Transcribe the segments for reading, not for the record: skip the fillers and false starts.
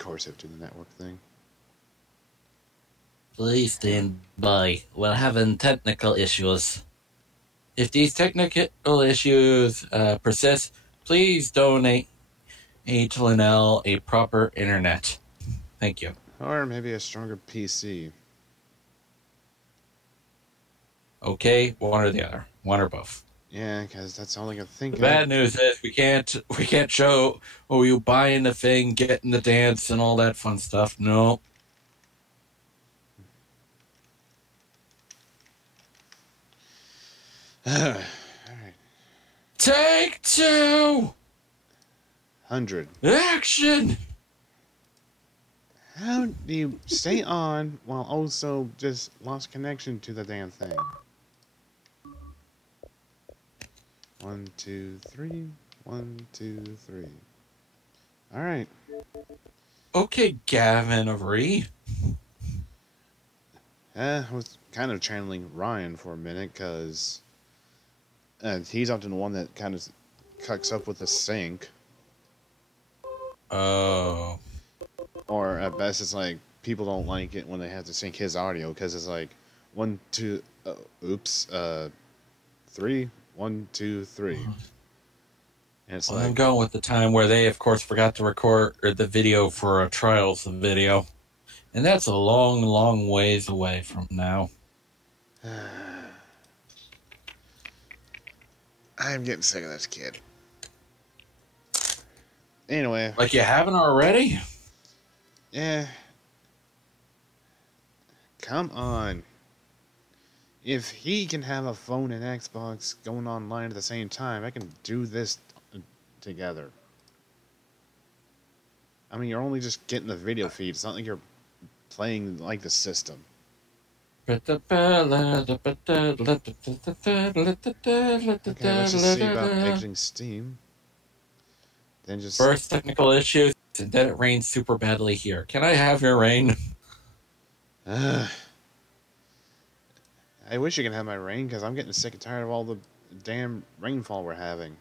cursive to the network thing. Please stand by. We're having technical issues. If these technical issues persist, please donate to Linnell a proper internet. Thank you. Or maybe a stronger PC. Okay, one or the other. One or both. Yeah, because that's all I can think The of. bad news is we can't show, oh, you buying the thing, getting the dance, and all that fun stuff. No. Alright. Take 2! 100. Action! How do you stay on while also just lost connection to the damn thing? 1, 2, 3. 1, 2, 3. Alright. Okay, Gavin Avery. I was kind of channeling Ryan for a minute, because he's often the one that kind of cucks up with the sync. Oh. Or at best, it's like, people don't like it when they have to sync his audio, because it's like, 1, 2, oops, 3, 1, 2, 3. And it's Well, like, I'm going with the time where they, of course, forgot to record the video for a trials video. And that's a long, long ways away from now. I'm getting sick of this kid. Anyway. Like you haven't already? Yeah. Come on. If he can have a phone and Xbox going online at the same time, I can do this together. I mean, you're only just getting the video feed. It's not like you're playing like the system. Okay, let's just see about exiting Steam. Then just... First technical issues, and then it rains super badly here. Can I have your rain? I wish you could have my rain, because I'm getting sick and tired of all the damn rainfall we're having.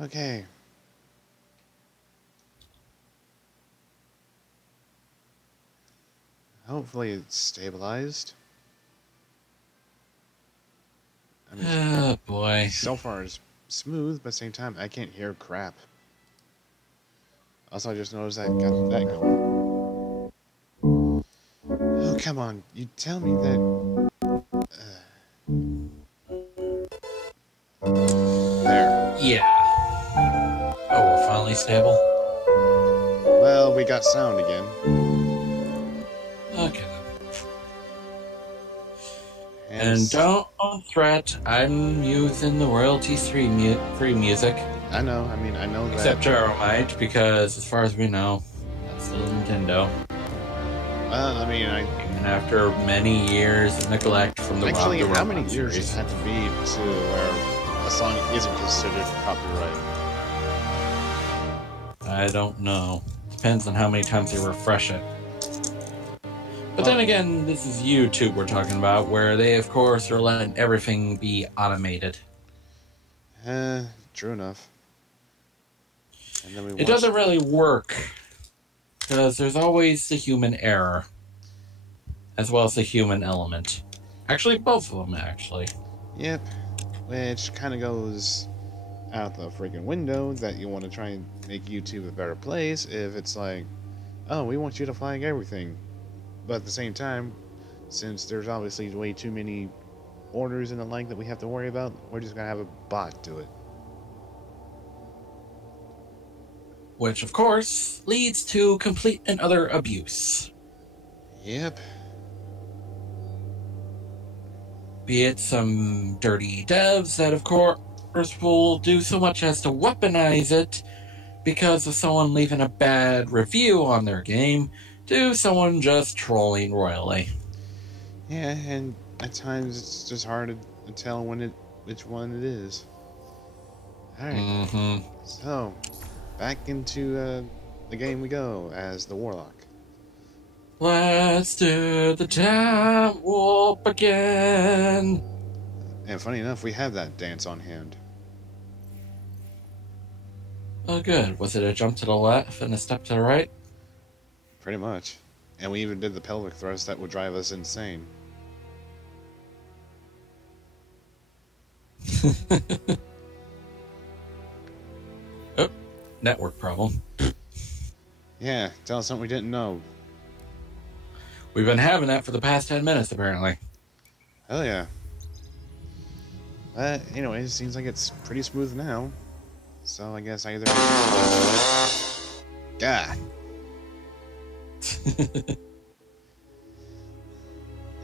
Okay. Hopefully it's stabilized. I mean, Oh, boy. So far it's smooth, but at the same time, I can't hear crap. Also, I just noticed I got that going. Oh, come on. You tell me that... There. Yeah. Oh, we're finally stable? Well, we got sound again. Okay, then. And don't threat, I'm using the royalty-free music. I know, I mean, I know that. Except Terrormite, because as far as we know, that's still Nintendo. Well, I mean, even after many years of neglect from the actually, Rob the how Robot many years does series. it have to be to where a song isn't considered copyright? I don't know. Depends on how many times they refresh it. But then again, this is YouTube we're talking about, where they, of course, are letting everything be automated. True enough. And then It doesn't really work, because there's always the human error, as well as the human element. Actually, both of them, actually. Yep. Which kind of goes out the freaking window that you want to try and make YouTube a better place if it's like, oh, we want you to flag everything. But at the same time, since there's obviously way too many orders and the like that we have to worry about, we're just going to have a bot do it. Which, of course, leads to complete and utter abuse. Yep. Be it some dirty devs that, of course, will do so much as to weaponize it because of someone leaving a bad review on their game, to someone just trolling royally. Yeah, and at times it's just hard to tell which one it is. Alright. So, back into the game we go as the Warlock. Let's do the time warp again. And funny enough, we have that dance on hand. Oh, good. Was it a jump to the left and a step to the right? Pretty much. And we even did the pelvic thrust that would drive us insane. Oh, network problem. Yeah, tell us something we didn't know. We've been having that for the past 10 minutes, apparently. Hell yeah. Anyway, it seems like it's pretty smooth now. So I guess either... God.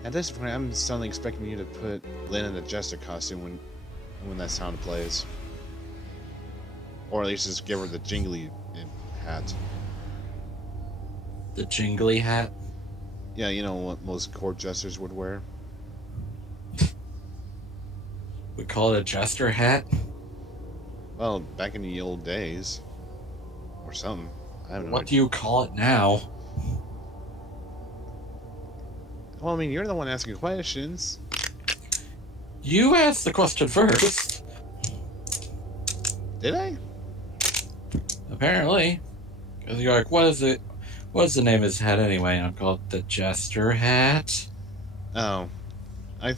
At this point, I'm suddenly expecting you to put Lynn in a jester costume when that sound plays. Or at least just give her the jingly hat. The jingly hat? Yeah, you know what most court jesters would wear? We call it a jester hat? Well, back in the old days. Or something. I don't know. What do you call it now? Well, I mean, you're the one asking questions. You asked the question first. Did I? Apparently. Because you're like, what is it? What's the name of his hat anyway? I'll call it the jester hat. Oh. I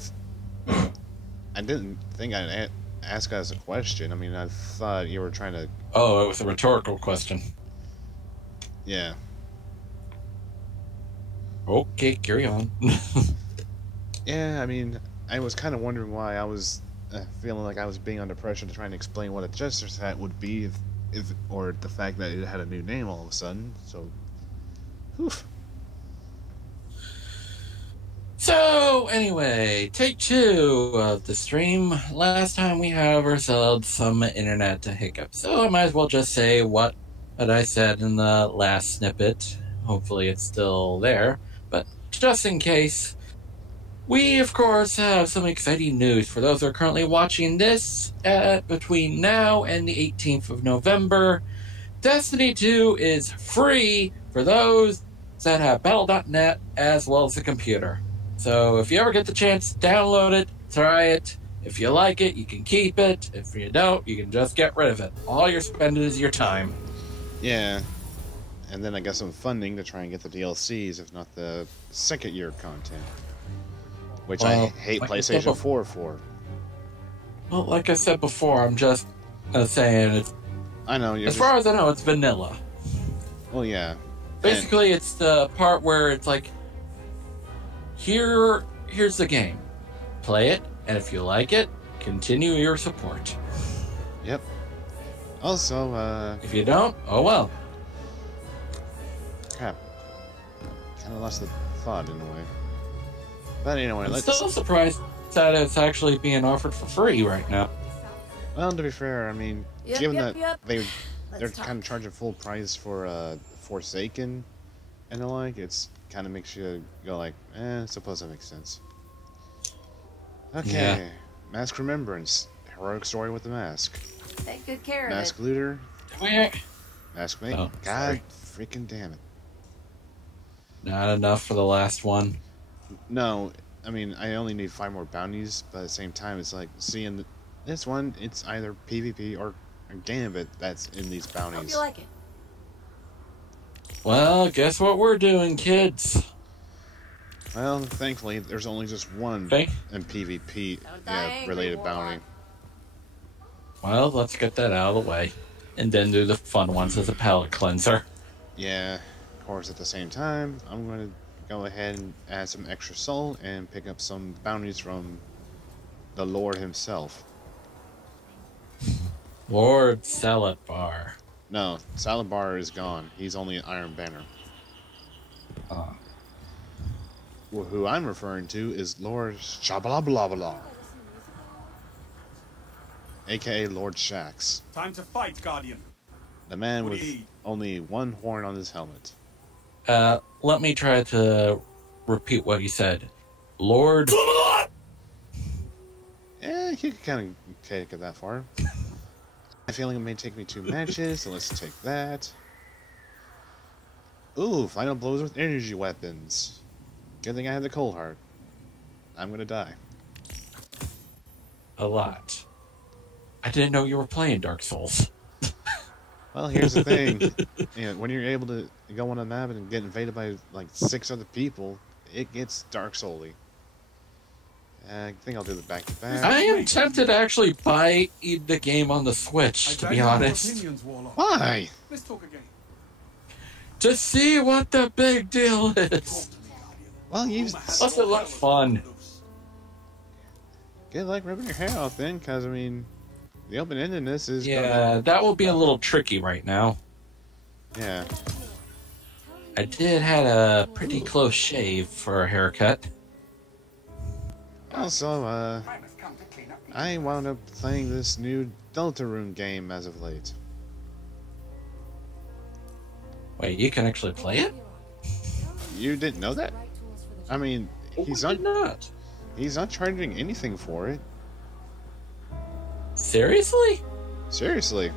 didn't think I'd ask as a question. I mean, I thought you were trying to... Oh, it was a rhetorical question. Yeah. Okay, carry on. Yeah, I mean, I was kind of wondering why I was feeling like I was being under pressure to try and explain what a jester's hat would be, or the fact that it had a new name all of a sudden. So, whew. So, anyway, take 2 of the stream. Last time we have ourselves some internet hiccups, so I might as well just say what I said in the last snippet. Hopefully it's still there, but just in case, we of course have some exciting news for those who are currently watching this between now and the 18th of November. Destiny 2 is free for those that have Battle.net as well as a computer. So if you ever get the chance, download it, try it. If you like it, you can keep it. If you don't, you can just get rid of it. All you're spending is your time. Yeah. And then I got some funding to try and get the DLCs, if not the second year content. Which I hate PlayStation 4 for. Well, like I said before, I'm just saying it's... I know. As far as I know, it's vanilla. Well, yeah. Basically, it's the part where it's like, here's the game. Play it, and if you like it, continue your support. Yep. Also, if you don't, oh well. Crap. Kind of lost the thought in a way. But anyway, I'm still surprised that it's actually being offered for free right now. Well, to be fair, I mean, given that they're kind of charging full price for Forsaken and the like, it's kind of makes you go like, I suppose that makes sense. Okay, yeah. Mask Remembrance, heroic story with the mask. Take good care of it. Mask Looter, Mask Mate. Oh, God freaking damn it! Not enough for the last one. No, I mean I only need 5 more bounties, but at the same time, it's like seeing this one. It's either PvP or Gambit that's in these bounties. Hope you like it. Well, guess what we're doing, kids? Well, thankfully, there's only just one in PvP related bounty. Well, let's get that out of the way. And then do the fun ones as a palate cleanser. Yeah, of course, at the same time, I'm going to go ahead and add some extra soul and pick up some bounties from the Lord himself. Lord Salad Bar. No, Salad Bar is gone. He's only an Iron Banner. Well, who I'm referring to is Lord Shabalabalabala, aka Lord Shax. Time to fight, Guardian. The man with only one horn on his helmet. Let me try to repeat what you said. Lord... Yeah, you can kind of take it that far. I feel like it may take me 2 matches, so let's take that. Ooh, final blows with energy weapons. Good thing I had the cold heart. I'm gonna die. A lot. I didn't know you were playing Dark Souls. Well, here's the thing. When you're able to go on a map and get invaded by like 6 other people, it gets Dark Souls-y. I think I'll do the back to back. I am tempted to actually buy the game on the Switch, to be honest. Why? Let's talk again. To see what the big deal is. Well, you Plus, it looks fun. good luck ripping your hair off then, because, I mean, the open-endedness is Yeah, that will be a little tricky right now. Yeah. I did had a pretty close shave for a haircut. Also, I wound up playing this new Deltarune game as of late. Wait, you can actually play it? You didn't know that? I mean, he's Why not. not charging anything for it. Seriously? Seriously.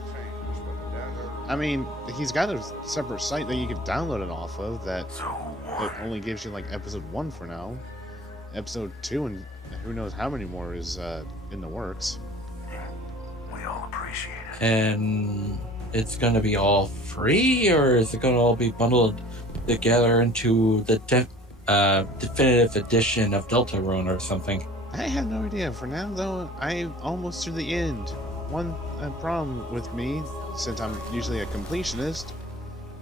I mean, he's got a separate site that you can download it off of that it only gives you like episode 1 for now. Episode 2 and who knows how many more is in the works. We all appreciate it. And it's going to be all free, or is it going to all be bundled together into the definitive edition of Deltarune or something? I have no idea. For now, though, I'm almost to the end. One problem with me, since I'm usually a completionist,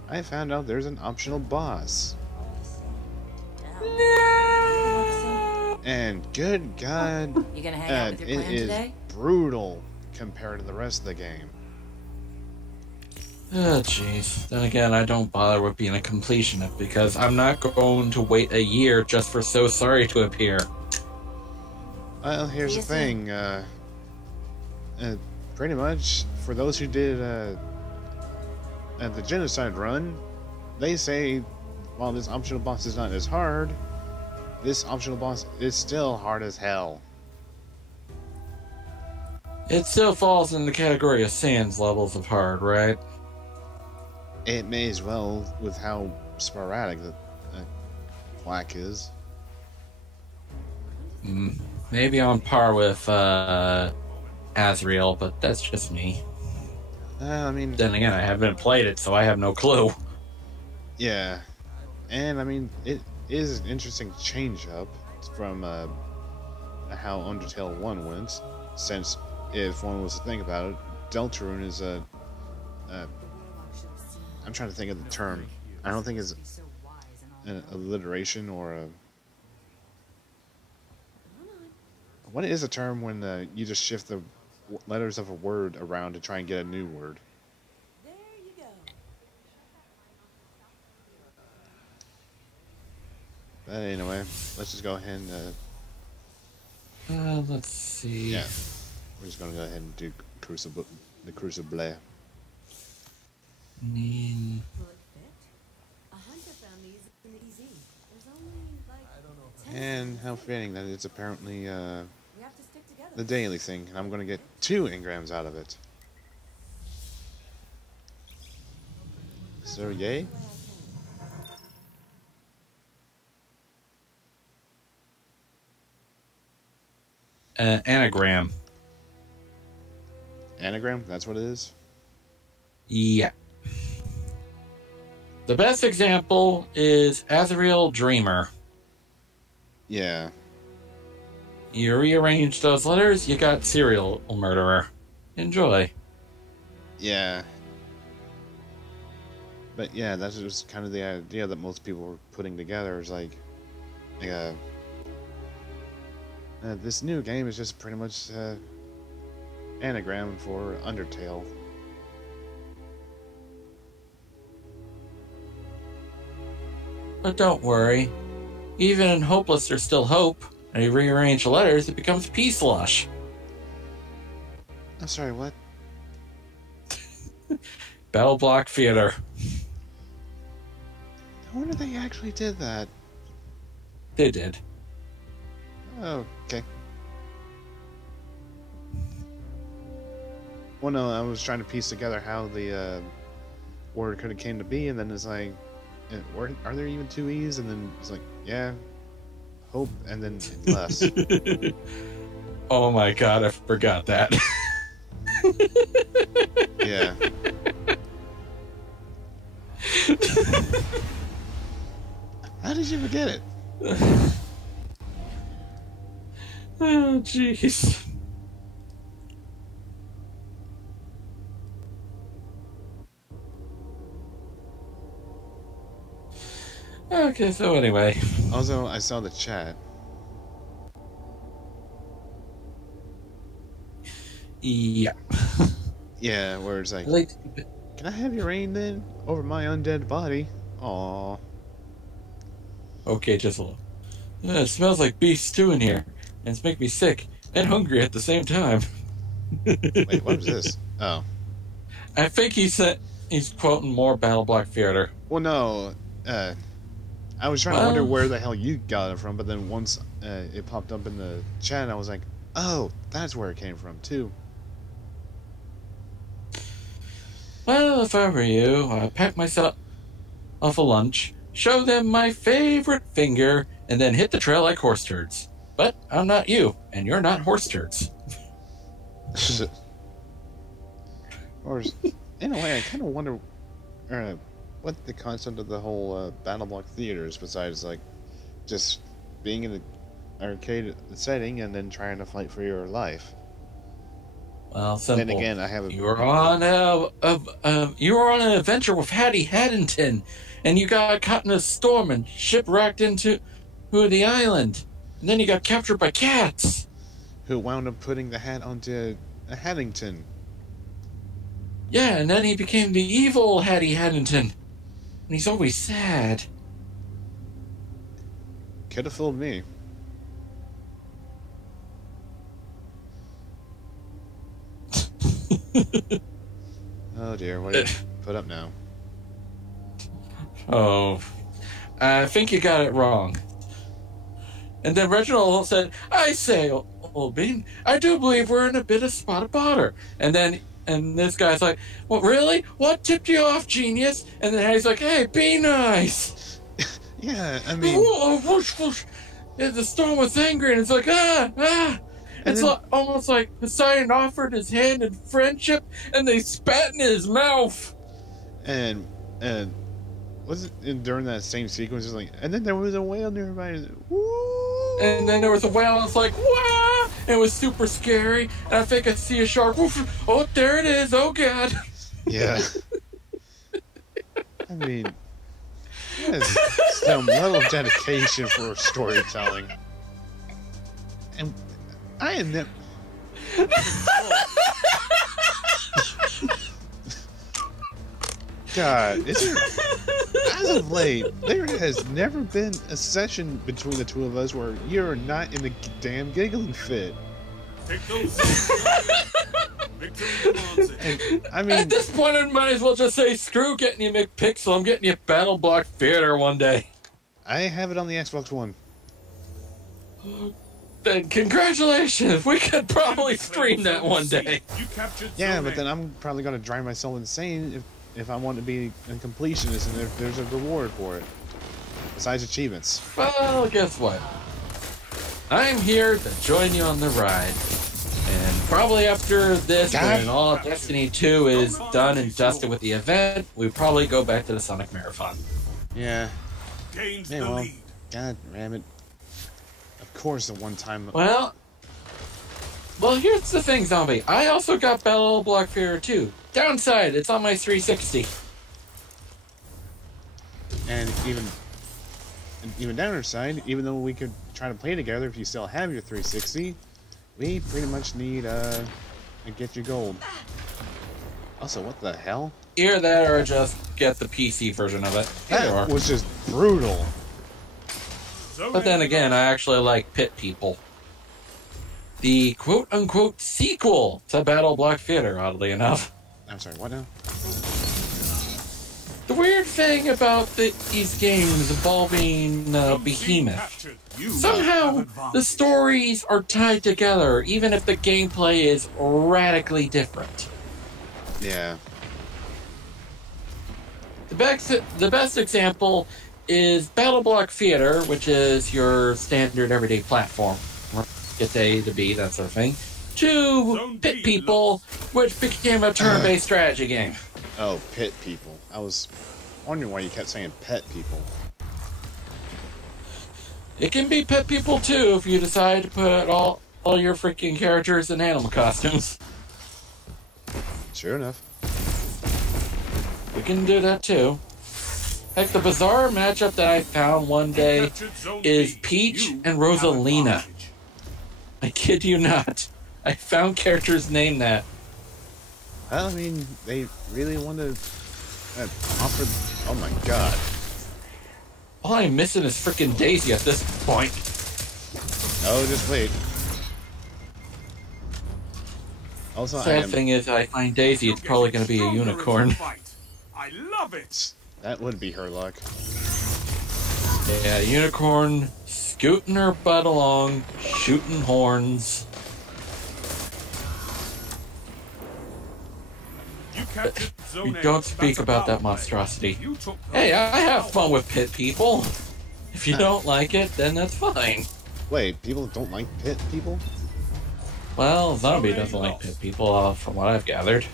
I found out there's an optional boss. And good God, You gonna hang out with your it clan is today? brutal compared to the rest of the game. Oh, jeez. Then again, I don't bother with being a completionist because I'm not going to wait a year just for So Sorry to appear. Well, here's the thing. Pretty much, for those who did the genocide run, they say while this optional boss is not as hard, this optional boss is still hard as hell. It still falls in the category of Sans levels of hard, right? It may as well with how sporadic the Quack is. Maybe on par with Azrael, but that's just me. I mean, Then again, I haven't played it, so I have no clue. yeah, and I mean it is an interesting change up from how Undertale 1 went, since if one was to think about it, Deltarune is I'm trying to think of the term. I don't think it's an alliteration or a... What is a term when you just shift the letters of a word around to try and get a new word? There you go. But anyway, let's just go ahead and... Let's see. yeah, we're just going to go ahead and do the Crucible. Will it fit? A hunter found these in the EZ. There's only like 10 And how fitting that it's apparently We have to stick together. the daily thing, and I'm going to get 2 engrams out of it. So, yay? Anagram. Anagram? That's what it is? Yeah. The best example is Azrael Dreamer. Yeah. You rearrange those letters, you got serial murderer. Enjoy. Yeah. But yeah, that's just kind of the idea that most people were putting together is like this new game is just pretty much anagram for Undertale. But don't worry. Even in hopeless, there's still hope. And you rearrange the letters, it becomes Peace Lush. I'm sorry, what? Battle Block Theater. I wonder if they actually did that. They did. Oh, okay. Well, no, I was trying to piece together how the word could have came to be, and then it's like, are there even two E's? And then it's like, yeah, hope, and then less. Oh my god, I forgot that. Yeah. How did you forget it? Oh, jeez. Okay, so anyway. Also, I saw the chat. Yeah. Yeah, where it's like, can I have your rain then? Over my undead body? Aw. Okay, just a little. It smells like beef stew in here, and it's making me sick and hungry at the same time. Wait, what was this? Oh. I think he's quoting more Battle Block Theater. Well, no. I was trying to wonder where the hell you got it from, but then once it popped up in the chat, I was like, oh, that's where it came from, too. Well, if I were you, I'd pack myself off a lunch, show them my favorite finger, and then hit the trail like horse turds. But I'm not you, and you're not horse turds. Or, in a way, I kind of wonder what the concept of the whole Battle Block Theater is, besides, like, just being in an arcade setting and then trying to fight for your life. Well, simple. Then again, I have a... You were on an adventure with Hattie Haddington, and you got caught in a storm and shipwrecked into the island. And then you got captured by cats. Who wound up putting the hat onto a Haddington. Yeah, and then he became the evil Hattie Haddington. And he's always sad. Could have fooled me. Oh dear, what did you put up now? Oh, I think you got it wrong. And then Reginald said, I say, Old Bean, I do believe we're in a bit of spot of bother. And this guy's like, well, really? What tipped you off, genius? And then he's like, hey, be nice. Yeah, I mean... Whoosh, whoosh. And the storm was angry, and it's like, It's almost like Poseidon offered his hand in friendship, and they spat in his mouth. And was it during that same sequence? It's like, and then there was a whale nearby. Woo! And then there was a whale, and it's like, wah! And it was super scary. And I think I see a shark. Woof. Oh, there it is. Oh, God. Yeah. I mean, that is some level of dedication for storytelling. And I am never... God, as of late, there has never been a session between the two of us where you're not in a damn giggling fit. And, I mean, at this point, I might as well just say, screw getting you McPixel. I'm getting you Battle Block Theater one day. I have it on the Xbox One. Then congratulations. We could probably stream that one day. Yeah, but then I'm probably going to drive myself insane if I want to be a completionist and if there's a reward for it. Besides achievements. Well, guess what? I'm here to join you on the ride. And probably after this, when all of Destiny 2 is done and dusted with the event, we probably go back to the Sonic Marathon. Yeah. Gains Yeah, the well, lead. God damn it. Of course, the one time... Well, here's the thing, Zombie. I also got Battle Block Theater 2. Downside, it's on my 360. And even downside, even though we could try to play together if you still have your 360, we pretty much need to get your gold. Also, what the hell? Either that or just get the PC version of it. That was just brutal. But then again, I actually like Pit People. The quote-unquote sequel to Battle Block Theater, oddly enough. I'm sorry, what now? The weird thing about these games involving Behemoth, somehow the stories are tied together, even if the gameplay is radically different. Yeah. The best example is Battle Block Theater, which is your standard everyday platform. Get to A to B, that sort of thing. To Pit People, which became a turn-based strategy game. Oh, Pit People. I was wondering why you kept saying Pet People. It can be Pit People too if you decide to put all your freaking characters in animal costumes. Sure enough. We can do that too. Heck, the bizarre matchup that I found one day is Peach and Rosalina. I kid you not. I found characters named that. Well, I mean, they really want to offer... Oh my god. All I'm missing is freaking Daisy at this point. Oh, just wait. Also, Sad thing is, I find Daisy, it's probably going to be a unicorn. I love it. That would be her luck. Yeah, unicorn scooting her butt along, shooting horns. We don't speak about that monstrosity. Hey, I have fun with Pit People. If you don't like it, then that's fine. Wait, people don't like Pit People? Well, Zombie doesn't like Pit People, from what I've gathered.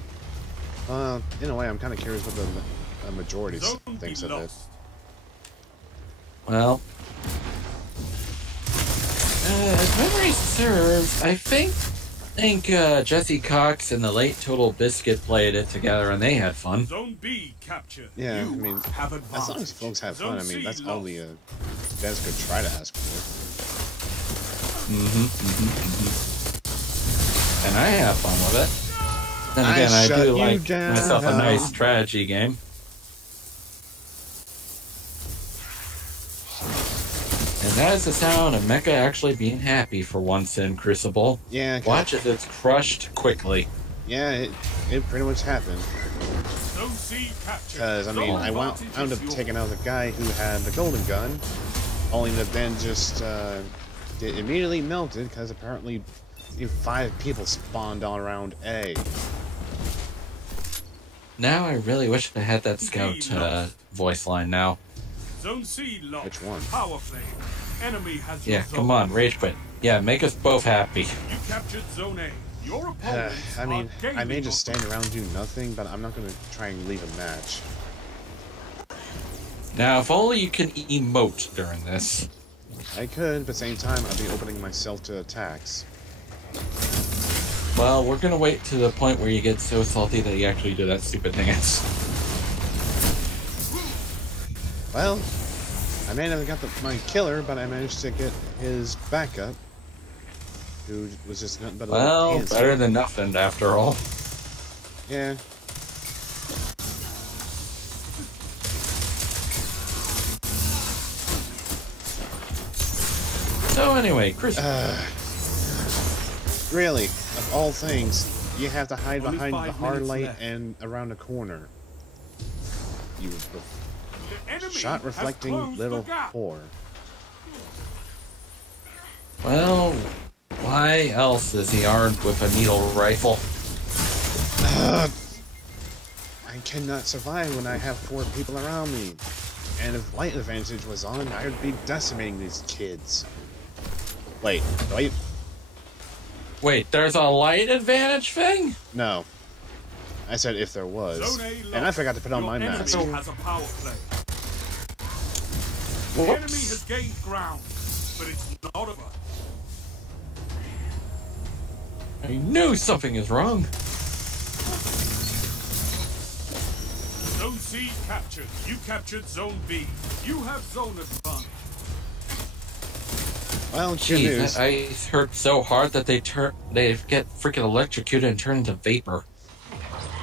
In a way, I'm kind of curious what the majority thinks of it. Well, as memory serves, I think Jesse Cox and the late Total Biscuit played it together, and they had fun. Zone B captured. Yeah, I mean, as long as folks have fun, I mean, that's all the you guys could try to ask for. And I have fun with it. Then again, I do like myself a nice strategy game. And that is the sound of Mecha actually being happy for once in Crucible. Yeah. Watch as it's crushed quickly. Yeah, it pretty much happened. Because, I mean, I wound up taking out the guy who had the golden gun, only to then just get immediately melted, because apparently 5 people spawned all around A. Now I really wish I had that scout voice line now. Zone C locked. Which one? Power play. Enemy has Yeah, come on, rage quit. Yeah, make us both happy. You captured Zone A. Your opponents I mean, are I may just stand around and do nothing, but I'm not going to try and leave a match. Now, if only you can emote during this. I could, but at the same time, I'd be opening myself to attacks. Well, we're gonna wait to the point where you get so salty that you actually do that stupid dance. Well, I may not have got my killer, but I managed to get his backup, who was just nothing but a little Well, better than nothing, after all. Yeah. So anyway, Chris... Really, of all things, you have to hide behind the hard light and around a corner. You shot reflecting little whore. Well, why else is he armed with a needle rifle? I cannot survive when I have 4 people around me. And if light advantage was on, I would be decimating these kids. Wait, do Wait, there's a light advantage thing? No. I said if there was. And I forgot to put on my mask. Has a power play. The enemy has gained ground, but it's not over. I knew something is wrong. Zone C captured. You captured Zone B. You have zone advantage. Well, good Jeez, news. that ice hurt so hard that they get freaking electrocuted and turn into vapor.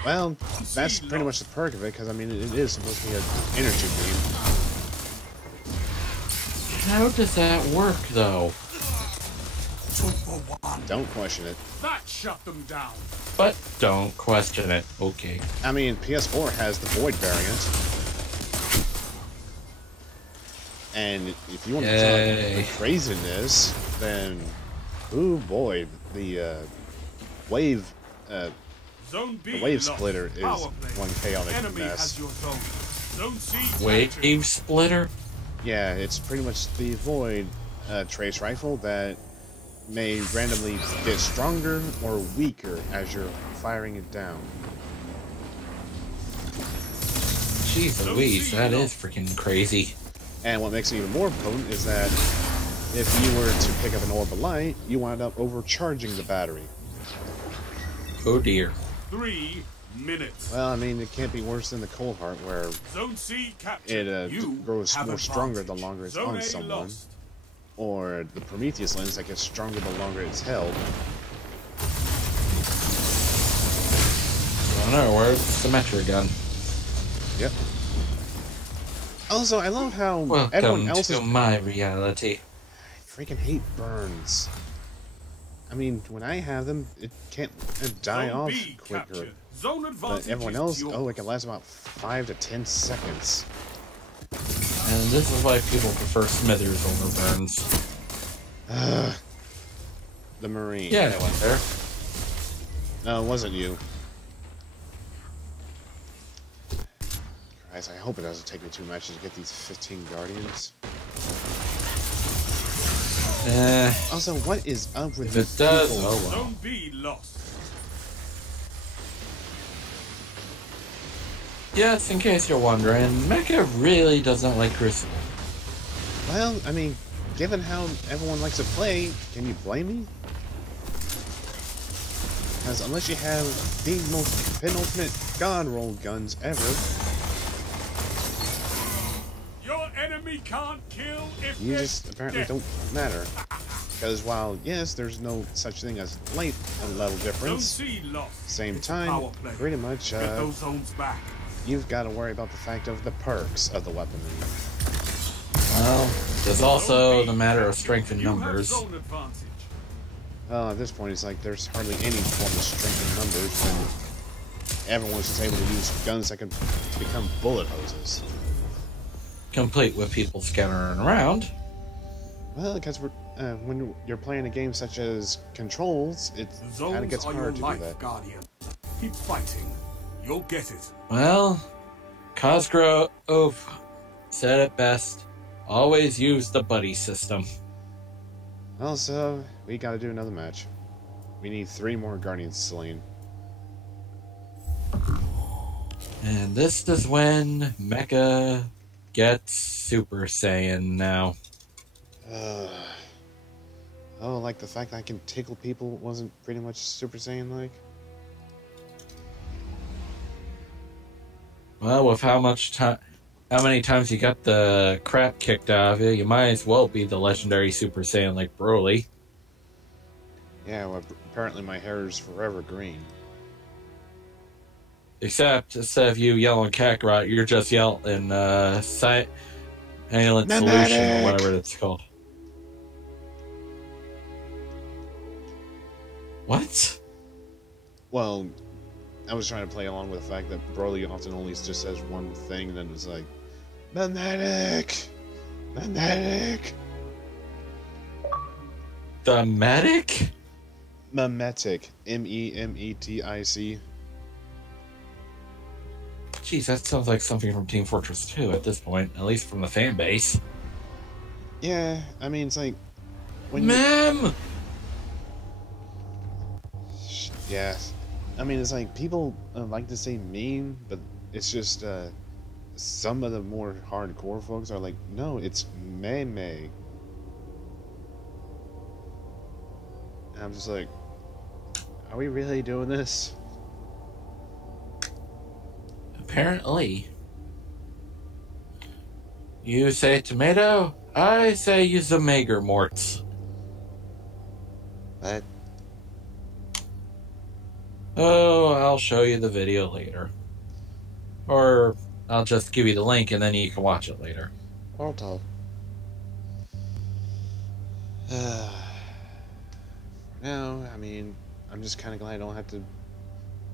Well, that's pretty much the perk of it, because, I mean, it is supposed to be an energy beam. How does that work, though? Don't question it. That shut them down. But don't question it. Okay. I mean, PS4 has the Void variant. And if you want to talk the craziness, then, oh boy, the wave Zone B the wave splitter is power play. one chaotic Enemy mess. has your zone. Zone C captured. Wave splitter? Yeah, it's pretty much the Void trace rifle that may randomly get stronger or weaker as you're firing it down. Jeez Louise, that is freaking crazy. And what makes it even more potent is that if you were to pick up an orb of light, you wind up overcharging the battery. Oh dear. 3 minutes. Well, I mean, it can't be worse than the Cold Heart, where Zone C captured. it You grows have more stronger the advantage. longer it's Zone on A someone. lost. Or the Prometheus lens that gets stronger the longer it's held. I don't know, where's the Mecha gun? Yep. Also, I love how everyone Welcome else to my reality. I freaking hate burns. I mean, when I have them, it can't die Zone off B quicker. captured. Zone But advantage everyone is else, yours. oh, it can last about 5 to 10 seconds. And this is why people prefer Smithers over Burns. Ugh. The Marine. Yeah, I went there. No, it wasn't you. Guys, I hope it doesn't take me 2 matches to get these 15 Guardians. Also, what is up with If these it does, people? oh well. Zone B lost. Yes, in case you're wondering, Mecha really doesn't like Crucible. Well, I mean, given how everyone likes to play, can you blame me? Because unless you have the most penultimate god roll guns ever, Your enemy can't kill if you it's just apparently dead. don't matter. Because while, yes, there's no such thing as light level Zone difference, C lost. same It's time, power play. pretty much, Get those zones back. you've got to worry about the fact of the perks of the weaponry. Well, there's also the matter of strength in You have numbers. zone advantage. Well, at this point, it's like there's hardly any form of strength in numbers when everyone's just able to use guns that can become bullet hoses. Complete with people scattering around. Well, because when you're playing a game such as Controls, it The kind of zones gets are your hard to do life, that. Guardian. Keep fighting. You'll get it. Well, Cosgrove said it best. Always use the buddy system. Also, we gotta do another match. We need 3 more Guardians slain. And this is when Mecha gets Super Saiyan now. Oh, like the fact that I can tickle people wasn't pretty much Super Saiyan-like? Well, with how many times you got the crap kicked out of you, you might as well be the legendary Super Saiyan like Broly. Yeah, well, apparently my hair is forever green. Except instead of you yelling Kakarot, you're just yelling Silent Solution or Nomadic! whatever it's called. What? Well, I was trying to play along with the fact that Broly often only just says one thing, and then it's like, Nomadic! Nomadic! The medic? Memetic. Memetic. Jeez, that sounds like something from Team Fortress 2 at this point, at least from the fan base. Yeah, I mean, it's like... when you- Ma'am! Yeah. I mean, it's like, people like to say meme, but it's just, some of the more hardcore folks are like, no, it's meme. And I'm just like, are we really doing this? Apparently. You say tomato, I say use the Magermorts. But, Oh, I'll show you the video later. Or I'll just give you the link and then you can watch it later. Portal. For now, I mean, I'm just kind of glad I don't have to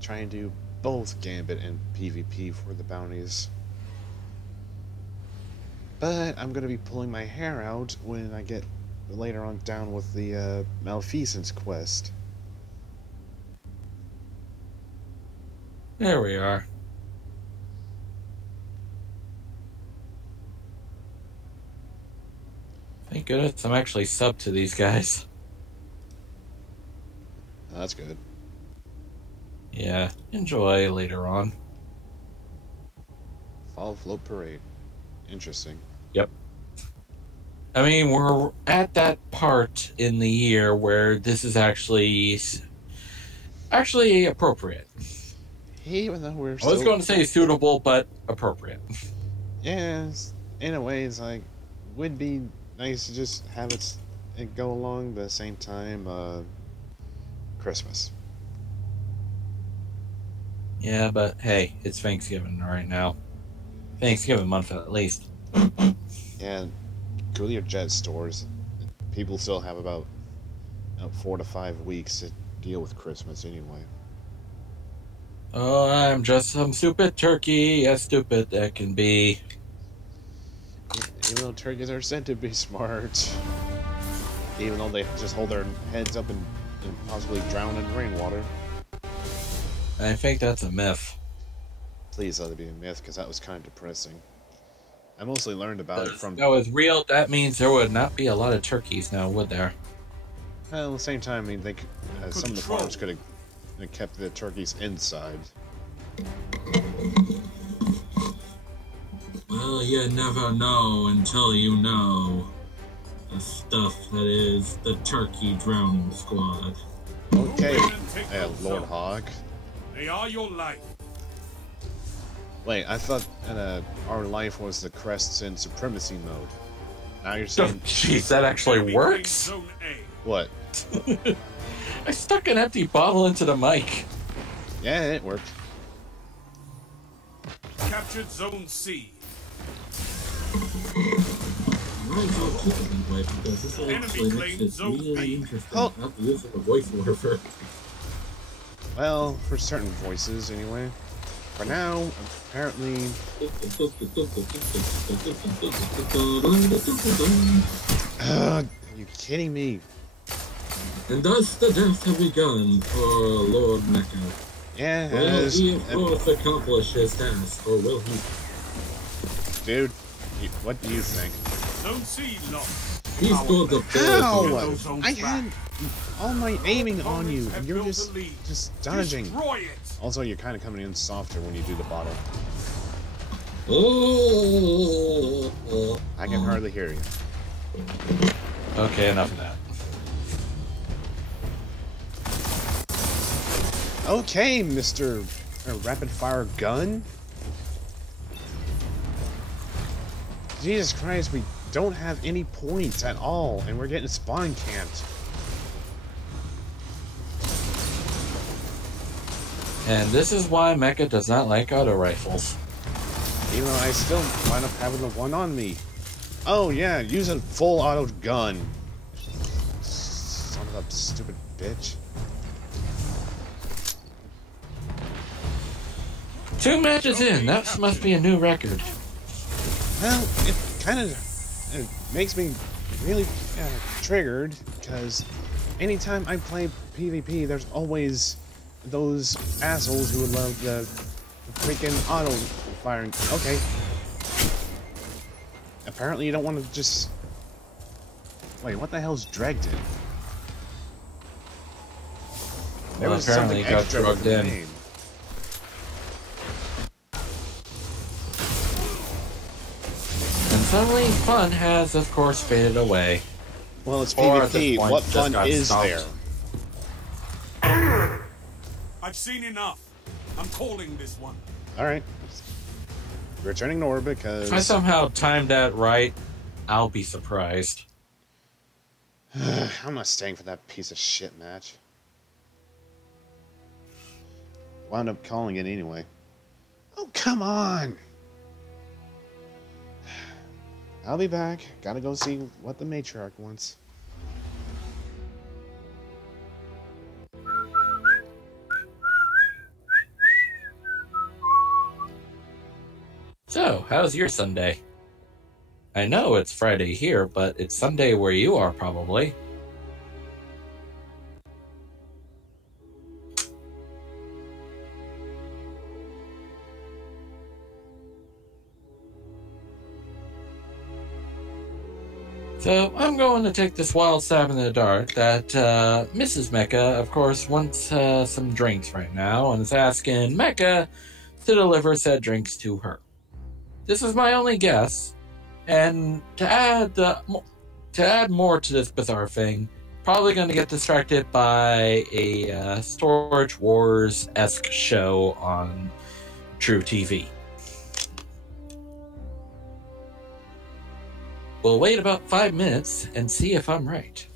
try and do both Gambit and PvP for the bounties. But I'm going to be pulling my hair out when I get later on down with the Malfeasance quest. There we are. Thank goodness I'm actually subbed to these guys. That's good. Yeah, enjoy later on. Fall Float Parade. Interesting. Yep. I mean, we're at that part in the year where this is actually appropriate. Even though we're I was still... going to say suitable, but appropriate. Yes, in a way, it's like, would be nice to just have it go along the same time, Christmas. Yeah, but hey, it's Thanksgiving right now. Thanksgiving month at least. And Cooler Jet stores, people still have about 4 to 5 weeks to deal with Christmas anyway. Oh, I'm just some stupid turkey, as stupid that can be. Even though turkeys are said to be smart, even though they just hold their heads up and possibly drown in rainwater. I think that's a myth. Please let it be a myth, because that was kind of depressing. I mostly learned about it from... If that was real, that means there would not be a lot of turkeys now, would there? Well, at the same time, I mean, some of the farmers could have kept the turkeys inside. Well, you never know until you know. The stuff that is the Turkey Drowning Squad. Okay, Lord Hog. They are your life. Wait, I thought our life was the crests in supremacy mode. Now you're saying... Jeez, that actually Enemy works? Zone A. What? I stuck an empty bottle into the mic. Yeah, it worked. Captured Zone C. Might as well keep it that way because this actually makes it really interesting. Not the use of a voiceover. Well, for certain voices, anyway. For now, apparently... are you kidding me? And thus the death have begun for Lord Mecha. Yeah, Will he of course accomplish his task, or will he? Dude, what do you think? Zone C lost. He's going to How? I had all my aiming on you, and you're just dodging. Destroy it. Also, you're kind of coming in softer when you do the bottle. I can hardly hear you. Okay, enough of that. Okay, Mr. Rapid Fire Gun. Jesus Christ, we don't have any points at all, and we're getting spawn camped. And this is why Mecha does not like auto rifles. Even though I still wind up having the one on me. Oh yeah, use a full auto gun. Son of a stupid bitch. 2 matches in, that must be a new record. Well, it kind of makes me really triggered, because anytime I play PvP, there's always those assholes who would love the freaking auto firing. Okay. Apparently you don't want to just... Wait, what the hell's dragged in? There Well, was apparently something it got extra with drugged the in. name. And suddenly, fun has, of course, faded away. Well, it's Or at PvP. this point, What just fun got is stopped. there? I've seen enough. I'm calling this one. Alright. Returning to orbit, because... If I somehow timed that right, I'll be surprised. I'm not staying for that piece of shit match. Wound up calling it anyway. Oh, come on! I'll be back. Gotta go see what the matriarch wants. So, how's your Sunday? I know it's Friday here, but it's Sunday where you are, probably. So I'm going to take this wild stab in the dark that Mrs. Mecha, of course, wants some drinks right now and is asking Mecha to deliver said drinks to her. This is my only guess, and to add more to this bizarre thing, probably going to get distracted by a Storage Wars-esque show on True TV. We'll wait about 5 minutes and see if I'm right.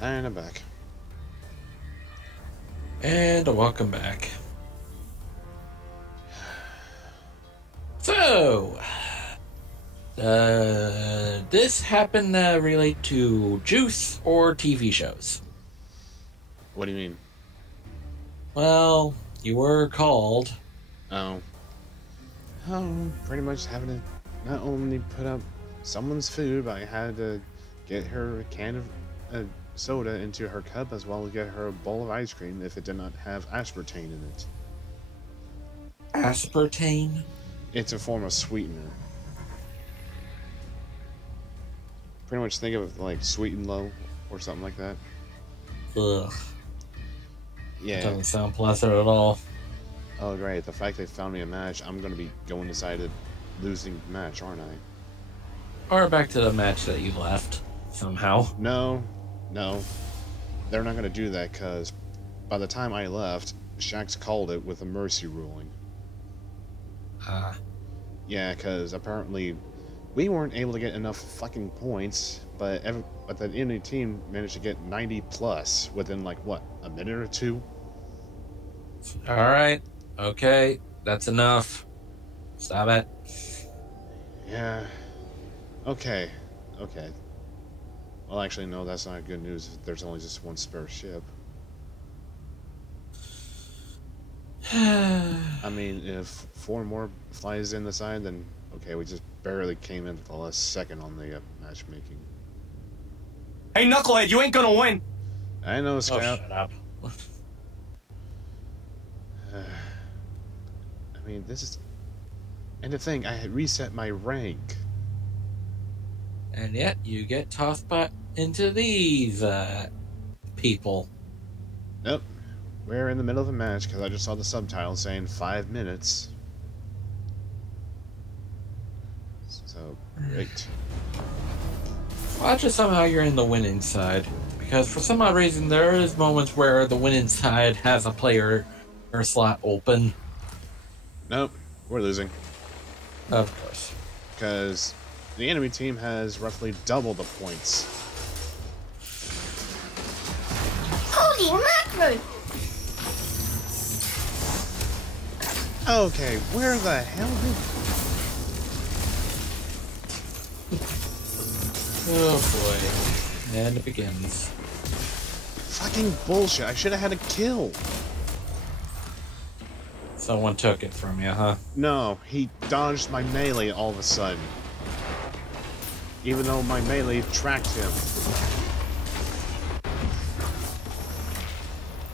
And I'm back. And welcome back. So, this happened to relate to Juice or TV shows? What do you mean? Well, you were called. Oh. Oh, pretty much having to not only put up someone's food, but I had to get her a can of soda into her cup, as well as get her a bowl of ice cream if it did not have aspartame in it. Aspartame? It's a form of sweetener. Pretty much think of it like Sweet and Low or something like that. Ugh. Yeah. Doesn't sound pleasant at all. Oh, great. The fact they found me a match, I'm going to be going inside a losing match, aren't I? Or back to the match that you left, somehow. No. They're not going to do that, because by the time I left, Shaxx called it with a mercy ruling. Yeah, because apparently we weren't able to get enough fucking points, but the enemy team managed to get 90 plus within, like, what, a minute or two? Alright. Okay. That's enough. Stop it. Yeah. Okay. Well, actually, no, that's not good news. There's only just one spare ship. I mean, if 4 more flies in the side, then okay, we just barely came in at the last second on the matchmaking. Hey, Knucklehead, you ain't gonna win! I know, Oh, Scout. shut up. I mean, this is... And the thing, I had reset my rank. And yet, you get tossed back into these, people. Nope. We're in the middle of a match, because I just saw the subtitle saying 5 minutes. So, great. Well, just somehow you're in the winning side. Because for some odd reason, there is moments where the winning side has a player or slot open. Nope, we're losing. Of course. Because the enemy team has roughly double the points. Holy mackerel! Okay, where the hell did... Oh boy. And it begins. Fucking bullshit, I should have had a kill. Someone took it from you, huh? No, he dodged my melee all of a sudden. Even though my melee tracked him.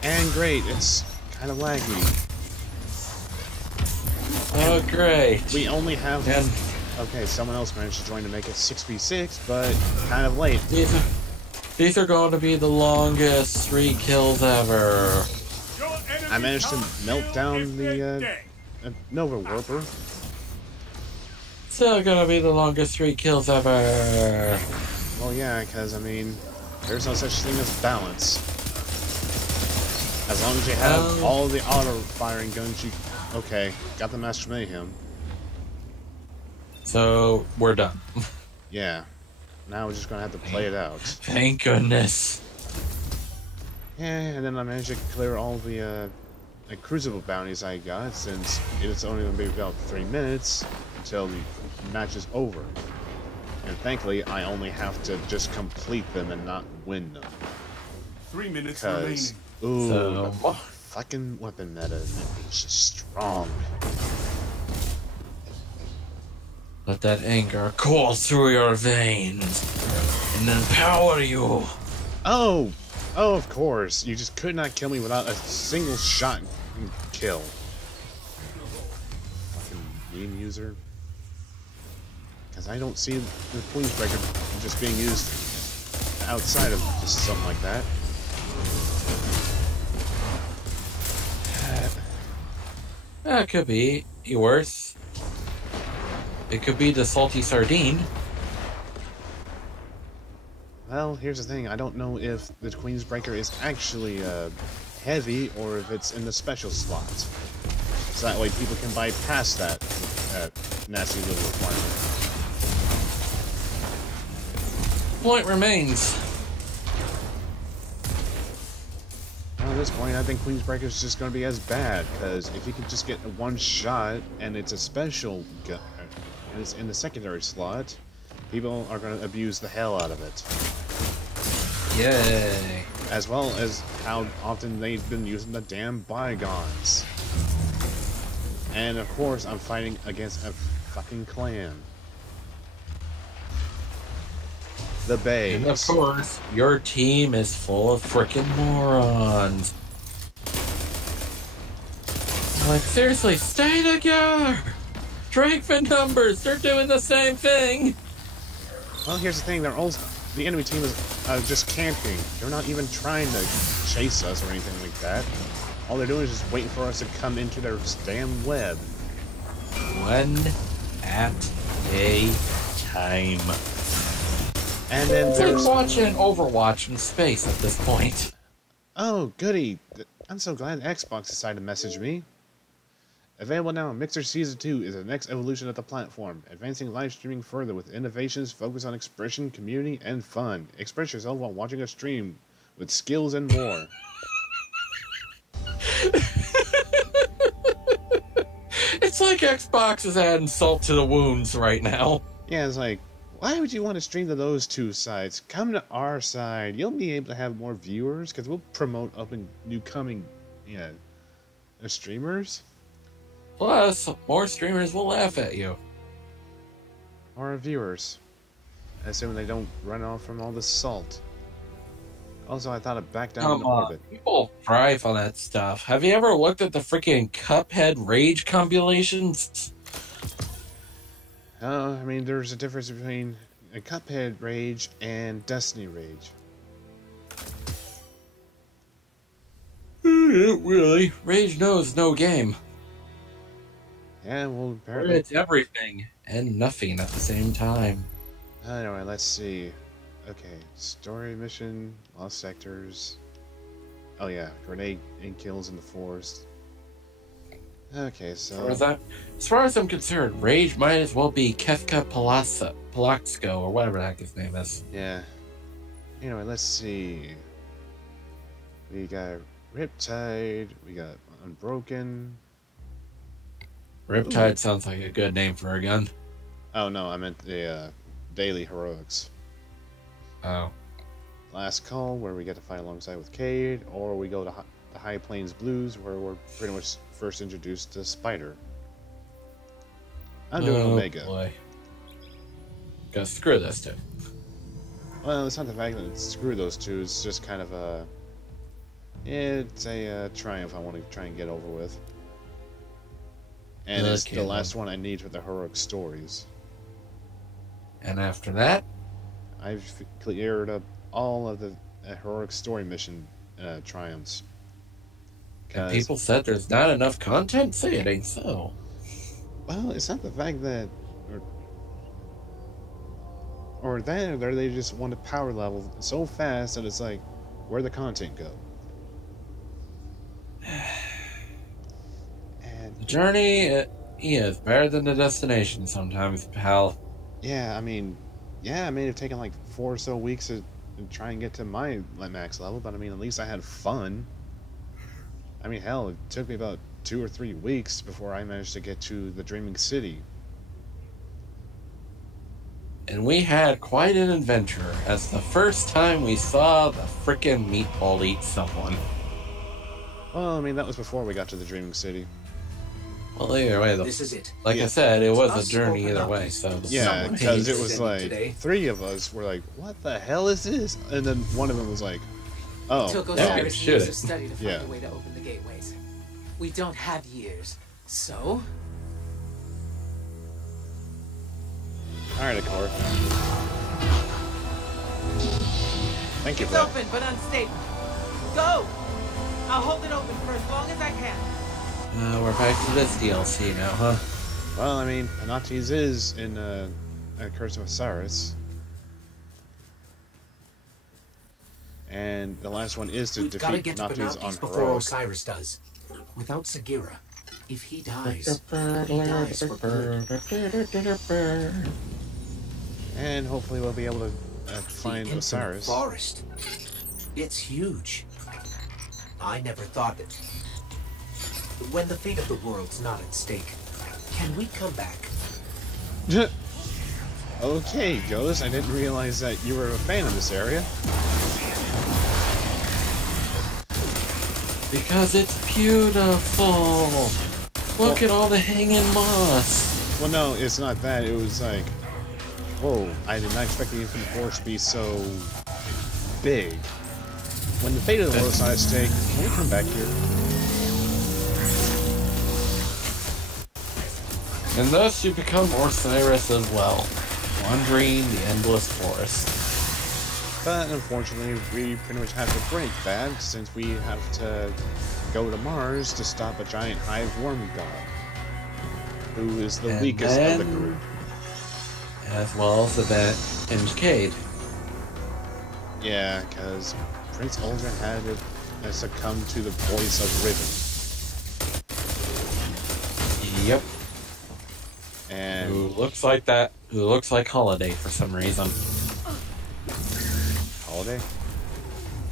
And great, it's kind of laggy. Oh, great. We only have... And Okay, someone else managed to join to make it 6v6, but kind of late. these are going to be the longest 3 kills ever. I managed to melt down the Nova Warper. Still gonna be the longest 3 kills ever. Well, yeah, because, I mean, there's no such thing as balance. As long as you have all the auto-firing guns, you... Okay, got the Master Mayhem. So, we're done. Yeah. Now we're just gonna have to play it out. Thank goodness. Yeah, and then I managed to clear all the Crucible bounties I got, since it's only gonna be about 3 minutes until the match is over. And thankfully, I only have to just complete them and not win them. 3 minutes remaining. Because, ooh, So- the fucking weapon meta is strong. Let that anger course through your veins and empower you. Oh, of course. You just could not kill me without a single shot kill. Fucking meme user. Because I don't see the Queensbreaker just being used outside of just something like that. That could be worse. It could be the salty sardine. Well, here's the thing. I don't know if the Queensbreaker is actually heavy or if it's in the special slot. So that way people can bypass that nasty little requirement. Point remains. this point, I think Queensbreaker is just going to be as bad, because if you can just get one shot, and it's a special gun, and it's in the secondary slot, people are going to abuse the hell out of it. Yay. As well as how often they've been using the damn bygones. And of course, I'm fighting against a fucking clan. The Bays. And of course, your team is full of frickin' morons. Like, seriously, stay together! Strength in numbers, they're doing the same thing! Well, here's the thing, the enemy team is just camping. They're not even trying to chase us or anything like that. All they're doing is just waiting for us to come into their damn web. One at a time. And then It's there's... like watching Overwatch in space at this point. Oh, goody. I'm so glad Xbox decided to message me. Available now, Mixer Season 2 is the next evolution of the platform, advancing live streaming further with innovations focused on expression, community, and fun. Express yourself while watching a stream with skills and more. It's like Xbox is adding salt to the wounds right now. Yeah, it's like, why would you want to stream to those two sites? Come to our side. You'll be able to have more viewers, because we'll promote up and new coming, streamers. Plus, more streamers will laugh at you. Or viewers. Assuming they don't run off from all the salt. Also, I thought it back down into orbit. People thrive on that stuff. Have you ever looked at the freaking Cuphead Rage compilations? I mean, there's a difference between a Cuphead Rage and Destiny Rage. Really? Rage knows no game. Yeah, well, apparently... It's everything and nothing at the same time. Anyway, let's see. Okay, story mission, lost sectors. Oh yeah, grenade and kills in the forest. Okay, so... As far as I'm concerned, Rage might as well be Kefka Palaxco, or whatever the heck his name is. Yeah. Anyway, let's see. We got Riptide, we got Unbroken. Riptide sounds like a good name for a gun. Oh no, I meant the Daily Heroics. Oh. Last Call, where we get to fight alongside with Cade, or we go to the High Plains Blues, where we're pretty much first introduced to Spider. I'm doing Omega. Boy. Gotta screw this too. Well, it's not the fact that it's screw those two, it's just kind of a... It's a triumph I want to try and get over with. And it's the last one I need for the heroic stories. And after that? I've cleared up all of the heroic story mission triumphs. And people said there's not enough content? Say it ain't so. Well, it's not the fact that... Or that, or they just want to power level so fast that it's like, where'd the content go? The journey is better than the destination sometimes, pal. Yeah, I mean, it may have taken like 4 or so weeks to try and get to my max level, but I mean, at least I had fun. I mean, hell, it took me about 2 or 3 weeks before I managed to get to the Dreaming City. And we had quite an adventure, as the first time we saw the frickin' meatball eat someone. Well, I mean, that was before we got to the Dreaming City. Well, either way, this is it. Like I said, it was a journey either way, so... Yeah, because it was like, 3 of us were like, what the hell is this? And then one of them was like, oh, Took Osiris years of study to find a way to open the gateways. We don't have years, so... Alright, Akor. Thank you It's for that. open, but unstable. Go! I'll hold it open for as long as I can. We're back to this DLC now, huh? Well, I mean, Panates is in Curse of Osiris. And the last one is to defeat Panates on before Heroics. Osiris does. Without Sagira, if he dies, he dies for good. And hopefully we'll be able to find The Infinite Osiris. Forest. It's huge. I never thought it. When the fate of the world's not at stake, can we come back? Okay, Ghost, I didn't realize that you were a fan of this area. Because it's beautiful. Look at all the hanging moss. Well, no, it's not that. It was like, whoa, I did not expect the Infinite Forest to be so big. When the fate of the world's not at stake, can we come back here? And thus you become Osiris as well, wandering the endless forest. But unfortunately, we pretty much have to break that since we have to go to Mars to stop a giant hive worm god, who is the weakest of the group. As well as Event and Cade. Yeah, because Prince Uldren had to succumb to the voice of Riven. Yep. And who looks like that? Who looks like Holiday for some reason? Holiday?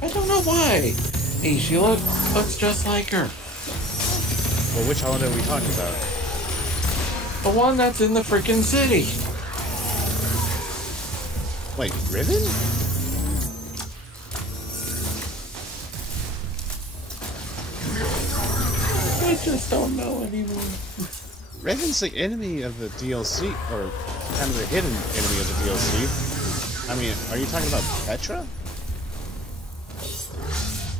I don't know why. Hey, she looks just like her. Well, which Holiday are we talking about? The one that's in the freaking city. Wait, Riven? I just don't know anymore. Riven's the enemy of the DLC, or kind of the hidden enemy of the DLC. I mean, are you talking about Petra?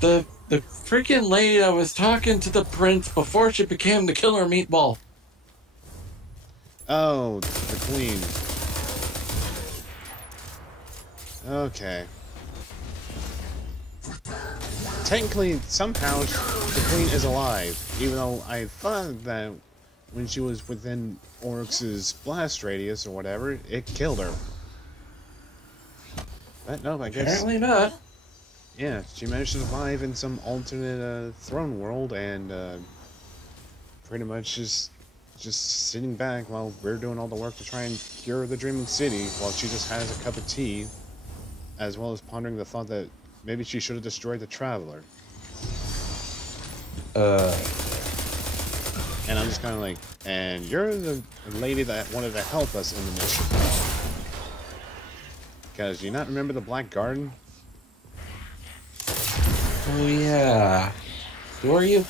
The freaking lady that was talking to the prince before she became the killer meatball. Oh, the queen. Okay. Technically, somehow, the queen is alive, even though I thought that when she was within Oryx's blast radius or whatever, it killed her. But no, I guess... Apparently not. Yeah, she managed to survive in some alternate throne world and pretty much just sitting back while we're doing all the work to try and cure the Dreaming City while she just has a cup of tea, as well as pondering the thought that maybe she should have destroyed the Traveler. And I'm just kind of like, and you're the lady that wanted to help us in the mission. Because do you not remember the Black Garden? Oh yeah. Who are you?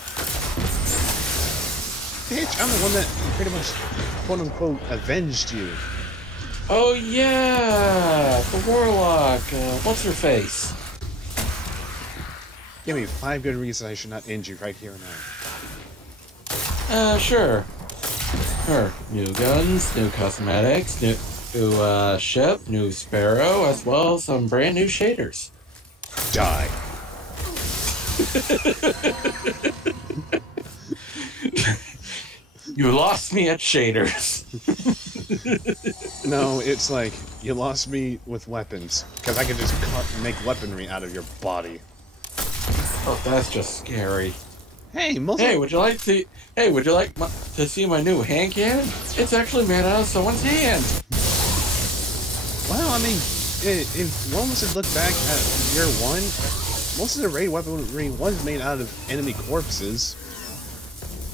Bitch, I'm the one that pretty much, quote-unquote, avenged you. Oh yeah! The Warlock. What's her face? Give me 5 good reasons I should not end you right here and now. Sure. Sure. New guns, new cosmetics, new ship, new sparrow, as well as some brand new shaders. Die. You lost me at shaders. No, it's like, you lost me with weapons. Because I could just make weaponry out of your body. Oh, that's just scary. Hey, would you like to? Hey, would you like to see my new hand cannon? It's actually made out of someone's hand. Well, I mean, if one was to look back at year 1, most of the raid weaponry was made out of enemy corpses.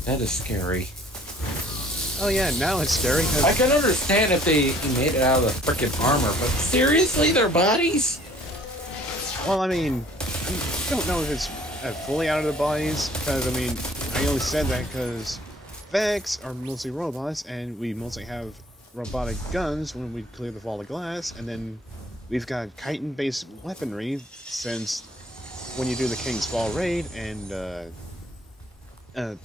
That is scary. Oh yeah, now it's scary. I can understand if they made it out of the frickin' armor, but seriously, their bodies? Well, I mean, I don't know if it's fully out of their bodies, because, I mean, I only said that because Vex are mostly robots, and we mostly have robotic guns when we clear the Vault of Glass, and then we've got chitin-based weaponry, since when you do the King's Fall raid, and, at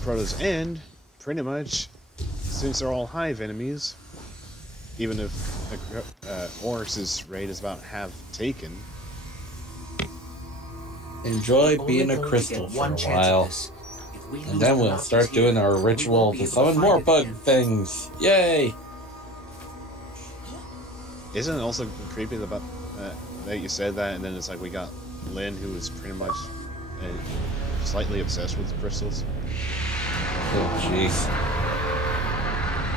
Crota's End, pretty much, since they're all Hive enemies, even if Oryx's raid is about half taken. Enjoy being a crystal for a while. And then we'll start doing our ritual to summon more bug things. Yay! Isn't it also creepy about that you said that, and then it's like we got Lynn, who is pretty much slightly obsessed with crystals? Oh, jeez.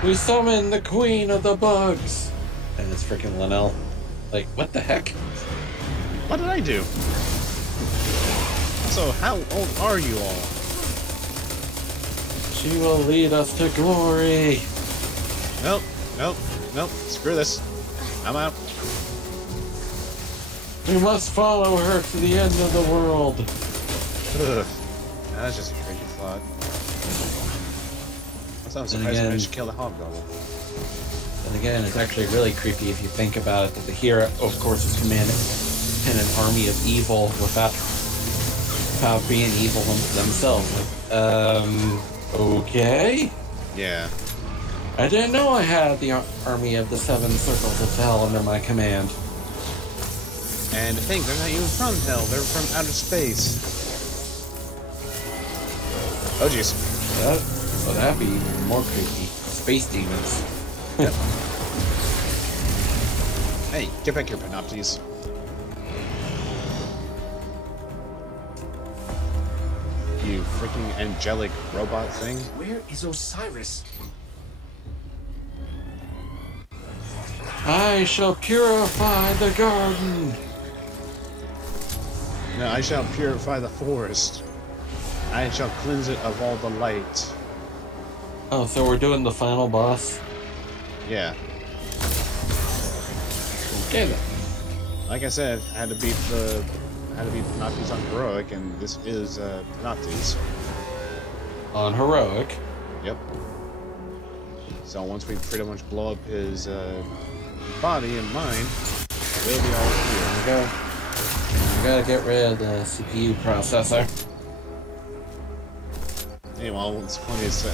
We summon the queen of the bugs! And it's freaking Linnell. Like, what the heck? What did I do? Also, how old are you all? She will lead us to glory. Nope, nope, nope. Screw this. I'm out. We must follow her to the end of the world. Ugh. That's just a crazy thought. I'm surprised I managed to kill the hobgoblin. And again, it's actually really creepy if you think about it, that the hero, of course, is commanding in an army of evil without being evil themselves. Like, okay? Yeah. I didn't know I had the army of the Seven Circles of Hell under my command. And to think, they're not even from hell, they're from outer space. Oh jeez. That'd be even more creepy. Space demons. Yep. Hey, get back here, Panoptes. You freaking angelic robot thing. Where is Osiris? I shall purify the garden. No, I shall purify the forest. I shall cleanse it of all the light. Oh, so we're doing the final boss? Yeah. Okay then. Like I said, I had to beat Panoptes on heroic, and this is Panoptes. On heroic. Yep. So once we pretty much blow up his body and mind, we'll be all clear. There we go. We gotta get rid of the CPU processor. Hey, well, it's funny as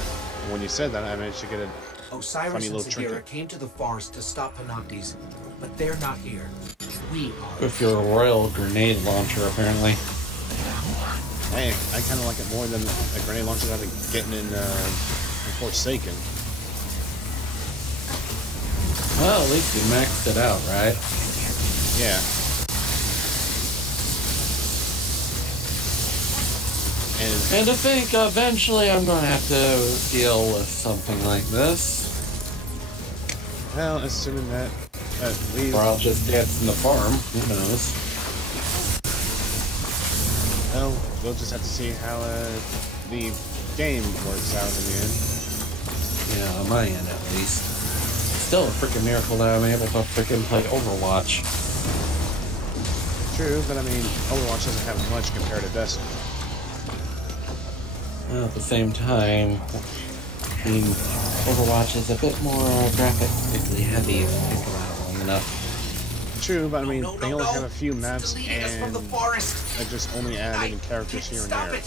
when you said that, I managed to get a Osiris funny and little Sagira trinket. came to the forest to stop Panoptes, but they're not here. We are. With your royal grenade launcher, apparently. Hey, I kind of like it more than a grenade launcher that I'm getting in Forsaken. Well, at least you maxed it out, right? Yeah. And to think eventually I'm going to have to deal with something like this. Well, assuming that we... Or I'll just dance in the farm. Who knows? Well, we'll just have to see how the game works out in the end. Yeah, on my end at least. Still a freaking miracle that I'm able to freaking play Overwatch. True, but I mean, Overwatch doesn't have much compared to Destiny. Well, at the same time, I mean, Overwatch is a bit more graphically heavy if you think about it long enough. True, but I mean, they only have a few maps and the forest. they just only add in characters here and Stop there. it.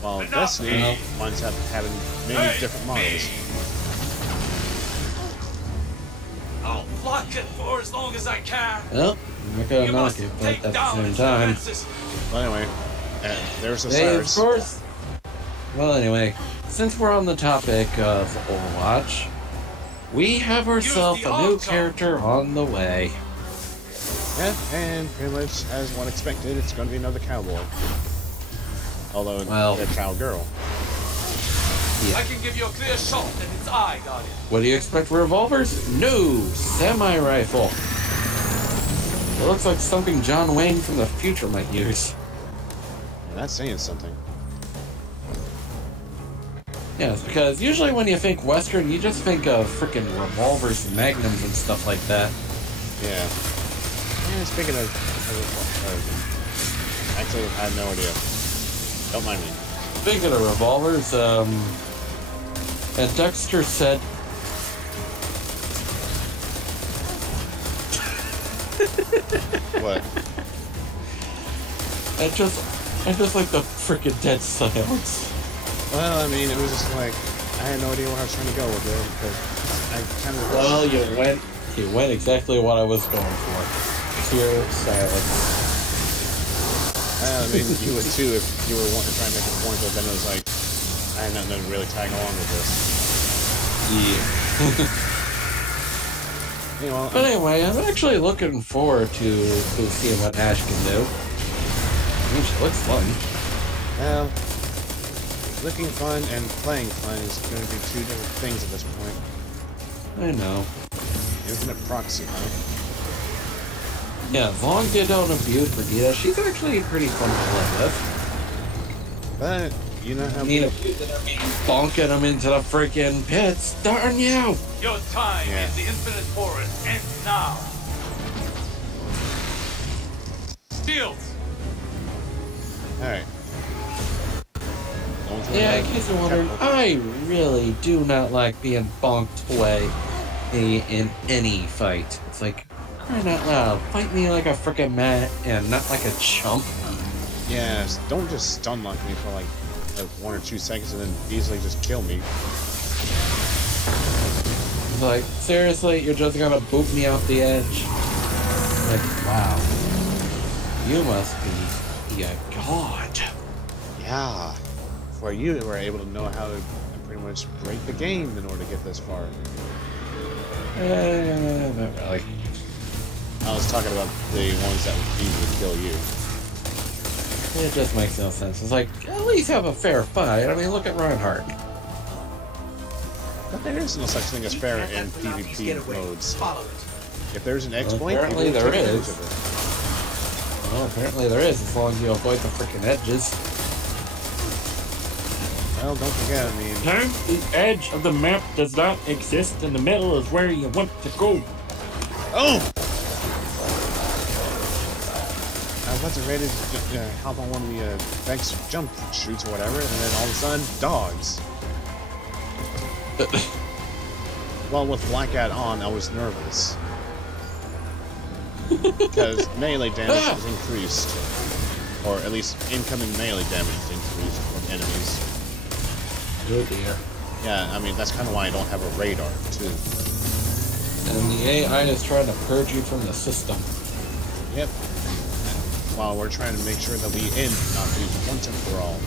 While Destiny winds up having many different models. I'll block it for as long as I can. Well, I'm not gonna knock it, but at the same time. Well, anyway, there's Hey, of Osiris. course. Well, anyway, since we're on the topic of Overwatch, we have ourselves a new character on the way. Yeah, and pretty much as one expected, it's going to be another cowboy. Although, Well, they're cowgirl. I can give you a clear shot that it's I got it. What do you expect, revolvers? No, semi-rifle. It looks like something John Wayne from the future might use. That's saying something. Yes, because usually when you think Western, you just think of freaking revolvers and magnums and stuff like that. Yeah. And speaking of actually, I have no idea. Don't mind me. Speaking of revolvers, and Dexter said... What? I just like the freaking dead silence. Well, I mean, it was just like, I had no idea where I was trying to go with it, because I kind of... Well, you went exactly what I was going for. Pure silence. I mean, you would too if you were wanting to try and make a point, but then it was like, I had nothing to really tag along with this. Yeah. But anyway, I'm actually looking forward to seeing what Ash can do. I mean, she looks fun. Well, looking fun and playing fun is going to be two different things at this point. I know. Infinite proxy, huh? Yeah, as long as you don't abuse Vegeta, she's actually pretty fun to play with. But you know how Need a few that are bonking them into the freaking pits. Darn you! Your time in the infinite forest ends now. Shields. Alright. Yeah, in case you're wondering, I really do not like being bonked away in any fight. It's like, crying out loud, fight me like a freaking mat and not like a chump. Yeah, don't just stun lock me for like 1 or 2 seconds and then easily just kill me. Like, seriously, you're just gonna boot me off the edge? Like, wow. You must be a god. Yeah. For you were able to know how to pretty much break the game in order to get this far. Not really. I was talking about the ones that would easily kill you. It just makes no sense. It's like, at least have a fair fight. I mean, look at Reinhardt. But there is no such thing as fair in PvP modes. If there's an exploit, Well, apparently there is. Of it. Well, apparently there is, as long as you avoid the freaking edges. Well, don't forget, I mean... The edge of the map does not exist, and the middle is where you want to go. Oh! I was about to ready to hop on one of the Vex jump shoots or whatever, and then all of a sudden, dogs. Well, with Blackout on, I was nervous. Because melee damage was increased. Or at least incoming melee damage was increased from enemies. Oh dear. Yeah, I mean, that's kind of why I don't have a radar, too. And the AI is trying to purge you from the system. Yep. While we're trying to make sure that we end Nazis once and for all.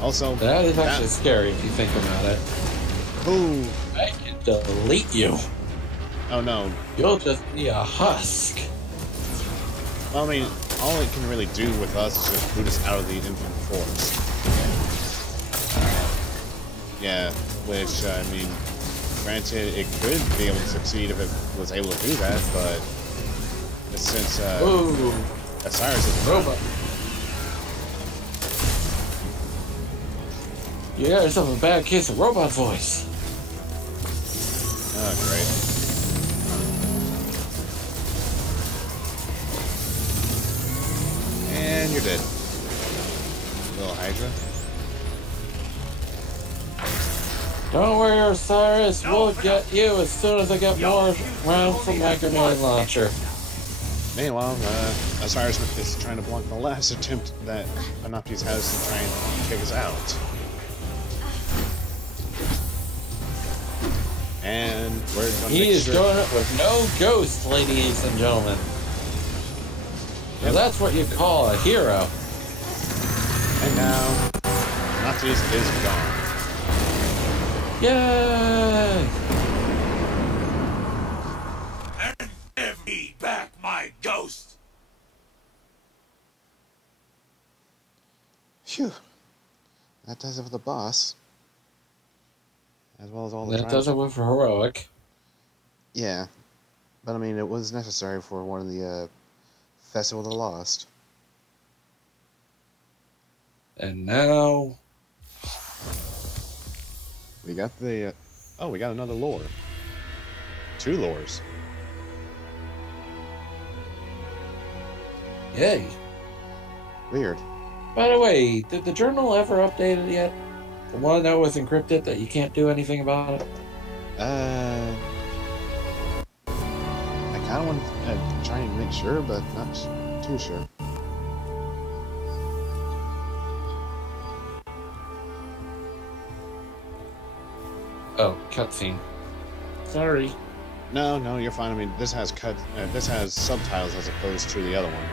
Also, that is actually scary if you think about it. Ooh. I can delete you. Oh no. You'll just be a husk. Well, I mean, all it can really do with us is just boot us out of the infinite forest. Yeah, which, I mean, granted, it could be able to succeed if it was able to do that, but since, Osiris is a robot. You got yourself a bad case of robot voice. Oh, great. And you're dead. Little Hydra. Don't worry, Osiris. We'll get you as soon as I get more rounds from my grenade launcher. Meanwhile, Osiris is trying to block the last attempt that Anoptes has to try and kick us out. And we're going to He is going up with no ghost, ladies and gentlemen. Yep. Now that's what you call a hero. And now, Anoptes is gone. Yay! And give me back my ghost. Phew. That does it for the boss. As well as all the That does it with heroic. Yeah. But I mean, it was necessary for one of the Festival of the Lost. And now... We got the... oh, we got another lore. 2 lores. Yay. Weird. By the way, did the journal ever update it yet? The one that was encrypted that you can't do anything about it? I kind of want to try and make sure, but not too sure. Oh, cutscene. Sorry. No, you're fine. I mean, this has this has subtitles as opposed to the other one.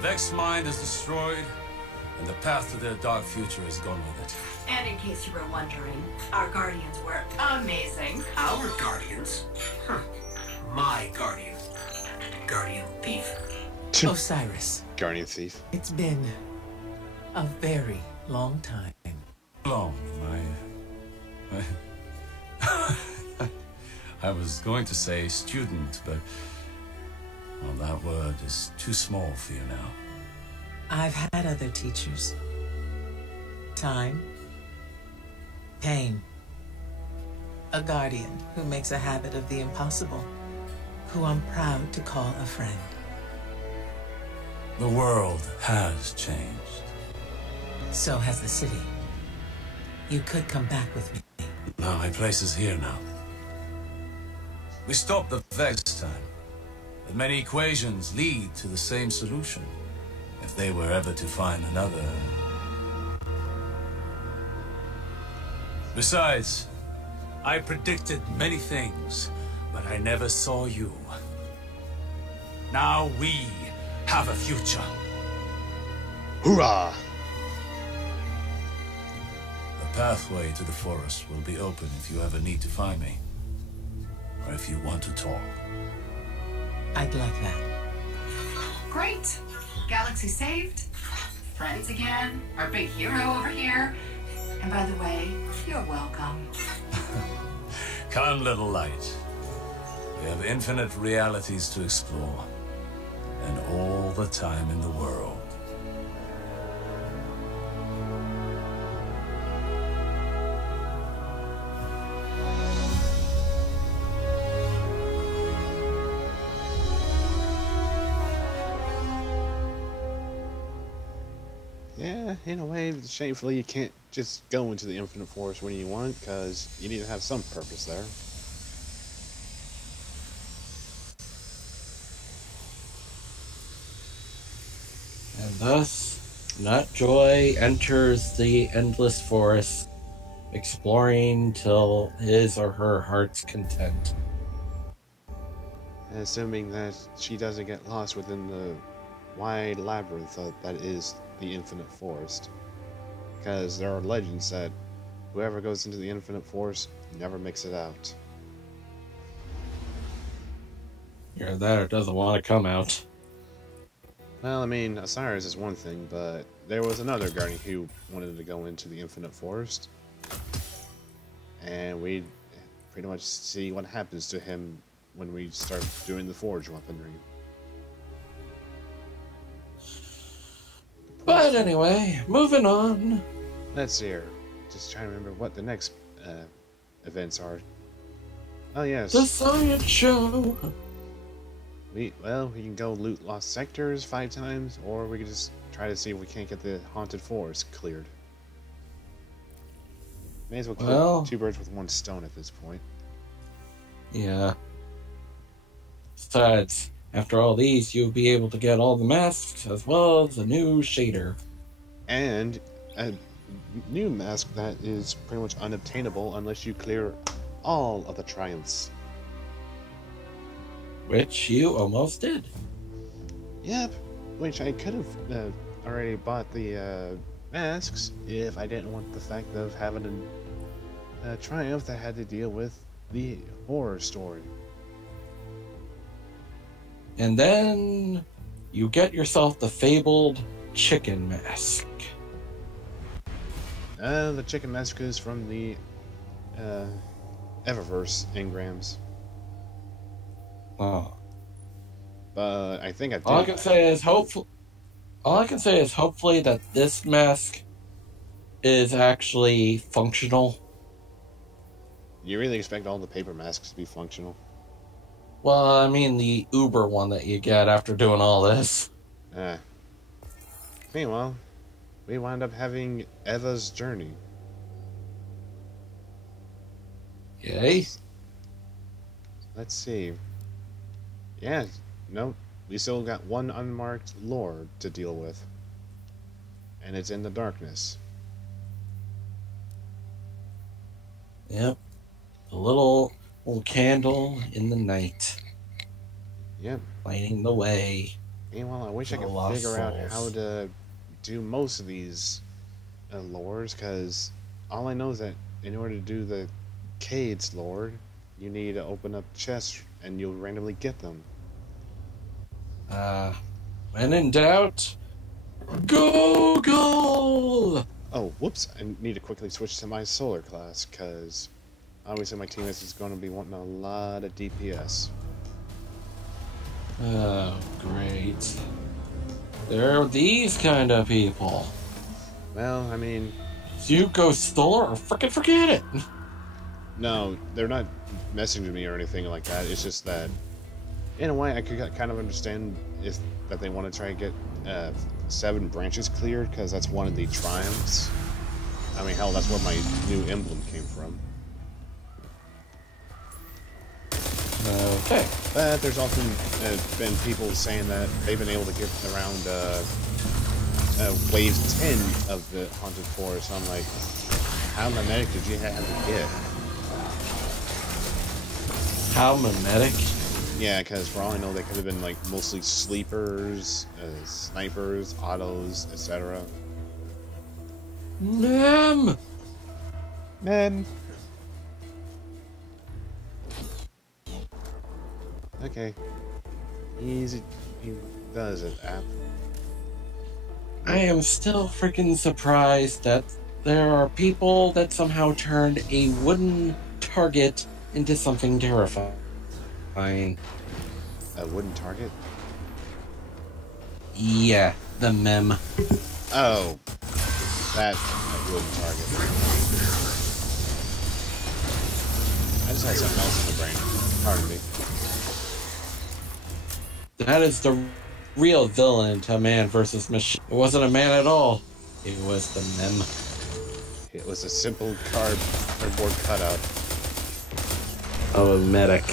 Vex's mind is destroyed, and the path to their dark future is gone with it. And in case you were wondering, our guardians were amazing. Our guardians? Huh. My guardian. Guardian thief. Osiris. Guardian thief. It's been a very long time. Long, I was going to say student, but well, that word is too small for you now. I've had other teachers. Time. Pain. A guardian who makes a habit of the impossible, who I'm proud to call a friend. The world has changed. So has the city. You could come back with me. No, my place is here now. We stopped the Vex time. But many equations lead to the same solution. If they were ever to find another. Besides, I predicted many things, but I never saw you. Now we have a future. Hoorah! The pathway to the forest will be open if you ever need to find me. Or if you want to talk. I'd like that. Great. Galaxy saved. Friends again. Our big hero over here. And by the way, you're welcome. Come, little light. We have infinite realities to explore. And all the time in the world. Yeah, in a way, shamefully, you can't just go into the Infinite Forest when you want, because you need to have some purpose there. And thus, Nutjoy enters the Endless Forest, exploring till his or her heart's content. Assuming that she doesn't get lost within the wide labyrinth that is the Infinite Forest. Because there are legends that whoever goes into the Infinite Forest never makes it out. Either that or doesn't want to come out. Well, I mean, Osiris is one thing, but there was another guardian who wanted to go into the Infinite Forest. And we pretty much see what happens to him when we start doing the forge weaponry. But anyway, moving on. Let's see here. Just trying to remember what the next events are. Oh yes. The science show. We can go loot lost sectors 5 times, or we can just try to see if we can't get the haunted forest cleared. May as well kill 2 birds with 1 stone at this point. Yeah. Besides, after all these, you'll be able to get all the masks as well as a new shader. And a new mask that is pretty much unobtainable unless you clear all of the triumphs. Which you almost did. Yep. Which I could have already bought the masks if I didn't want the fact of having a triumph that had to deal with the horror story. And then you get yourself the fabled chicken mask. The chicken mask is from the Eververse engrams. Oh. But I think I did. All I can say is hopefully that this mask is actually functional. You really expect all the paper masks to be functional? Well, I mean the Uber one that you get after doing all this. Meanwhile, we wound up having Eva's journey. Yay. Let's see. Yeah, no, we still got 1 unmarked lore to deal with. And it's in the darkness. Yep. A little candle in the night. Yep. Lighting the way. Meanwhile, I wish I could figure out how to do most of these lores, because all I know is that in order to do the Cade's lore, you need to open up chests and you'll randomly get them. When in doubt, Google! Oh, whoops, I need to quickly switch to my solar class, because Obviously, my teammates is going to be wanting a lot of DPS. Oh, great. There are these kind of people. Well, I mean... You go solar or frickin' forget it! No, they're not messaging me or anything like that. It's just that, in a way, I could kind of understand if that they want to try and get 7 branches cleared, because that's one of the triumphs. I mean, hell, that's where my new emblem came from. Okay. But there's often been people saying that they've been able to get around wave 10 of the Haunted Forest. So I'm like, how mimetic did you have to get? How mimetic? Yeah, because for all I know, they could have been like mostly sleepers, snipers, autos, etc. Mem! Okay. Easy. He does it, app. I am still freaking surprised that there are people that somehow turned a wooden target into something terrifying. A wooden target? Yeah, the mem. Oh. That wooden target. I just had something else in the brain. Pardon me. That is the real villain to Man versus Machine. It wasn't a man at all. It was the mem. It was a simple cardboard cutout. Of a medic.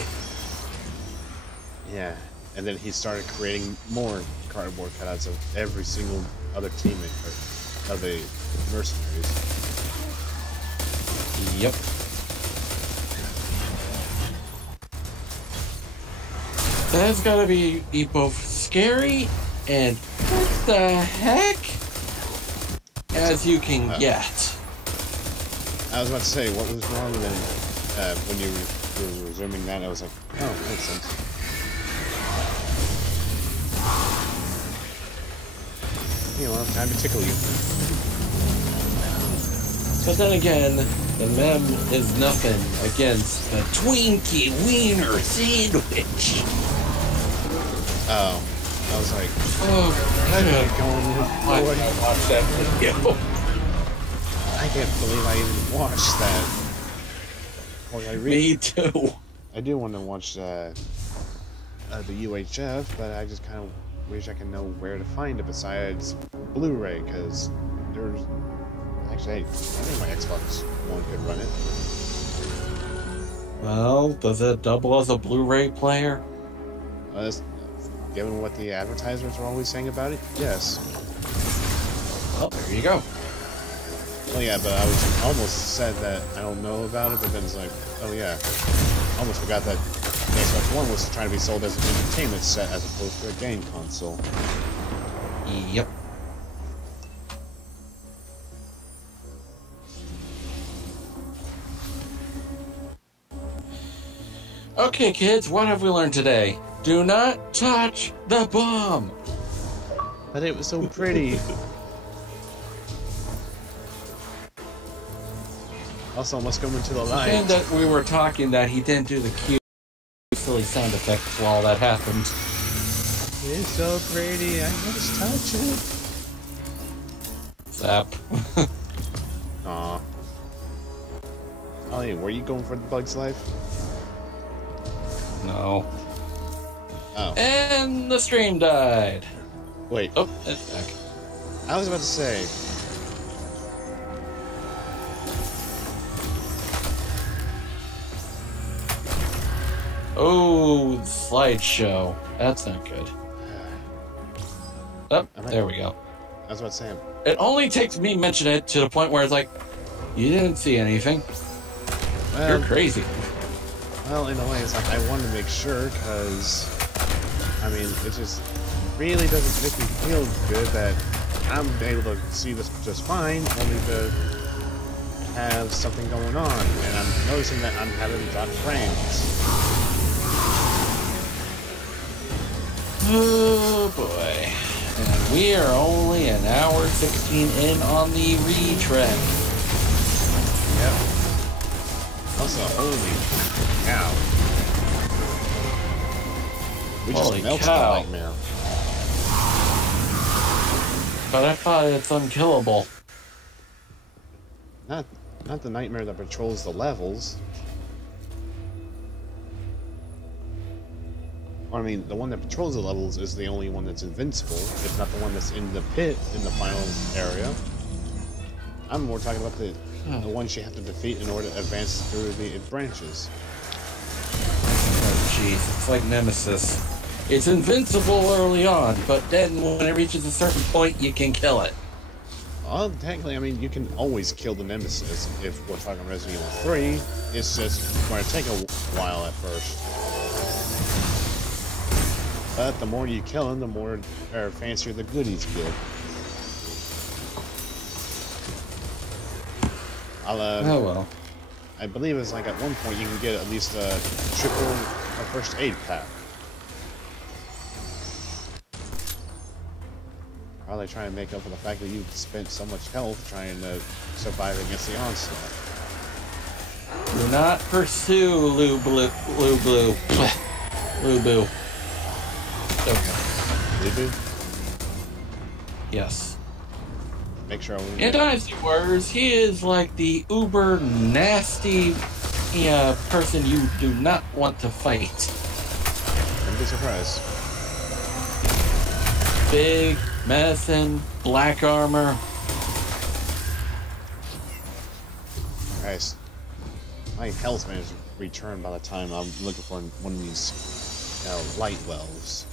Yeah. And then he started creating more cardboard cutouts of every single other teammate of the mercenaries. Yep. That's gotta be both scary and what the heck? As you can get. I was about to say, what was wrong then when you were resuming that? I was like, oh, makes sense. You know, time to tickle you. But then again, the mem is nothing against the Twinkie Wiener Sandwich. Oh, I was like, oh, I gotta go and watch that video. I can't believe I even watched that. Well, Me too. I do want to watch the UHF, but I just kind of wish I can know where to find it besides Blu-ray, because there's... Actually, I think my Xbox One could run it. Well, does it double as a Blu-ray player? Given what the advertisements are always saying about it, yes. Well, there you go. Well, yeah, but I was almost said that I don't know about it, but then it's like, oh yeah. I almost forgot that the Xbox One was trying to be sold as an entertainment set as opposed to a game console. Yep. Okay, kids, what have we learned today? Do not touch the bomb! But it was so pretty. Also, let's go into the light. And that we were talking that he didn't do the cute silly sound effects while that happened. It's so pretty, I must touch it. Zap. Aw. Ollie, were you going for the Bug's Life? No. Oh. And the stream died. Wait. Oh, it's back. I was about to say. Oh, slideshow. That's not good. Oh, there we go. I was about to say. It only takes me mentioning it to the point where it's like, you didn't see anything. Well, you're crazy. Well, in a way, it's like I wanted to make sure, because, I mean, it just really doesn't make me feel good that I'm able to see this just fine, only to have something going on, and I'm noticing that I'm having dropped frames. Oh boy. And we are only an hour 16 in on the retrek. Yep. Also, holy cow. We just Holy melted cow. the nightmare. But I thought it's unkillable. Not the nightmare that patrols the levels. Or, I mean, the one that patrols the levels is the only one that's invincible, if not the one that's in the pit in the final area. I'm more talking about the ones you have to defeat in order to advance through the branches. Oh, jeez. It's like Nemesis. It's invincible early on, but then when it reaches a certain point, you can kill it. Well, technically, I mean, you can always kill the Nemesis if we're talking Resident Evil 3. It's just going to take a while at first. But the more you kill him, the more fancier the goodies get. Oh well. I believe it's like at one point you can get at least a triple first aid pack. Probably trying to make up for the fact that you spent so much health trying to survive against the onslaught. Do not pursue Lu-Boo. Okay. Lu-Boo? Yes. Make sure I In Dynasty Warriors, he is like the uber nasty person you do not want to fight. Don't be surprised. Big, medicine, black armor. Guys, my health may have returned by the time I'm looking for one of these light wells.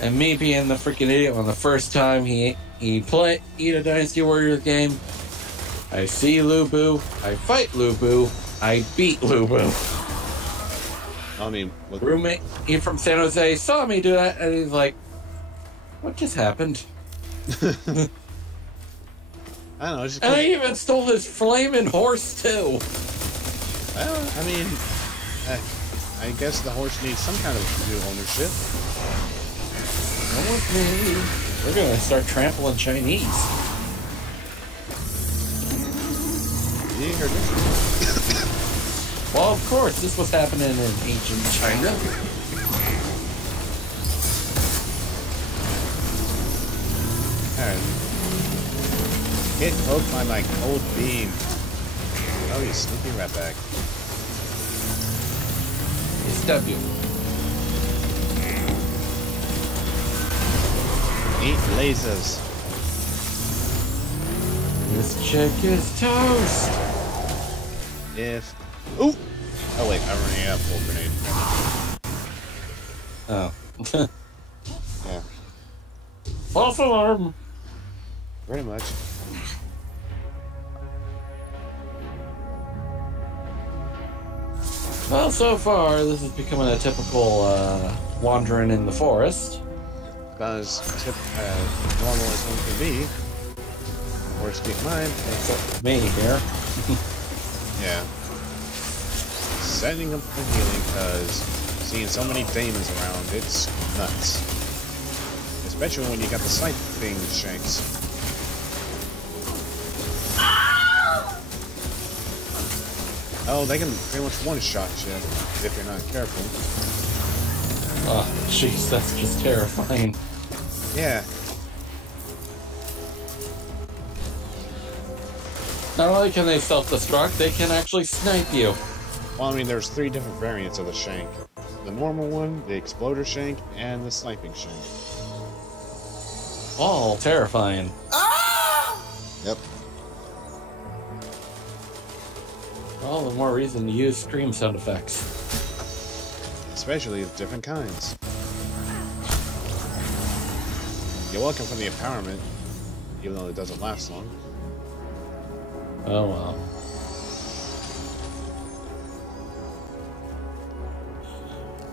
And me being the freaking idiot on the first time he played a Dynasty Warriors game, I see Lu-Boo, I fight Lu-Boo, I beat Lu-Boo. I mean, roommate, he from San Jose saw me do that, and he's like, "What just happened?" I don't know. And I even stole his flaming horse too. Well, I mean, I guess the horse needs some kind of new ownership. Come with me. We're gonna start trampling Chinese. You heard it. Well, of course, this was happening in ancient China. Alright. Get poked by my cold beam. Oh, you sneaky ratbag. It's W. Eat lasers. This chick is toast. If... Ooh! Oh wait, I'm running out of full grenade. Oh. Yeah. False alarm. Pretty much. Well, so far, this is becoming a typical wandering in the forest. Because normal as one can be. Horse keep mine. Except me here. Yeah. Setting up the healing because seeing so many demons around, it's nuts. Especially when you got the sight thing shanks. Oh, they can pretty much one-shot you if you're not careful. Oh, jeez, that's just terrifying. Yeah. Not only can they self-destruct, they can actually snipe you. Well, I mean, there's 3 different variants of the shank. The normal one, the exploder shank, and the sniping shank. All terrifying. Yep. All the more reason to use scream sound effects. Especially of different kinds. You're welcome for the empowerment, even though it doesn't last long. Oh well.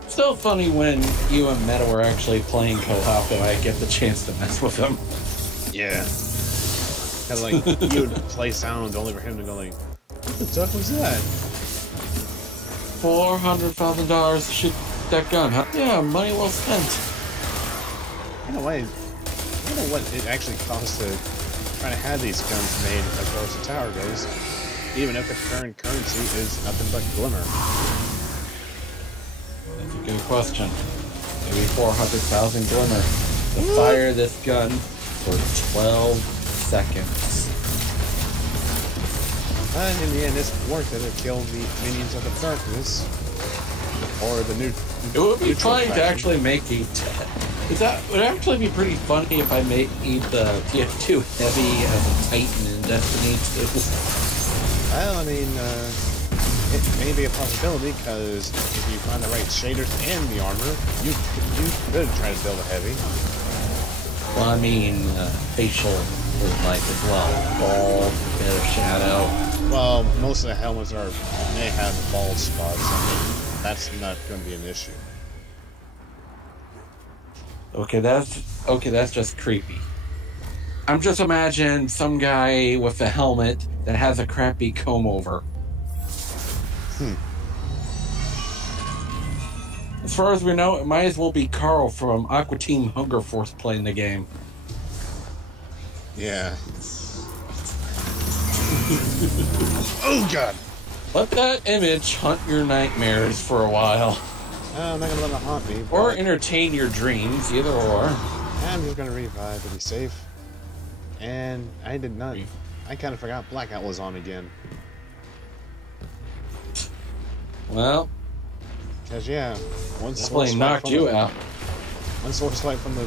Still funny when you and Meta were actually playing co-op and I get the chance to mess with them. Yeah. Cause like, you would play sound only for him to go like, what the fuck was that? $400,000 to shoot that gun, huh? Yeah, money well spent. You know what? I don't know what it actually costs to trying to have these guns made as far as the tower goes, even if the current currency is nothing but glimmer. That's a good question. Maybe 400,000 glimmer to fire this gun for 12 seconds. But in the end, it's worth it to kill the minions of the darkness. Or the new. It would be fun to actually make a. That would actually be pretty funny if I made the TF2 heavy as a Titan in Destiny 2. Well, I mean, it may be a possibility because if you find the right shaders and the armor, you could try to build a heavy. Well, I mean, facial is like as well. Bald, bit of shadow. Well, most of the helmets may have bald spots. I mean, that's not going to be an issue. Okay, that's just creepy. I'm just imagining some guy with a helmet that has a crappy comb over. As far as we know, it might as well be Carl from Aqua Team Hunger Force playing the game. Yeah. Oh god! Let that image haunt your nightmares for a while. I'm not gonna let it haunt me. Or entertain your dreams, either or. I'm just gonna revive to be safe. And I did not. I kind of forgot Blackout was on again. Well. Because, yeah. One definitely knocked you out. One sword swipe from the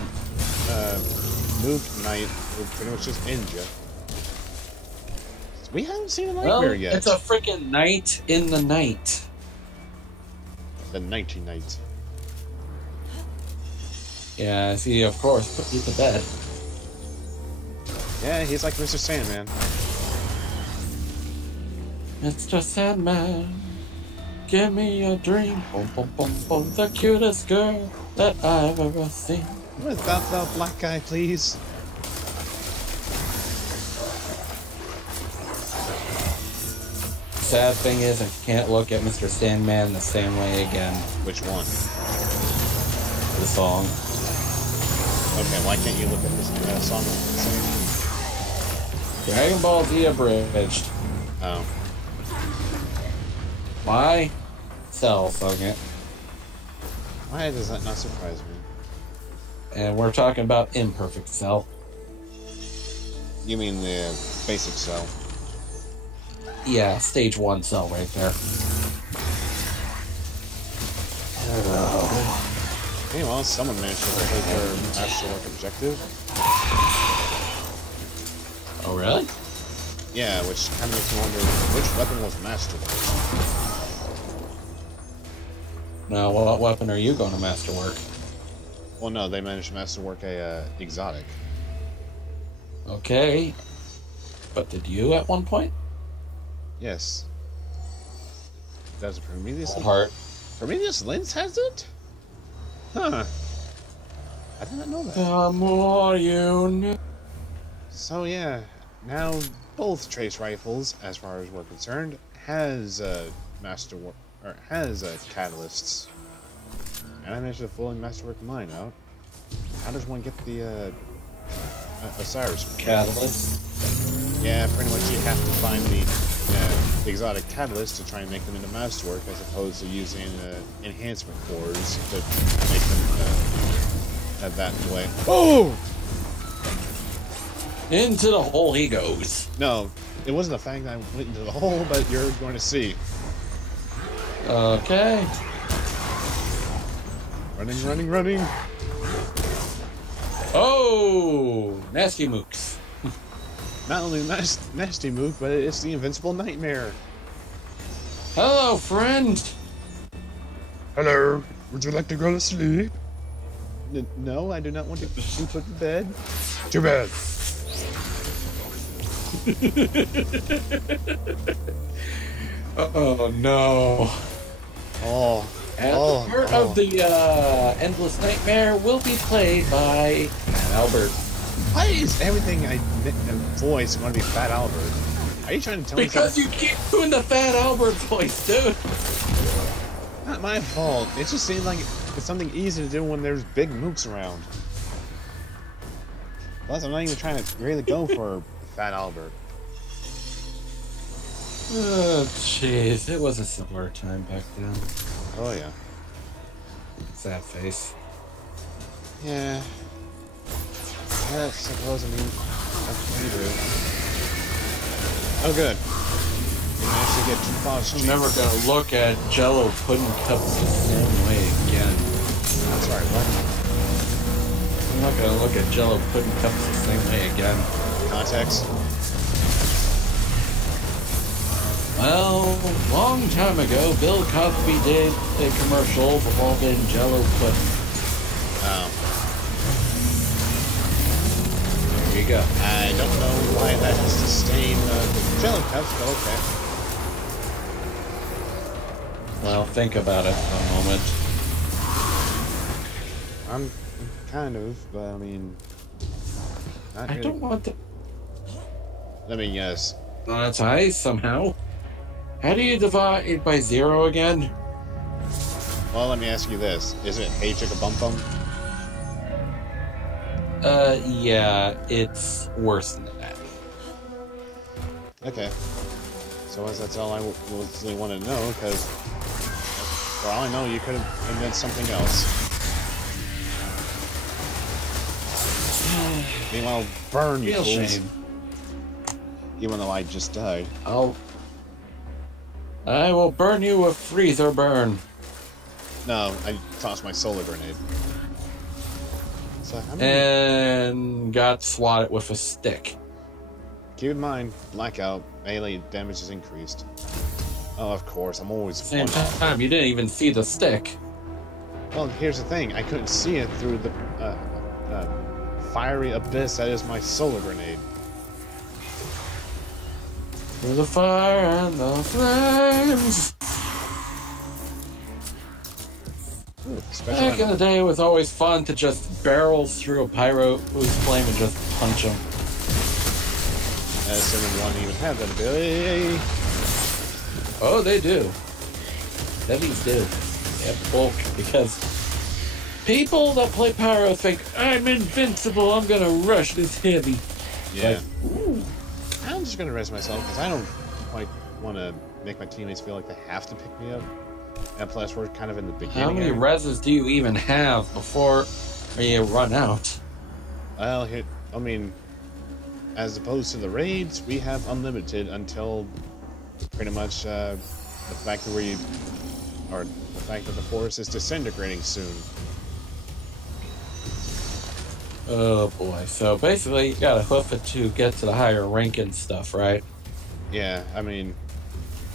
Mook Knight would pretty much just end you. We haven't seen a nightmare yet. It's a freaking night in the night. The Nighty Night. Yeah, see, of course, put you to bed. Yeah, he's like Mr. Sandman. Mr. Sandman, give me a dream. Boom, boom, boom, boom, the cutest girl that I've ever seen. Without the black guy, please. Sad thing is, I can't look at Mr. Sandman the same way again. Which one? The song. Okay, why can't you look at this song the same? Dragon Ball Z abridged. Oh. Why? Cell sung it. Why does that not surprise me? And we're talking about Imperfect Cell. You mean the basic Cell? Yeah, stage 1 Cell right there. Oh. Hey, well, someone managed to complete their masterwork objective. Oh, really? Yeah, which kind of makes me wonder which weapon was masterwork. Now, what weapon are you going to masterwork? Well, no, they managed to masterwork a exotic. Okay. But did you at one point? Yes. That's a Prometheus. Heart. Prometheus Lens has it? Huh. I did not know that. The more you know. So yeah, now both trace rifles, as far as we're concerned, has masterwork or has catalysts. And I managed to fully masterwork mine out. How does one get the Osiris catalyst? Yeah, pretty much you have to find the exotic catalyst to try and make them into masterwork, as opposed to using enhancement cores to make them that way. Oh! Into the hole he goes. No, it wasn't the fact that I went into the hole, but you're going to see. Okay. Running, running, running. Oh! Nasty mooks. Not only nasty mook, but it's the invincible nightmare. Hello, friend. Hello. Would you like to go to sleep? No, I do not want to be put to bed. Too bad. Oh no. Oh. And the part of the Endless Nightmare will be played by Albert. Why is everything I voice going to be Fat Albert? Are you trying to tell me because you keep doing the Fat Albert voice, dude. Not my fault. It just seems like it's something easy to do when there's big mooks around. Plus, I'm not even trying to really go for Fat Albert. Oh, jeez. It was a simpler time back then. Oh, yeah. Sad face. Yeah. I suppose, I mean, that's what you do. Oh, good. You managed to get two boss I'm never gonna look at Jello pudding cups the same way again. I'm sorry, what? I'm not gonna look at Jello pudding cups the same way again. Context? Well, long time ago, Bill Cosby did a commercial involving Jello pudding. Oh. There you go. I don't know why that has sustained Jello cups, but okay. Well, think about it for a moment. I'm kind of, but I mean... Not I really. don't want to... Let me guess. That's ice somehow. How do you divide it by 0 again? Well, let me ask you this. Is it Hey Chicka Bum Bum? Yeah, it's worse than that. Okay. So that's all I really want to know, because for all I know, you could have invented something else. Meanwhile, burn, you Real fools. shame. Even though I just died. I will burn you with freezer burn. No, I tossed my solar grenade. So how many... And got swatted with a stick. Keep in mind, blackout, melee damage is increased. Oh, of course, I'm always... Same time, you didn't even see the stick. Well, here's the thing. I couldn't see it through the fiery abyss that is my solar grenade. Through the fire and the flames. Back in the day, it was always fun to just barrel through a pyro whose flame and just punch him. Assuming one even have that ability. Oh, they do. Heavies do. They have bulk, because people that play pyro think, I'm invincible, I'm gonna rush this heavy. Yeah. Like, ooh. I'm just gonna rest myself, because I don't quite want to make my teammates feel like they have to pick me up. And plus, we're kind of in the beginning. How many reses do you even have before you run out? Well, here, I mean, as opposed to the raids, we have unlimited until pretty much the fact that the fact that the forest is disintegrating soon. Oh boy! So basically, you gotta hoof it to get to the higher ranking stuff, right? Yeah, I mean,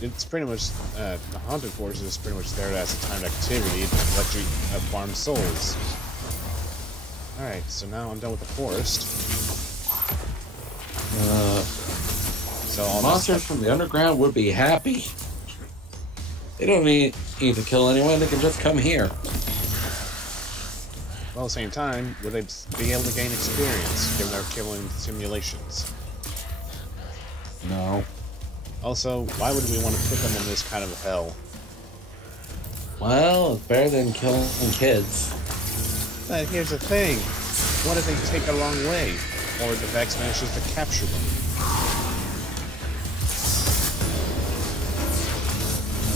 it's pretty much the haunted forest is pretty much there as a timed activity to let you farm souls. All right, so now I'm done with the forest. So all Monsters from the underground would be happy. They don't need to kill anyone, they can just come here. Well, at the same time, would they be able to gain experience given their killing simulations? No. Also, why would we want to put them in this kind of hell? Well, it's better than killing kids. But here's the thing. What if they take a long way? Or the Vex manages to capture them?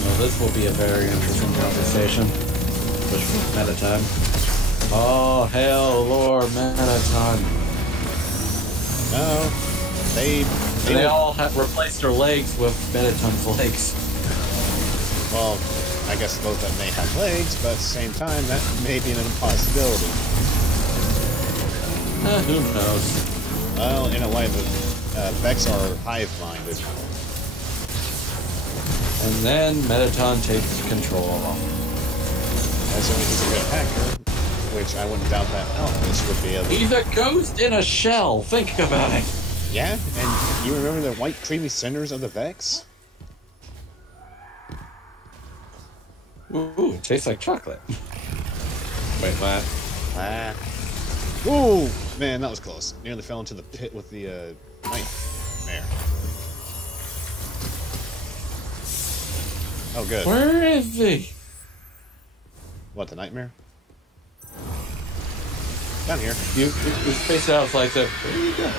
Well, this will be a very interesting conversation. Push for Metaton. Oh, hell, Lord, Metaton. No. They all have replaced their legs with Metaton's legs. Well, I guess both of them may have legs, but at the same time, that may be an impossibility. Who knows? Well, in a way, the Vex are hive-minded. And then Metaton takes control. As long as he's a good hacker, which I wouldn't doubt that Alphys would be able to... He's a ghost in a shell, think about it. Yeah, and you remember the white creamy cinders of the Vex? Ooh, it tastes like chocolate. Wait, what? Ooh, man, that was close. Nearly fell into the pit with the nightmare. Oh, good. Where is he? What, the nightmare? Down here. You space out like that. Where you go?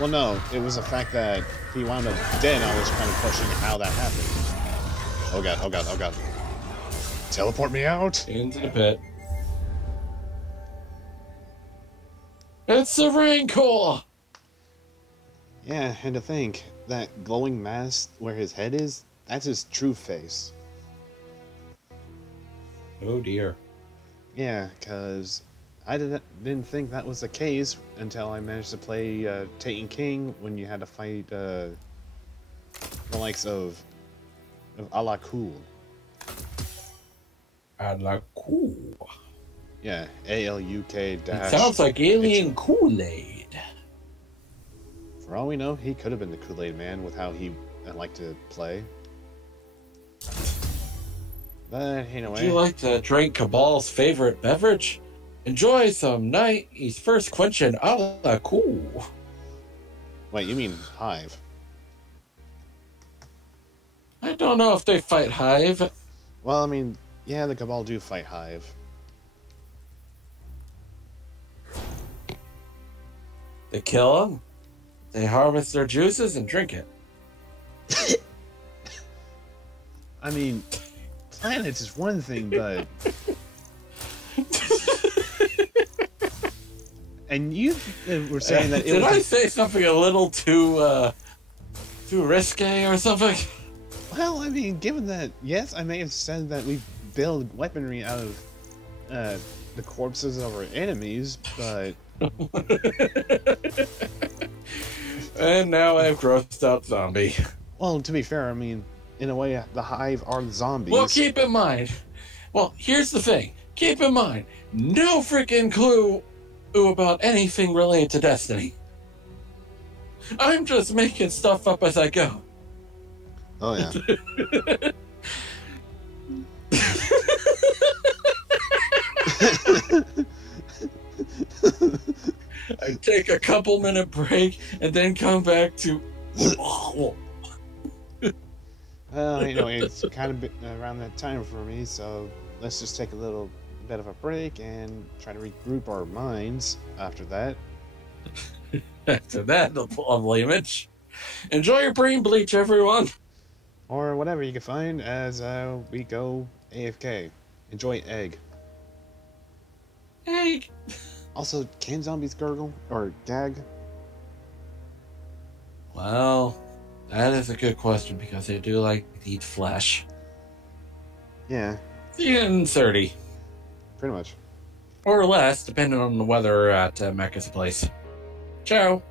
Well, no, it was the fact that he wound up dead, and I was kind of questioning how that happened. Oh god, oh god, oh god. Teleport me out! Into the pit. It's the Rancor! Yeah, and to think, that glowing mass where his head is, that's his true face. Oh dear. Yeah, because I didn't think that was the case until I managed to play Taken King when you had to fight the likes of Ala Cool. Ala Cool. Yeah, ALUK dash. It sounds like Alien Kool-Aid. For all we know, he could have been the Kool-Aid Man with how he liked to play. But anyway. Would you like to drink Cabal's favorite beverage? Enjoy some nice first quenching a la cool. Wait, you mean Hive? I don't know if they fight Hive. Well, I mean, yeah, the Cabal do fight Hive. They kill them, they harvest their juices and drink it. I mean, planets is one thing, but... And you were saying that it Did was... I say something a little too risque or something? Well, I mean, given that, yes, I may have said that we build weaponry out of the corpses of our enemies, but... And now I've grossed out zombie. Well, to be fair, I mean, in a way, the Hive are the zombies. Well, keep in mind. Well, here's the thing. Keep in mind, no freaking clue about anything related to Destiny. I'm just making stuff up as I go. Oh, yeah. I take a couple-minute break and then come back to... Well, you know, it's kind of around that time for me, so let's just take a little bit of a break and try to regroup our minds after that. After that, the lovely image. Enjoy your brain bleach, everyone. Or whatever you can find as we go AFK. Enjoy egg. Egg. Also, can zombies gurgle or gag? Well, that is a good question because they do like to eat flesh. Yeah. In 30. Pretty much. Or less, depending on the weather at Mecha's place. Ciao.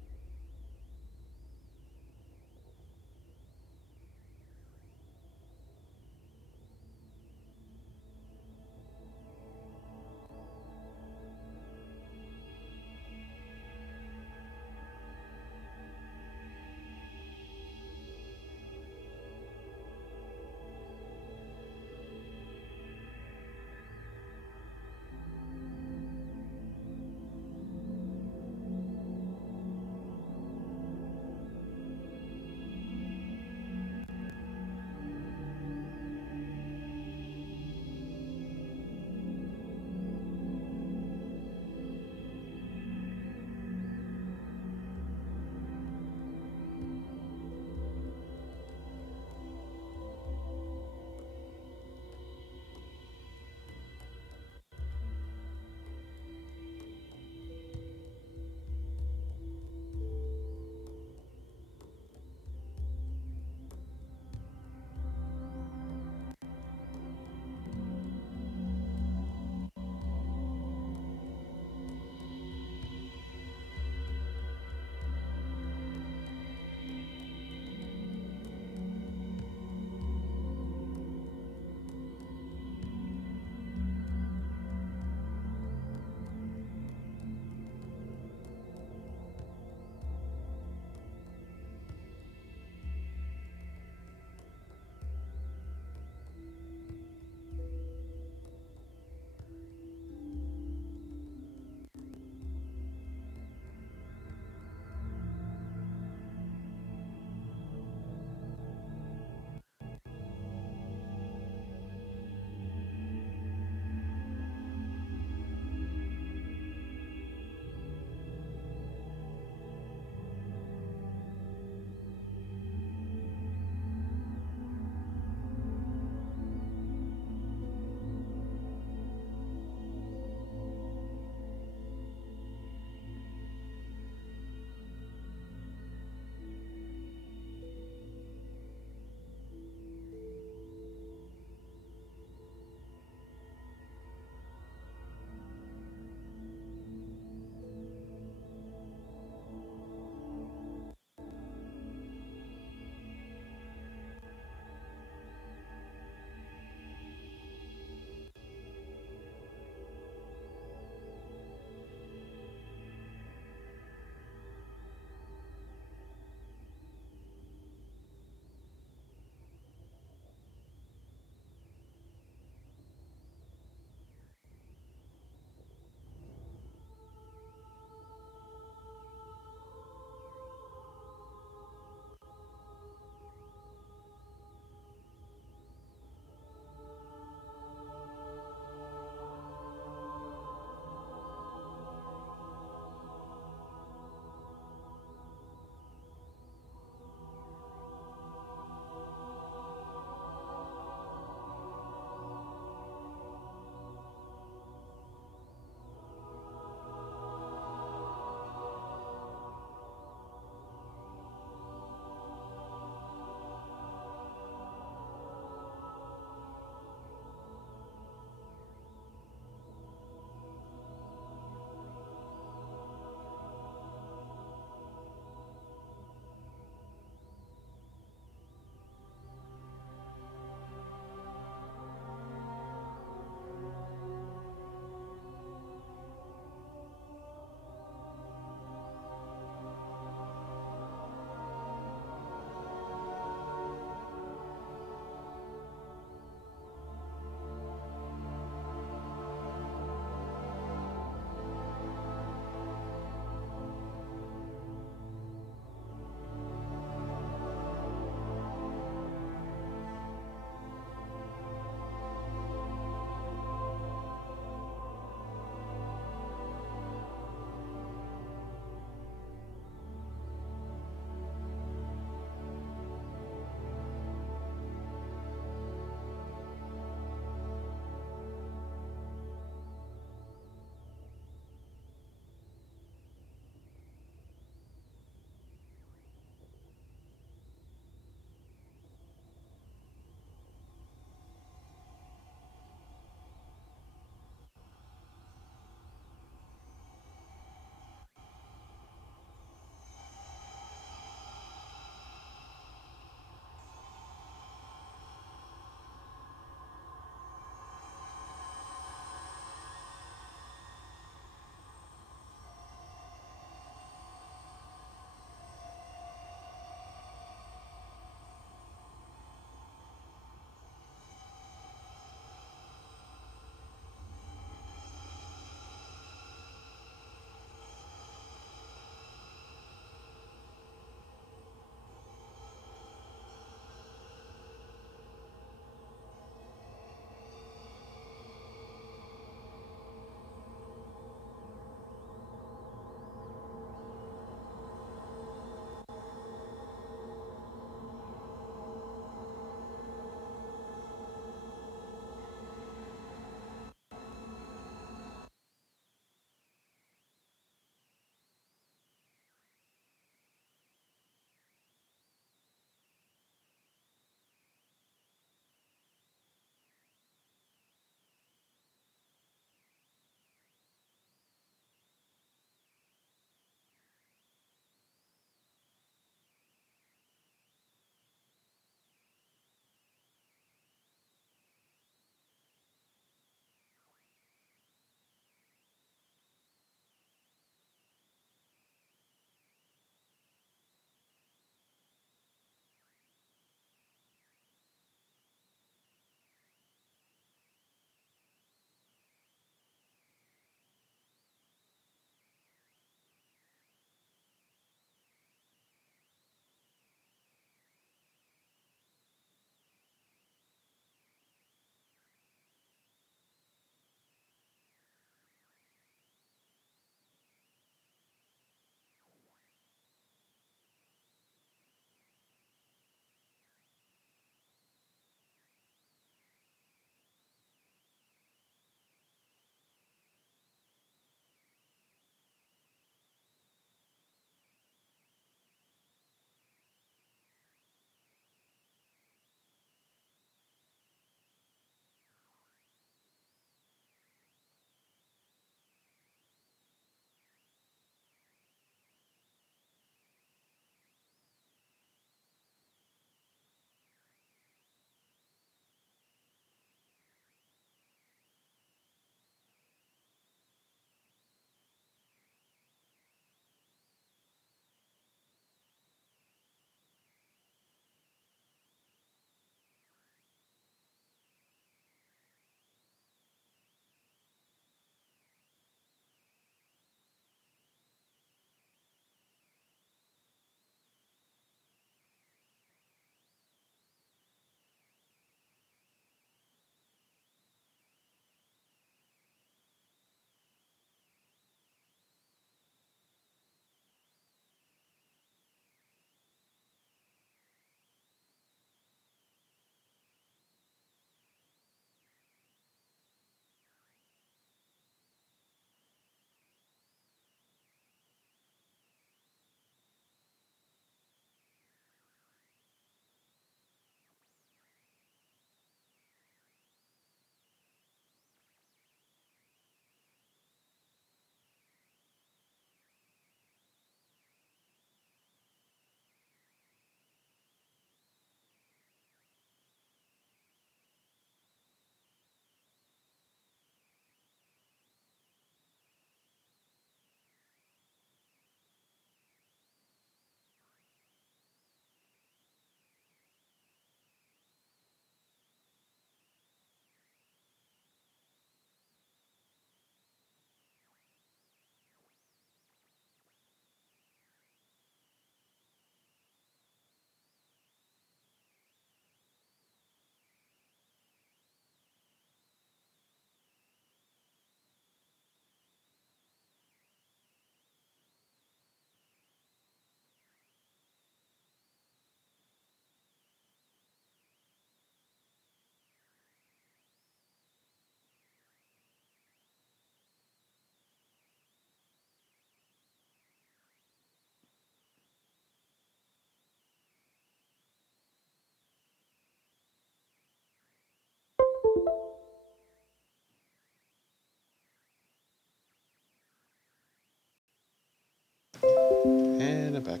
And I'm back.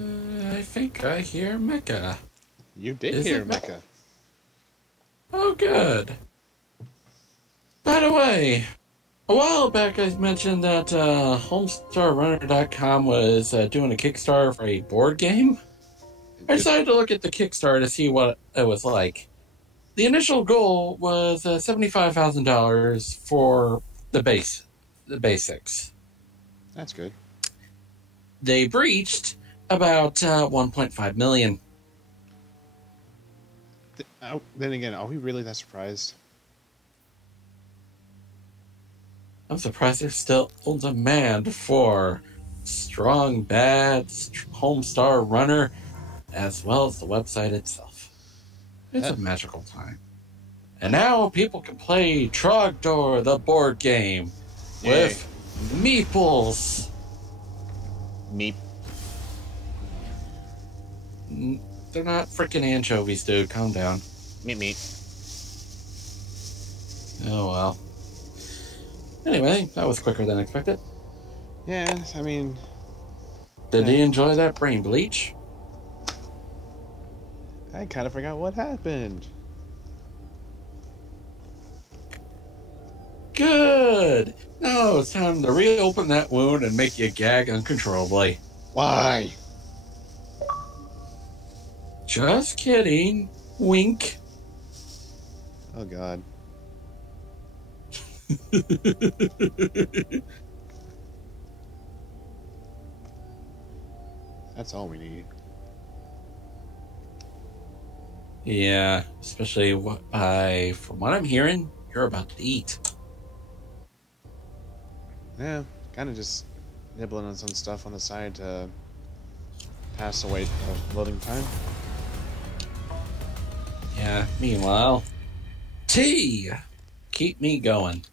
I think I hear Mecha. You did Is hear it Mecha. Oh, good. By the way, a while back I mentioned that HomestarRunner.com was doing a Kickstarter for a board game. I decided to look at the Kickstarter to see what it was like. The initial goal was $75,000 for the basics. That's good. They breached about 1.5 million. Then again, are we really that surprised? I'm surprised there's still demand for strong, bad Homestar Runner, as well as the website itself. It's a magical time. And now people can play Trogdor, the board game, with meeples. Meep. They're not freaking anchovies, dude. Calm down. Meep. Oh, well. Anyway, that was quicker than expected. Yeah, I mean... Did you enjoy that brain bleach? I kind of forgot what happened. Good! Now it's time to reopen that wound and make you gag uncontrollably. Why? Just kidding. Wink. Oh, God. That's all we need. Yeah, especially from what I'm hearing, you're about to eat. Yeah, kind of just nibbling on some stuff on the side to pass the wait of loading time. Yeah, meanwhile, tea! Keep me going.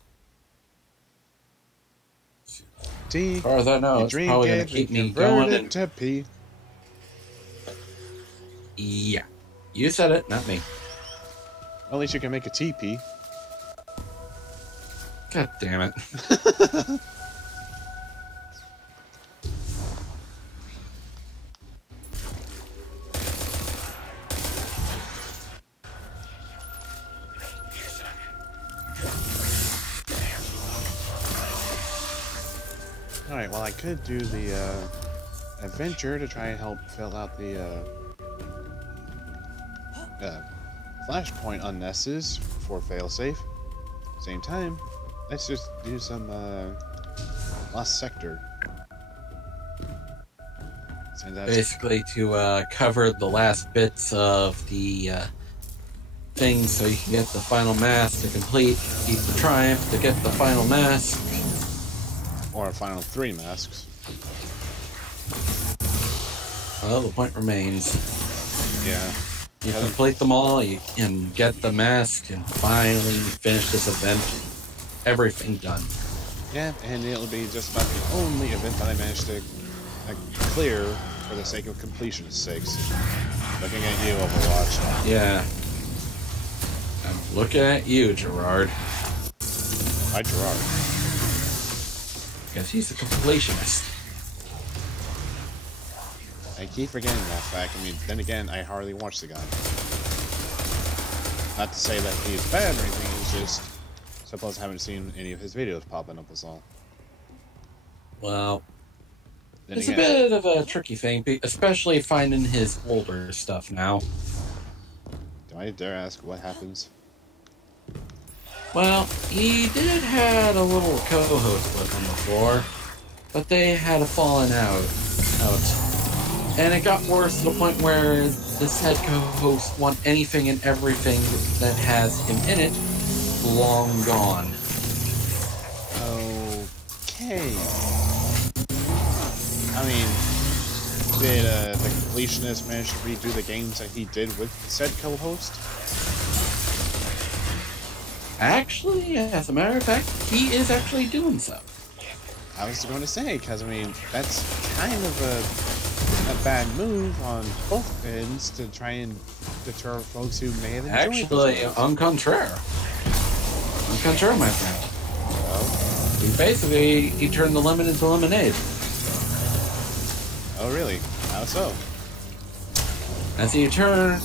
Tea, as far as I know, it's probably going to keep me going. And to pee. Yeah. You said it, not me. Well, at least you can make a TP. God damn it. Alright, well, I could do the adventure to try and help fill out the flashpoint on Nessus for failsafe. Same time, let's just do some Lost Sector. Basically to cover the last bits of the thing so you can get the final mask to complete, beat the Triumph to get the final mask. Or a final 3 masks. Well, the point remains. Yeah. You complete them all, you can get the mask, and finally finish this event. Everything done. Yeah, and it'll be just about the only event that I managed to clear for the sake of completion's sakes. Looking at you, Overwatch. Yeah. I'm looking at you, Gerard. Hi, Gerard. Because he's a completionist. I keep forgetting that fact. I mean, then again, I hardly watch the guy. Not to say that he's bad or anything, he's just... Suppose I haven't seen any of his videos popping up, is all. Well, then it's again, a bit of a tricky thing, especially finding his older stuff now. do I dare ask what happens? Well, he did had a little co-host with him before, but they had a falling out. And it got worse to the point where this head co-host want anything and everything that has him in it long gone. Okay. I mean, did the completionist manage to redo the games that he did with said co-host? Actually, as a matter of fact, he is actually doing so. I was going to say, because, I mean, that's kind of a bad move on both ends to try and deter folks who may have enjoyed Actually, those en contraire. En contraire, my friend. He turned the lemon into lemonade. Oh, really? How so? As he turned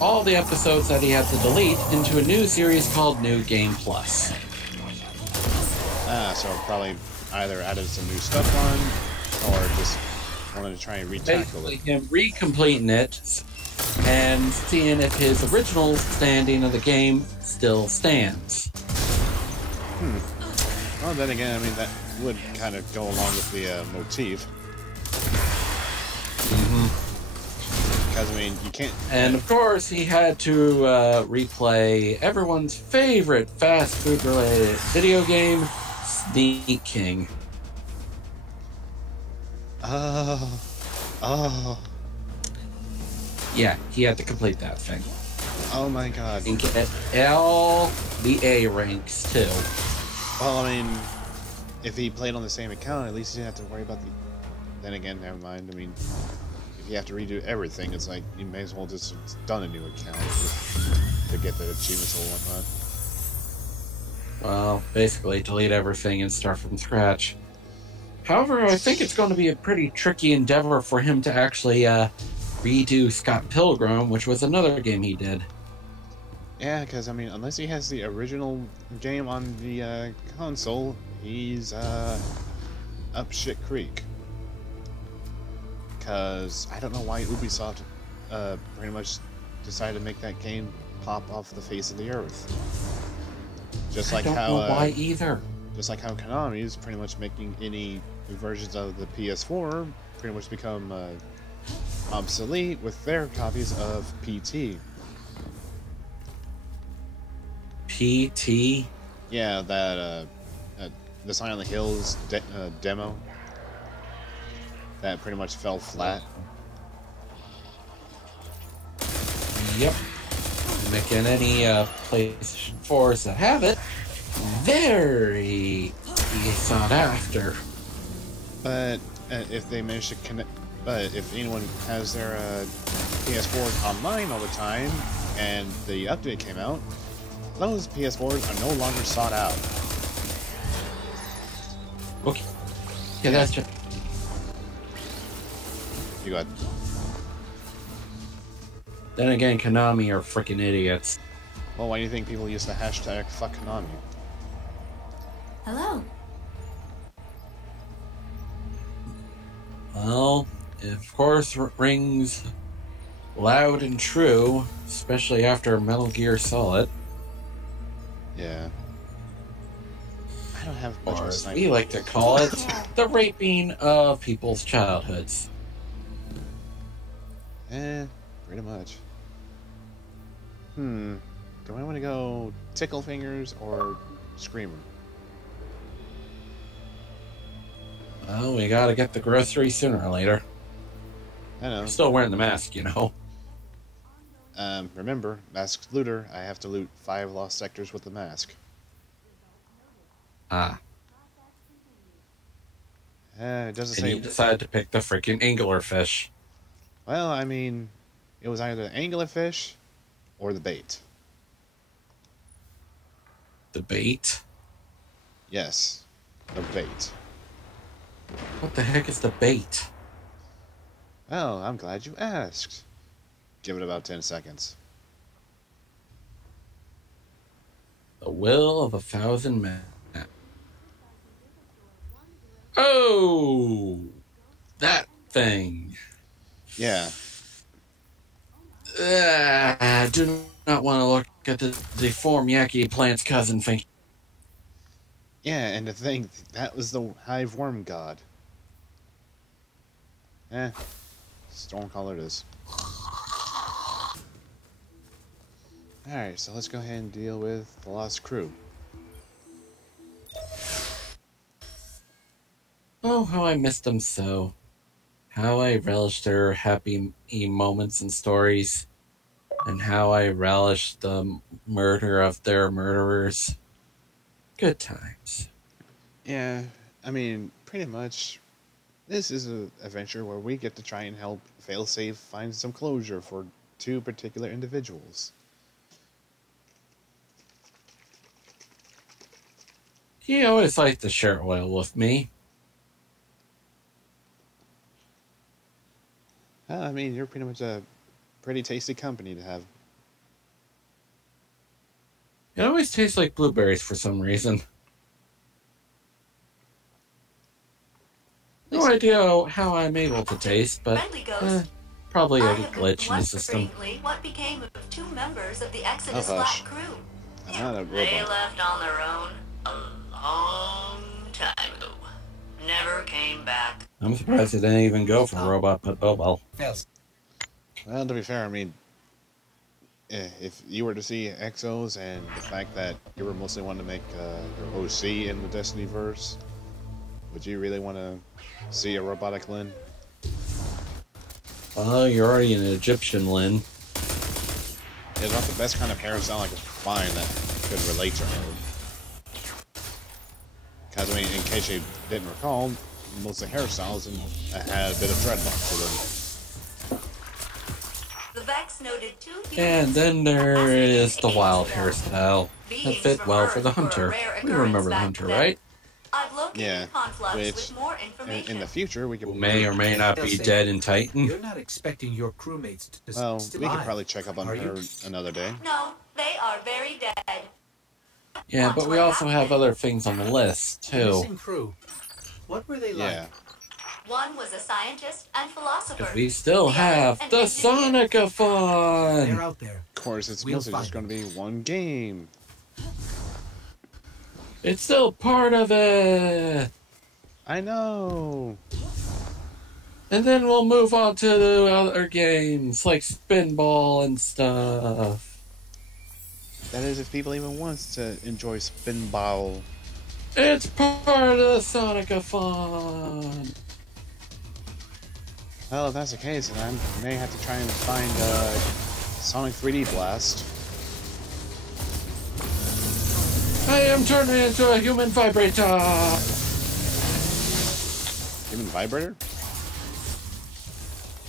all the episodes that he had to delete into a new series called New Game Plus. So probably either added some new stuff on, or just wanted to try and retackle Basically, it. him recompleting it and seeing if his original standing of the game still stands. Well, then again, I mean, that would kind of go along with the motif. Because, I mean, you can't... And, of course, he had to replay everyone's favorite fast food-related video game, Sneak King. Oh. Yeah, he had to complete that thing. Oh my god. And get all the A ranks, too. Well, I mean, if he played on the same account, at least he didn't have to worry about the... Then again, never mind. I mean, if you have to redo everything, it's like, you may as well just done a new account to get the achievements and whatnot. Well, basically, delete everything and start from scratch. However, I think it's going to be a pretty tricky endeavor for him to actually redo Scott Pilgrim, which was another game he did. Yeah, because, I mean, unless he has the original game on the console, he's up shit creek. Because I don't know why Ubisoft pretty much decided to make that game pop off the face of the earth. Just like I don't know why either. Just like how Konami is pretty much making any versions of the PS4 pretty much become obsolete with their copies of PT. PT? Yeah, that the Silent Hills demo that pretty much fell flat. Yep. Making any PlayStation 4s that have it very sought after. But if they manage to connect, but if anyone has their PS4s online all the time and the update came out, those PS4s are no longer sought out. Okay. Yeah, that's just... You got. Then again, Konami are freaking idiots. Well, why do you think people use the hashtag fuck Konami? Hello. Well, it of course rings loud and true, especially after Metal Gear Solid. Yeah. I don't have much Or of a as sniper. we like to call it, the raping of people's childhoods. Pretty much. Do I want to go Tickle Fingers or Screamer? Well, we gotta get the groceries sooner or later. I know. I'm still wearing the mask, you know. Remember, masked looter, I have to loot 5 lost sectors with the mask. Ah. It doesn't And say... you decided to pick the freaking anglerfish. Well, I mean, it was either the anglerfish or the bait. The bait? Yes, the bait. What the heck is the bait? Well, I'm glad you asked. Give it about 10 seconds. The will of 1,000 men. Oh! That thing. Yeah. I do not want to look at the deformed Yaki plant's cousin thing. Yeah, and to think, that was the hive worm god. Stormcaller it is. Alright, so let's go ahead and deal with the Lost Crew. Oh, how I missed them so. How I relished their happy moments and stories. and how I relish the murder of their murderers. Good times. Yeah, I mean, pretty much, this is an adventure where we get to try and help Failsafe find some closure for two particular individuals. He always liked to share oil with me. I mean, you're pretty much a pretty tasty company to have. It always tastes like blueberries for some reason. No idea how I'm able to taste, but probably a glitch in the system. What became of two members of the Exodus Oh, Black hush. crew? I'm not a They robot. left on their own a long time ago. Never came back. I'm surprised it didn't even go for a robot, but oh well. Well, to be fair, I mean, if you were to see Exos and the fact that you were mostly wanting to make your OC in the Destiny verse, would you really want to see a robotic Lyn? Well, you're already an Egyptian, Lyn. It's not the best kind of hairstyle I could find that could relate to her. Because, I mean, in case you didn't recall, most of the hairstyles had a bit of dreadlock to them. The Vex noted two And then there is the wild hairstyle that fit well for the hunter. We remember the hunter, right? Yeah, which in the future we could Who may or may not be dead in Titan. You're not expecting your crewmates to Well, still we could alive, probably check up on are her you? another day. No, they are very dead. Yeah, but we also have other things on the list, The too. missing crew. What were they like? Yeah. One was a scientist and philosopher. We still have the Sonic-a-thon! They're out there. Of course, it's We'll mostly just find going to be one game. It's still part of it! I know! And then we'll move on to the other games, like Spinball and stuff. That is, if people even want to enjoy Spinball. It's part of the Sonic-a-thon! Well, if that's the case, then I may have to try and find Sonic 3D Blast. I am turning into a human vibrator! Human vibrator?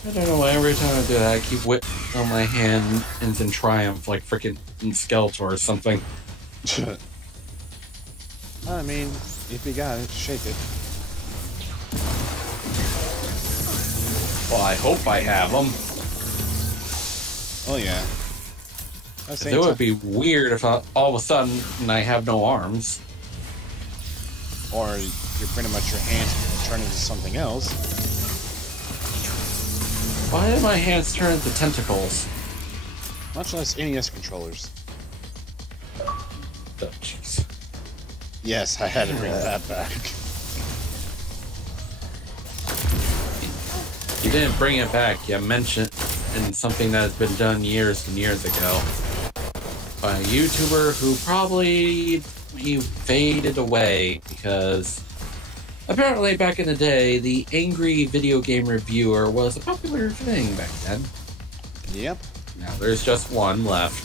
I don't know why every time I do that, I keep whipping on my hand ends in triumph like freaking Skeletor or something. I mean, if you got it, shake it. Well, I hope I have them. Oh, yeah. It would be weird if all of a sudden I have no arms. Or you're pretty much your hands turn into something else. Why did my hands turn into tentacles? Much less NES controllers. Oh, jeez. Yes, I had to bring that back. You didn't bring it back. You mentioned in something that has been done years and years ago by a YouTuber who probably faded away because apparently back in the day, the angry video game reviewer was a popular thing back then. Yep. Now there's just one left.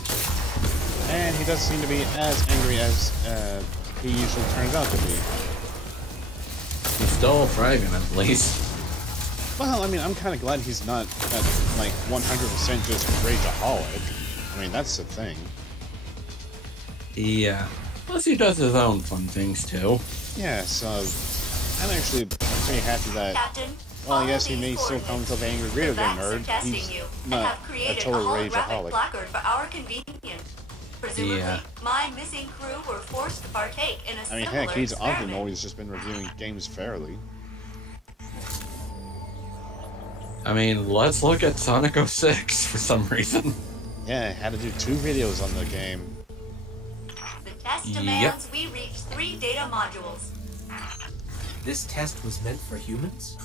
And he doesn't seem to be as angry as he usually turns out to be. He's still thriving at least. Well, I mean, I'm kind of glad he's not like 100% just rageaholic. I mean, that's the thing. Yeah. Plus he does his own fun things too. Yeah, so I'm actually pretty happy that, well, yes, he may still call himself an angry video game nerd. He's not a total rageaholic. Placard for our convenience. Presumably, Yeah. my missing crew were forced to partake in a I mean, similar heck, he's often experiment. always just been reviewing games fairly. I mean, let's look at Sonic 06 for some reason. Yeah, had to do 2 videos on the game. The test demands we reach 3 data modules. This test was meant for humans?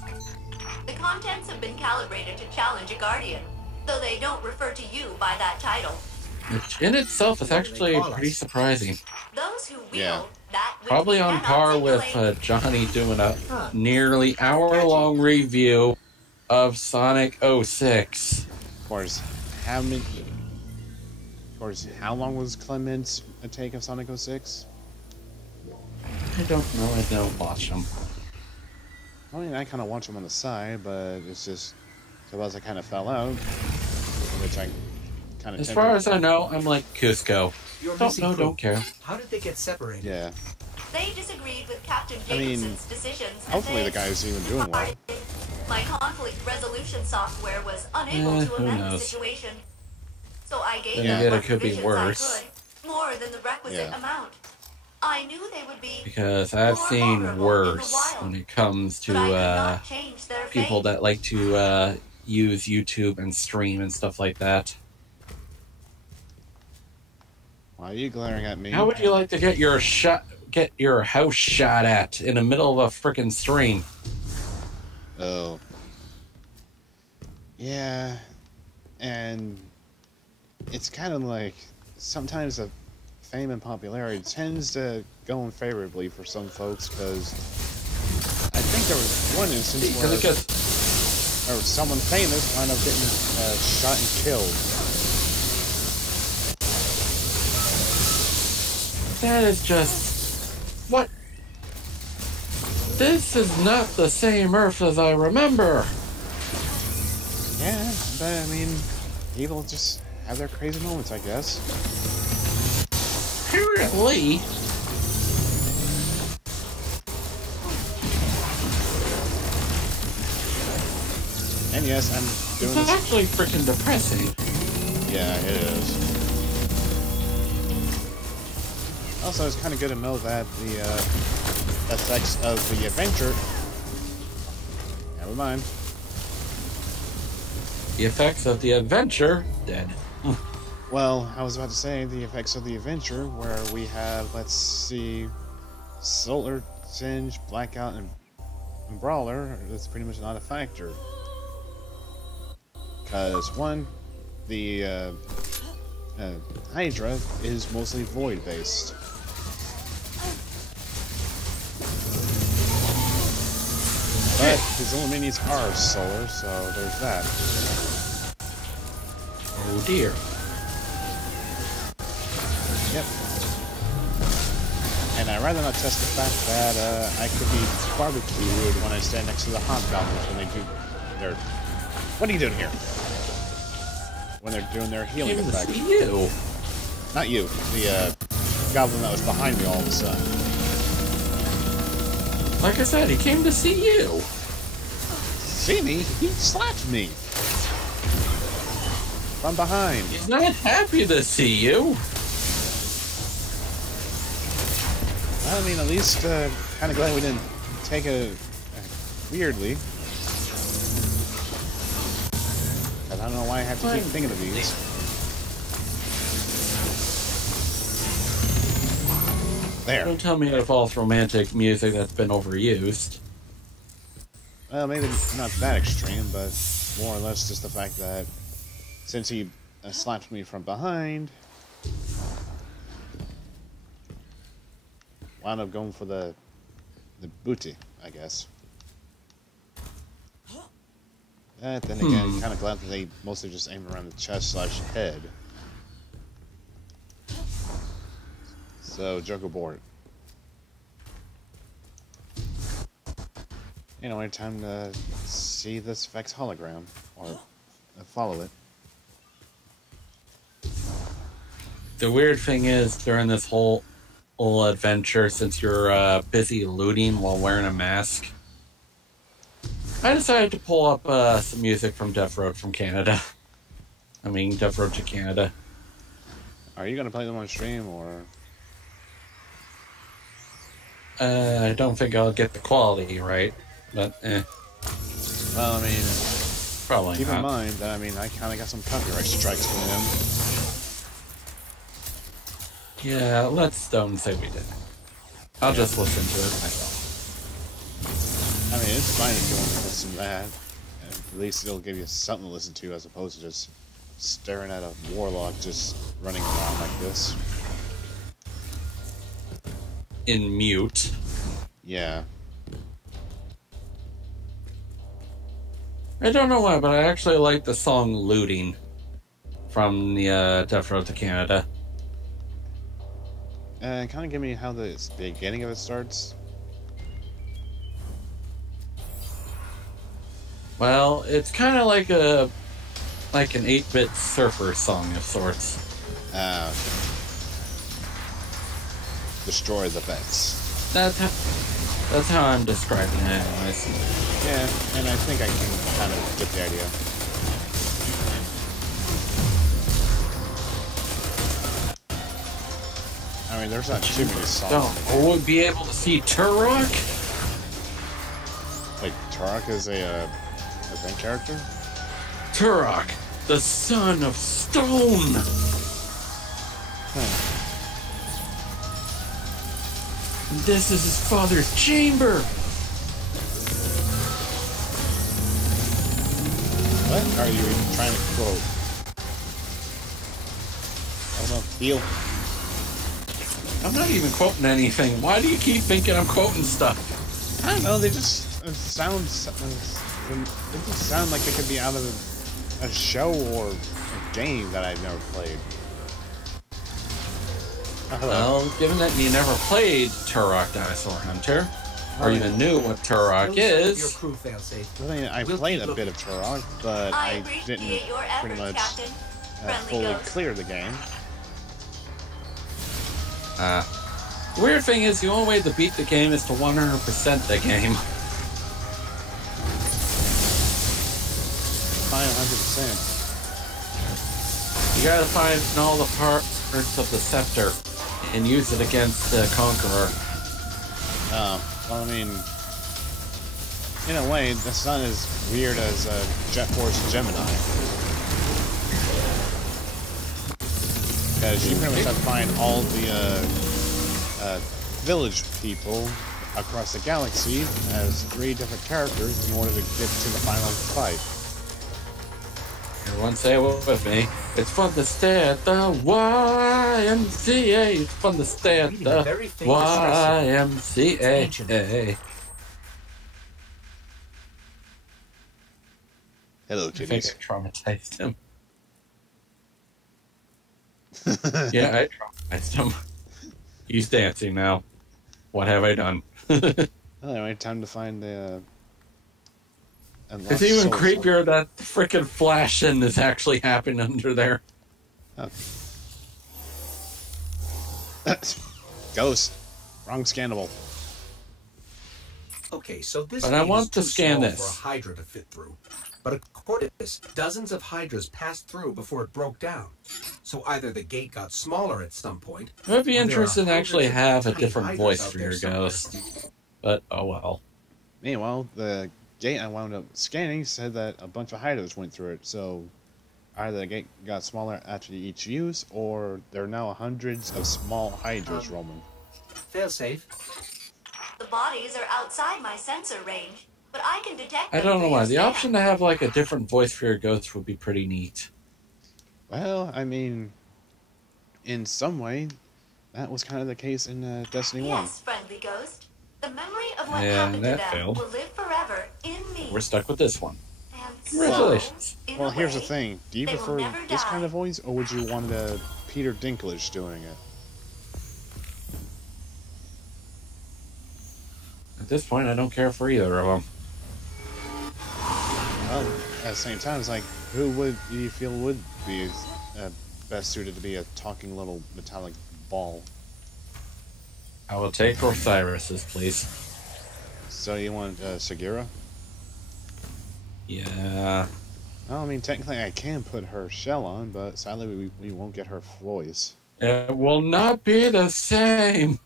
The contents have been calibrated to challenge a guardian, though they don't refer to you by that title. Which in itself is actually pretty surprising. Those who wield Yeah. that which Probably we on cannot par with simulate. Johnny doing a nearly hour-long review of Sonic 06. Of course, how many... course, how long was Clement's take of Sonic 06? I don't know. I don't watch them. I mean, I kind of watch them on the side, but it's just suppose I kind of fell out, which I kind of. As far as I know, I'm like Cusco. Don't care. How did they get separated? Yeah. They disagreed with Captain I mean, Jacobson's decisions. hopefully and the guy's even doing well. My conflict resolution software was unable to who amend the knows? situation. So I gave Then them again, what it could be provisions worse. I could, more than the requisite Yeah. amount. I knew they would be Because I've more seen vulnerable in the worse wild, when it comes but I could to not change their people fate. that like to use YouTube and stream and stuff like that. Why are you glaring at me? How would you like to get your house shot at in the middle of a frickin' stream? Oh. Yeah. And it's kind of like sometimes the fame and popularity tends to go unfavorably for some folks because I think there was one instance where there was someone famous wound up getting shot and killed. That is just... What? This is not the same Earth as I remember. Yeah, but I mean, people just have their crazy moments, I guess. Apparently. And yes, I'm doing It's this. actually freaking depressing. Yeah, it is. Also, it's kind of good to know that the effects of the adventure. Never mind. The effects of the adventure, dead. Well, I was about to say the effects of the adventure, where we have, let's see, Solar, Singe, Blackout, and Brawler. That's pretty much not a factor. Because, one, the Hydra is mostly void-based. But his only minions are solar, so there's that. Oh dear. Yep. And I'd rather not test the fact that I could be barbecued when I stand next to the hobgoblins when they do their... What are you doing here? When they're doing their healing Came to effect. see you. Not you. The goblin that was behind me all of a sudden. Like I said, he came to see you. See me? He slapped me. From behind. He's not happy to see you. I mean, at least kind of glad we didn't take it weirdly. I don't know why I have to keep thinking of these. There. Don't tell me that false romantic music that's been overused. Well, maybe not that extreme, but more or less just the fact that since he slapped me from behind, wound up going for the booty, I guess. Then again, kind of glad that they mostly just aimed around the chest/head. So, Joker board. Anyway, time to see this Vex hologram, or follow it. The weird thing is, during this whole adventure, since you're busy looting while wearing a mask, I decided to pull up some music from Death Road from Canada. I mean, Death Road to Canada. Are you going to play them on stream, or...? I don't think I'll get the quality right, but Well, I mean... Probably keep not. in mind that, I mean, I kind of got some copyright strikes from them. Yeah, let's don't say we did. I'll just listen to it myself. I mean, it's fine if you want to listen to that. And at least it'll give you something to listen to as opposed to just staring at a warlock just running around like this. In mute. Yeah. I don't know why, but I actually like the song Looting from the Death Road to Canada. Kind of give me how the beginning of it starts. Well, it's kind of like an 8-bit surfer song of sorts. Destroy the vets. That's how I'm describing it, anyways. Yeah, and I think I can kind of get the idea. I mean, there's not too many songs. We'll be able to see Turok? Like, Turok is a event character? Turok, the son of stone! This is his father's chamber! What are you trying to quote? I don't know, deal. I'm not even quoting anything. Why do you keep thinking I'm quoting stuff? I don't know, they just sound like they could be out of a show or a game that I've never played. Well, given that you never played Turok Dinosaur Hunter, or even knew what Turok is... I mean, I played a bit of Turok, but I didn't pretty much fully clear the game. The weird thing is, the only way to beat the game is to 100% the game. Fine, 100%. You gotta find all the parts of the scepter and use it against the Conqueror. Well, I mean, in a way, that's not as weird as Jet Force Gemini. Because you pretty much have to find all the village people across the galaxy as 3 different characters in order to get to the final fight. Everyone say it with me. It's fun to stay at the YMCA. It's fun to stay at the YMCA. Hello, I think Titties. I traumatized him. Yeah, I traumatized him. He's dancing now. What have I done? Anyway, time to find the... It's even creepier that the frickin' flashing is actually happening under there. Oh. Ghost. Wrong scannable. Okay, so this But I gate want is to too scan small this. for a Hydra to fit through. But according to this, dozens of Hydras passed through before it broke down. So either the gate got smaller at some point. It would be or there are interesting to actually hundreds of have a tiny different Hydras voice out for there your somewhere. ghost. But, oh well. Meanwhile, the gate I wound up scanning said that a bunch of Hydras went through it, so either the gate got smaller after each use, or there are now hundreds of small Hydras roaming. Fail safe. The bodies are outside my sensor range, but I can detect I them don't know through why. your The scan. option to have like a different voice for your ghost would be pretty neat. Well, I mean, in some way, that was kind of the case in Destiny 1. Yes, friendly ghost. The memory of what Yeah, happened to that them failed. will live forever in me. We're stuck with this one. And Congratulations. So, in Well, a here's the way, thing. Do you they will prefer never this die. kind of voice, or would you want Peter Dinklage doing it? At this point, I don't care for either of them. Well, at the same time, it's like, who would you feel would be best suited to be a talking little metallic ball? I will take Osiris's, please. So you want Sagira? Yeah. Well, I mean, technically I can put her shell on, but sadly we won't get her voice. It will not be the same.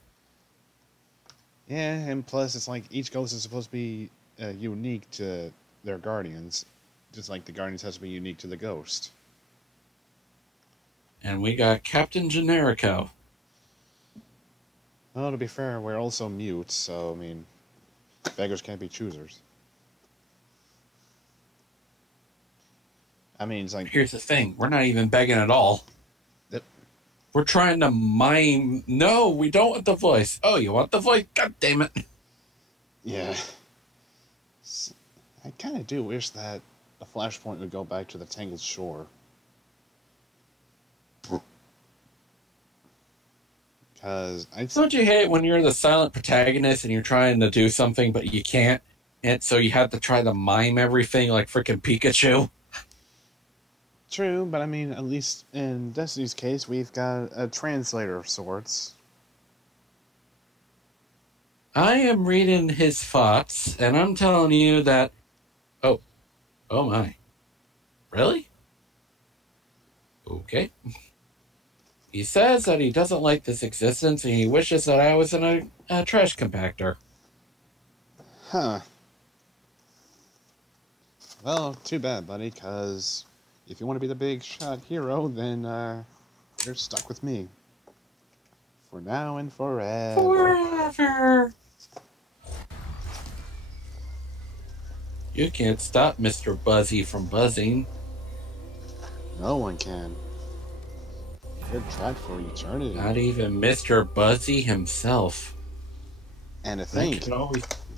Yeah, and plus it's like each ghost is supposed to be unique to their guardians, just like the guardians has to be unique to the ghost. And we got Captain Generico. Well, to be fair, we're also mute, so I mean, beggars can't be choosers. I mean, it's like... Here's the thing. We're not even begging at all. Yep. We're trying to mime... No, we don't want the voice. Oh, you want the voice? God damn it. Yeah. I kind of do wish that a Flashpoint would go back to the Tangled Shore. Because Don't you hate when you're the silent protagonist and you're trying to do something but you can't, and so you have to try to mime everything like freaking Pikachu? True, but I mean, at least in Destiny's case, we've got a translator of sorts. I am reading his thoughts, and I'm telling you that... Oh my. Really? Okay. He says that he doesn't like this existence, and he wishes that I was in a trash compactor. Huh. Well, too bad, buddy, because if you want to be the big shot hero, then you're stuck with me. For now and forever. Forever! You can't stop Mr. Buzzy from buzzing. No one can. You're trapped for eternity. Not even Mr. Buzzy himself. And to think,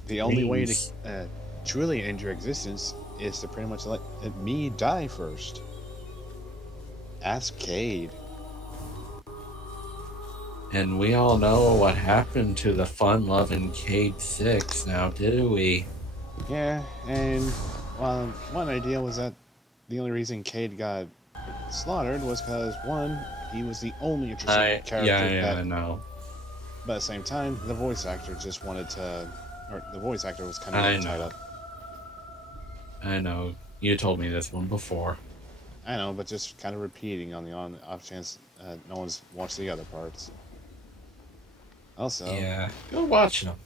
the only way to truly end your existence is to pretty much let me die first. Ask Cade. And we all know what happened to the fun-loving Cade 6 now, did we? Yeah, and well, one idea was that the only reason Cade got slaughtered was because, one, he was the only interesting character. Yeah, I know. But at the same time, the voice actor just wanted to... Or the voice actor was kind of tied up. I know. You told me this one before. I know, but just kind of repeating on the off chance no one's watched the other parts. Also... Yeah, go watch them.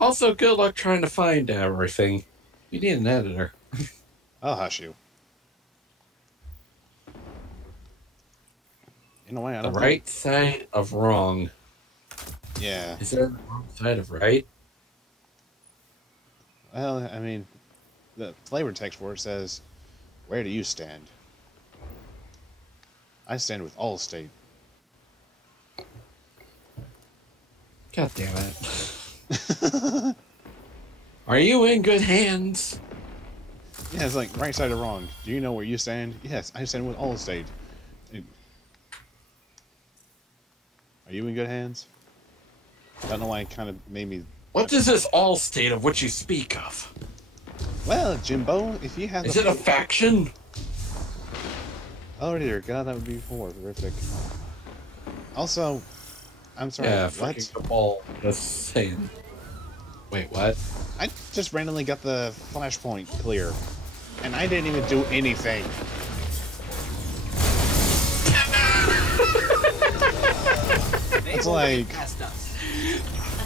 Also, good luck trying to find everything. You need an editor. I'll hush you. In a way, I don't The right side of wrong. Yeah. Is there the wrong side of right? Well, I mean, the flavor text for it says, "Where do you stand?" I stand with Allstate. God damn it. Are you in good hands? Yeah, it's like right side or wrong. Do you know where you stand? Yes, I stand with Allstate. Are you in good hands? I don't know why it kind of made me... What is this Allstate of which you speak of? Well, Jimbo, if you have... Is it a faction? Oh dear God, that would be horrific. Also, I'm sorry, yeah, what? freaking ball. Just saying. Wait, what? I just randomly got the flashpoint clear, and I didn't even do anything. It's like...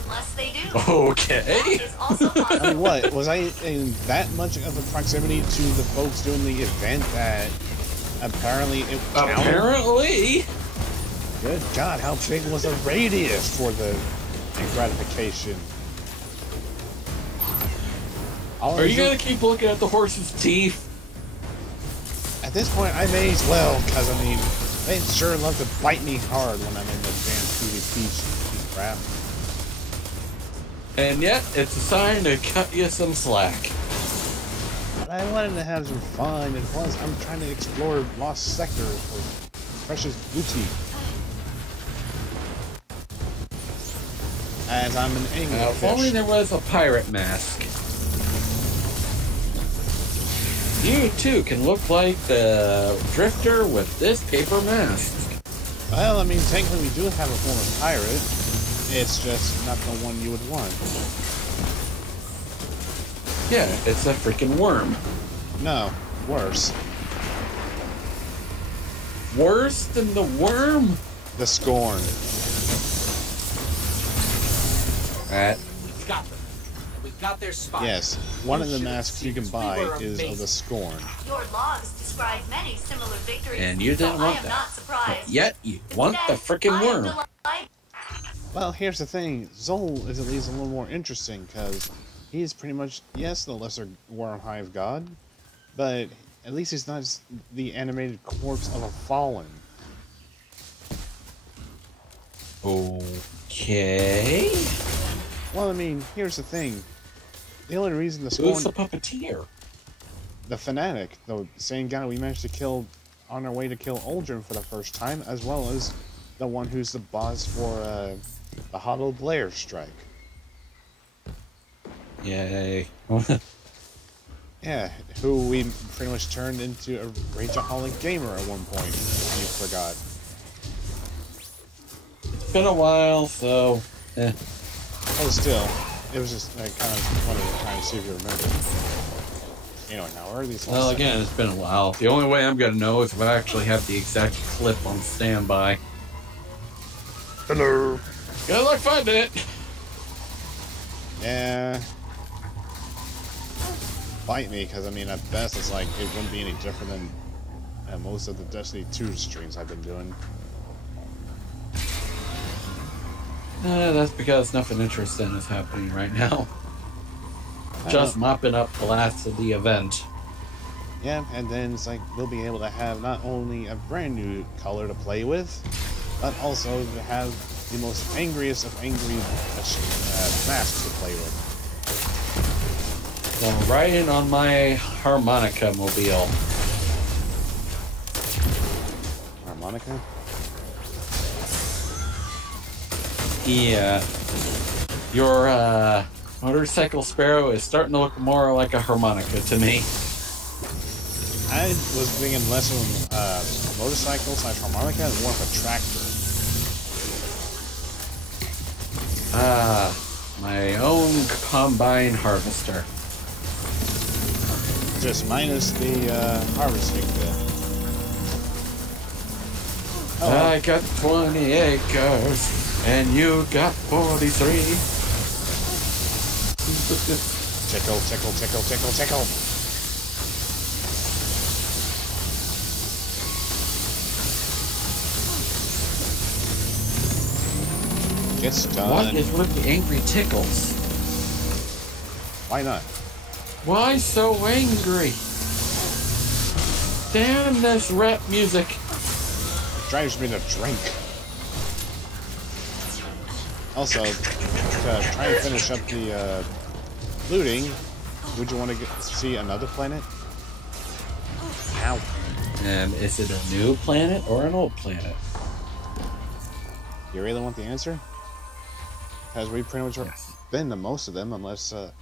Unless they do. Okay. I mean, what? Was I in that much of a proximity to the folks doing the event that apparently it counted? Apparently? Good God, how big was the radius for the gratification? Are you gonna keep looking at the horse's teeth? At this point, I may as well, because, I mean, they sure love to bite me hard when I'm in the damn PvP piece of crap. And yet, it's a sign to cut you some slack. But I wanted to have some fun, and plus, I'm trying to explore lost sectors for precious booty. As I'm an anglerfish. If only there was a pirate mask. You too can look like the drifter with this paper mask. Well, I mean, technically we do have a form of pirate. It's just not the one you would want. Yeah, it's a freaking worm. No, worse. Worse than the worm? The Scorn. That. We got their spot. Yes, one of the masks you can buy is of the Scorn. Your logs describe many similar victories. And you didn't so want I am that. not surprised. But yet you want the freaking worm. Well, here's the thing. Zol is at least a little more interesting, because he's pretty much, yes, the lesser worm hive god, but at least he's not the animated corpse of a fallen. Okay. Well, I mean, here's the thing. The only reason the Scorn... Who's the puppeteer? The Fanatic, the same guy we managed to kill on our way to kill Uldren for the first time, as well as the one who's the boss for the Hollow Blair strike. Yay. Yeah, who we pretty much turned into a rageaholic gamer at one point. You forgot. It's been a while, so. Oh, still, it was just I kind of wanted to try to see if you remember. Anyway, now where are these? Well, again, it's been a while. The only way I'm gonna know is if I actually have the exact clip on standby. Hello. Good luck finding it. Yeah. Bite me, because I mean, at best, it's like it wouldn't be any different than most of the Destiny 2 streams I've been doing. That's because nothing interesting is happening right now. Just mopping up the last of the event. Yeah, and then it's like we'll be able to have not only a brand new color to play with, but also to have the most angriest of angry masks to play with. Well, riding on my harmonica mobile. Harmonica? Yeah. Your motorcycle sparrow is starting to look more like a harmonica to me. I was thinking less of a motorcycle / harmonica and more of a tractor. My own combine harvester. Just minus the harvesting bit. Oh. I got 20 acres, and you got 43. Tickle, tickle, tickle, tickle, tickle. Gets done. What is with the angry tickles? Why not? Why so angry? Damn this rap music. It drives me to drink. Also, to try and finish up the looting, would you want to see another planet? Ow. And is it a new planet or an old planet? You really want the answer? Because we pretty much been to most of them, unless, well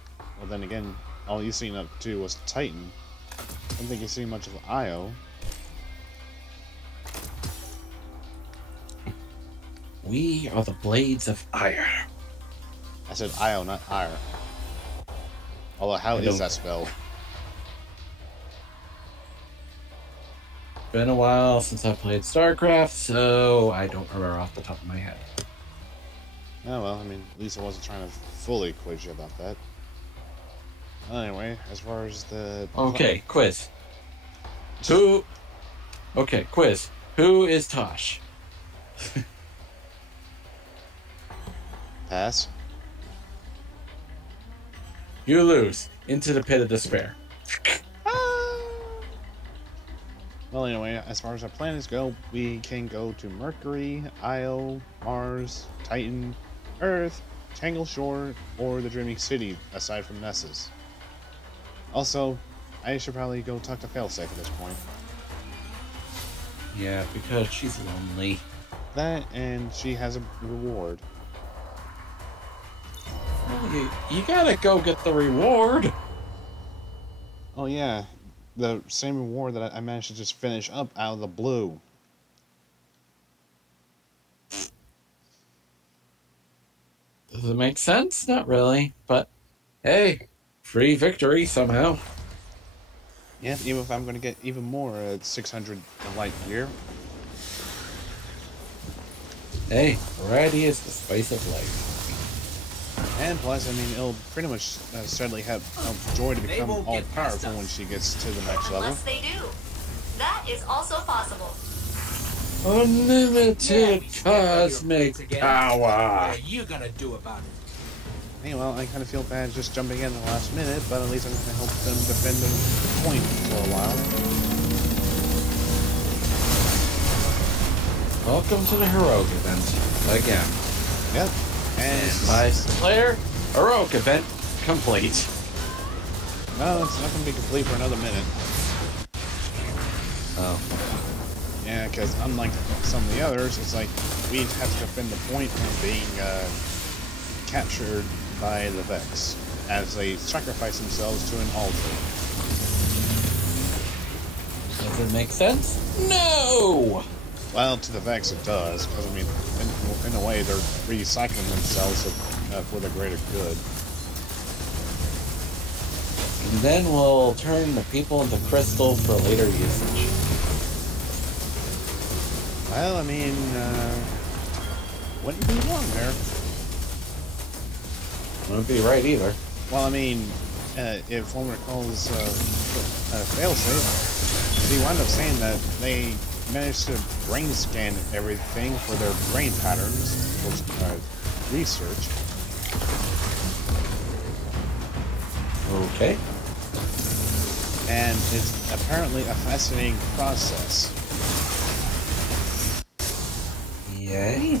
then again, all you've seen up to was Titan. I don't think you've seen much of Io. We are the blades of ire. I said Io, not ire. Although, how is that spelled? Been a while since I played StarCraft, so I don't remember off the top of my head. Oh well, I mean, at least I wasn't trying to fully quiz you about that. Anyway, as far as the... Okay, quiz. Okay, quiz. Who is Tosh? Pass. You lose. Into the pit of despair. Well, anyway, as far as our planets go, we can go to Mercury, Io, Mars, Titan, Earth, Tangle Shore, or the Dreaming City, aside from Nessus. Also, I should probably go talk to Failsafe at this point. Yeah, because she's lonely. That, and she has a reward. You gotta go get the reward. Oh yeah, the same reward that I managed to just finish up out of the blue. Does it make sense? Not really, but hey, free victory somehow. Yeah, even if I'm going to get even more at 600 light year. Hey, variety is the spice of life. And plus, I mean, it'll pretty much steadily help Joy to become all powerful when she gets to the next level. Unless they do. That is also possible. Unlimited cosmic power. What are you gonna do about it? Hey, well, I kind of feel bad just jumping in the last minute, but at least I'm going to help them defend the point for a while. Welcome to the heroic event again. Yep. And by player, heroic event complete. No, it's not going to be complete for another minute. Oh. Yeah, Yeah, because unlike some of the others, it's like we have to defend the point from being captured by the Vex as they sacrifice themselves to an altar. Does it make sense? No! Well, to the Vex it does, because I mean, in a way, they're recycling themselves for the greater good. And then we'll turn the people into crystal for later usage. Well, I mean, wouldn't be wrong there. Wouldn't be right either. Well, I mean, if one recalls failsafe, he wound up saying that they managed to brain scan everything for their brain patterns for research. Okay. And it's apparently a fascinating process. Yay?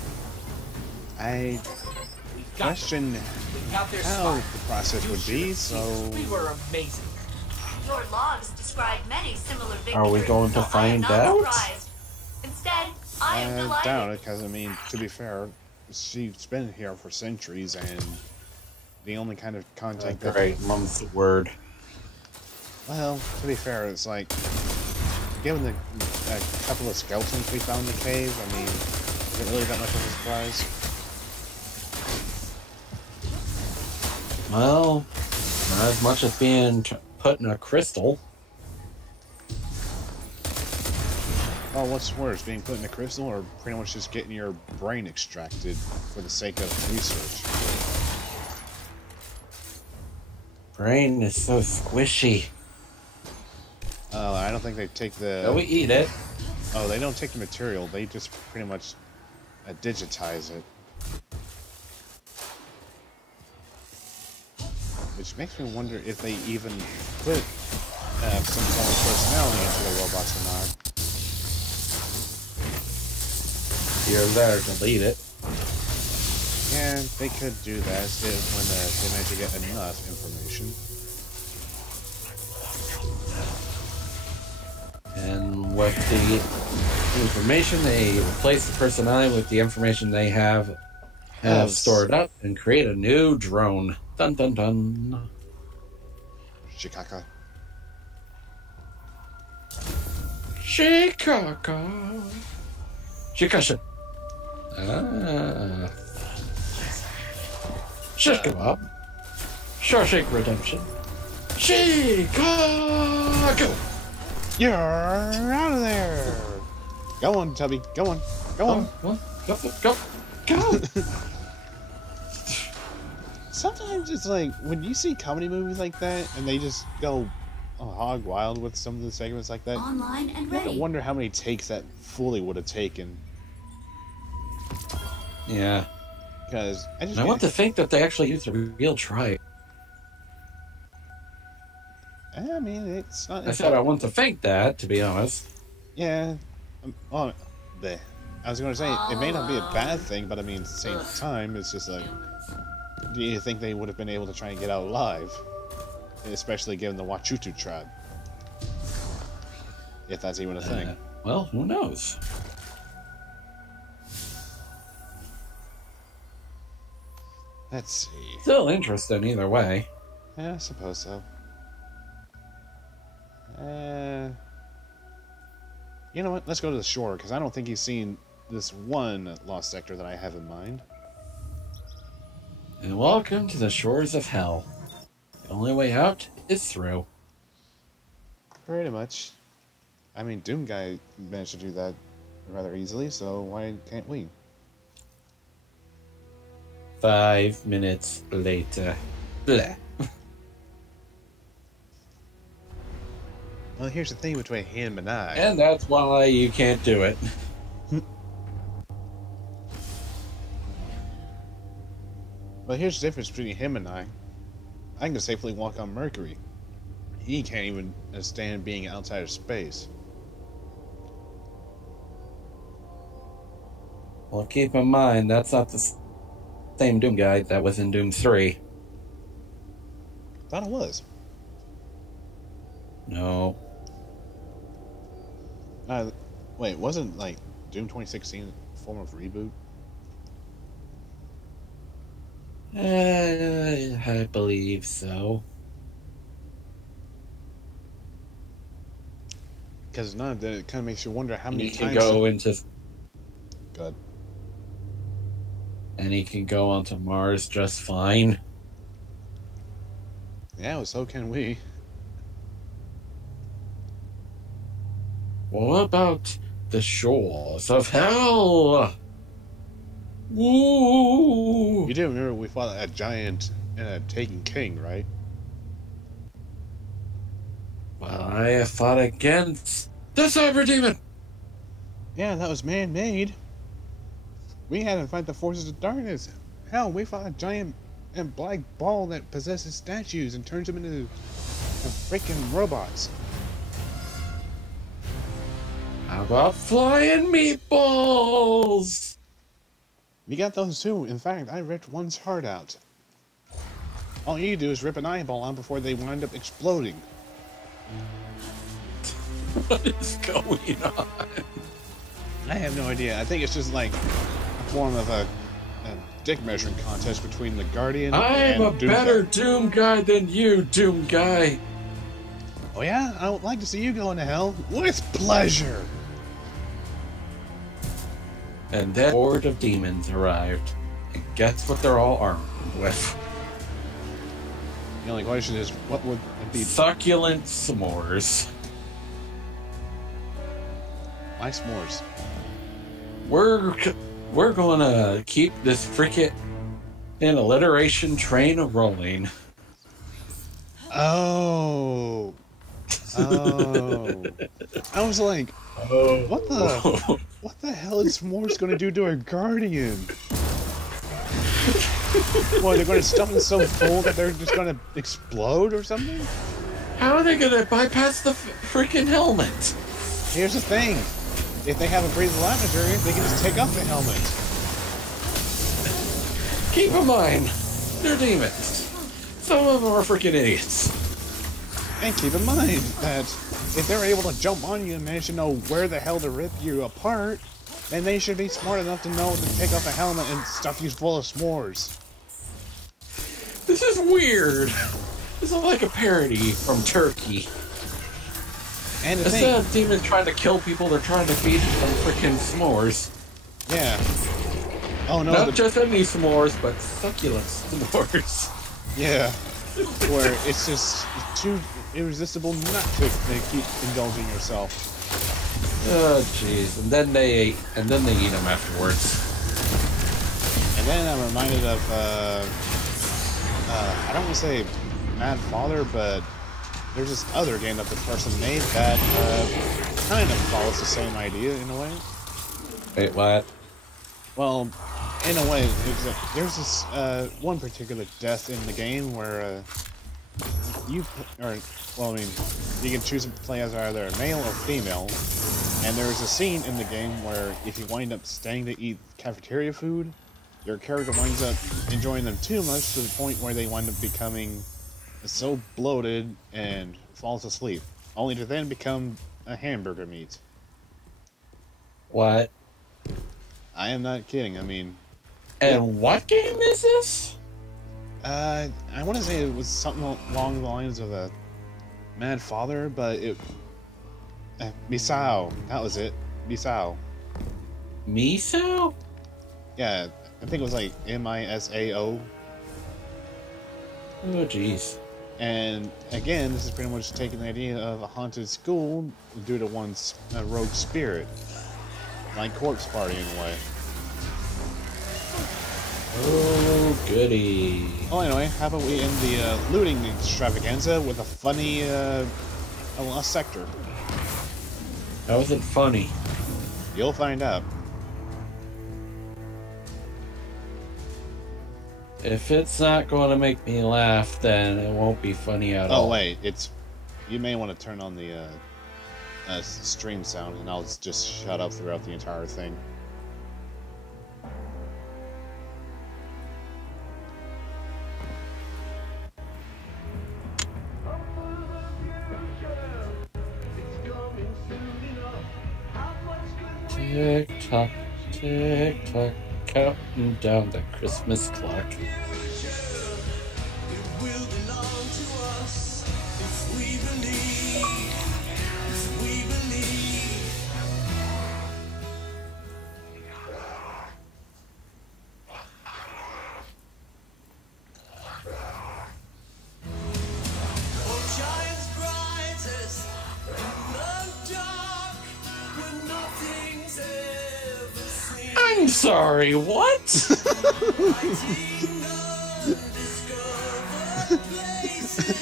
I question how the process would be, so... We were amazing. Your logs describe many similar victories. Are we going to so I am find not out? surprised. Instead, I am I delighted. doubt it, because, I mean, to be fair, she's been here for centuries, and the only kind of contact that... Great, mum's the word. Well, to be fair, it's like, given the couple of skeletons we found in the cave, I mean, is it really that much of a surprise? Well, not as much as being put in a crystal. Oh, what's worse, being put in a crystal, or pretty much just getting your brain extracted for the sake of research? Brain is so squishy. I don't think they take the... So we eat it. Oh, they don't take the material, they just pretty much digitize it. Which makes me wonder if they even put some form of personality into the robots or not. Here there, delete it. Yeah, they could do that when they manage to get enough information. And with the information, they replace the personality with the information they have stored up and create a new drone. Dun dun dun. Shikaka. Shikaka. Shikasha. Ah. Shish kebab. Shawshank Redemption. Chicago! You're out of there! Go on, Tubby. Go on. Go on. Go! Sometimes it's like, when you see comedy movies like that, and they just go hog wild with some of the segments like that, Online and I ready. wonder how many takes that fully would have taken. Yeah. Because I want to think that they actually used a real tribe. I mean, it's not... I said I want to think that, to be honest. Yeah. Well, I was going to say, it may not be a bad thing, but I mean, at the same time, it's just like, do you think they would have been able to try and get out alive? Especially given the Wachutu tribe. If that's even a thing. Well, who knows? Let's see. Still interesting either way. Yeah, I suppose so. You know what? Let's go to the shore, because I don't think he's seen this one lost sector that I have in mind. And welcome to the shores of hell. The only way out is through. Pretty much. I mean, Doom Guy managed to do that rather easily, so why can't we? 5 minutes later. Bleh. Well, here's the thing between him and I. And that's why you can't do it. Well, here's the difference between him and I. I can safely walk on Mercury. He can't even stand being outside of space. Well, keep in mind, that's not the same Doom guy that was in Doom 3. Thought it was. No. Wait, wasn't like Doom 2016 a form of reboot? I believe so. Because none of that, it kind of makes you wonder how And many he can times. go into. Good. And he can go onto Mars just fine. Yeah, well, so can we. What about the shores of hell? Woo! You do remember we fought a giant and a Taken King, right? Well, I have fought against the Cyber Demon! Yeah, that was man-made. We had to fight the forces of darkness. Hell, we fought a giant and black ball that possesses statues and turns them into freaking robots. How about flying meatballs? We got those too. In fact, I ripped one's heart out. All you do is rip an eyeball out before they wind up exploding. What is going on? I have no idea. I think it's just like a form of a dick measuring contest between the Guardian and I'm a Doom better Guy. Doom Guy than you, Doom Guy. Oh yeah? I would like to see you go into hell. With pleasure! And then a horde of demons arrived. And guess what they're all armed with? The only question is, what would it be? Succulent s'mores. My s'mores. We're gonna keep this frickin' alliteration train rolling. Oh. Oh. I was like, what the hell is s'mores gonna do to a Guardian? What, they're gonna stuff them so full that they're just gonna explode or something? How are they gonna bypass the freaking helmet? Here's the thing. If they have a breathable atmosphere, they can just take off the helmet. Keep in mind, they're demons. Some of them are freaking idiots. And keep in mind that if they're able to jump on you and manage to know where the hell to rip you apart, then they should be smart enough to know to take off the helmet and stuff you full of s'mores. This is weird. This is like a parody from Turkey. And the Instead thing, of demons trying to kill people, they're trying to feed them freaking s'mores. yeah. Oh no. Not just any s'mores, but succulent s'mores. Yeah. Where it's just too irresistible not to keep indulging yourself. Oh jeez. And then they eat them afterwards. And then I'm reminded of I don't want to say Mad Father, but there's this other game that the person made that kind of follows the same idea in a way. Wait, what? Well, in a way, there's this one particular death in the game where you can choose to play as either male or female, and there's a scene in the game where if you wind up staying to eat cafeteria food, your character winds up enjoying them too much to the point where they wind up becoming so bloated and falls asleep, only to then become a hamburger meat. What? I am not kidding. I mean, and what game is this? I want to say it was something along the lines of a Mad Father, but it Misao. That was it. Misao. Misao? Yeah, I think it was like MISAO. Oh jeez. And again, this is pretty much taking the idea of a haunted school due to one's rogue spirit. Like Corpse Party in a way. Oh, goody. Oh, anyway, how about we end the looting extravaganza with a funny lost sector? That wasn't funny. You'll find out. If it's not going to make me laugh, then it won't be funny at all. Oh wait, you may want to turn on the stream sound, and I'll just shut up throughout the entire thing. Tick tock, counting down the Christmas clock. I'm sorry, what? This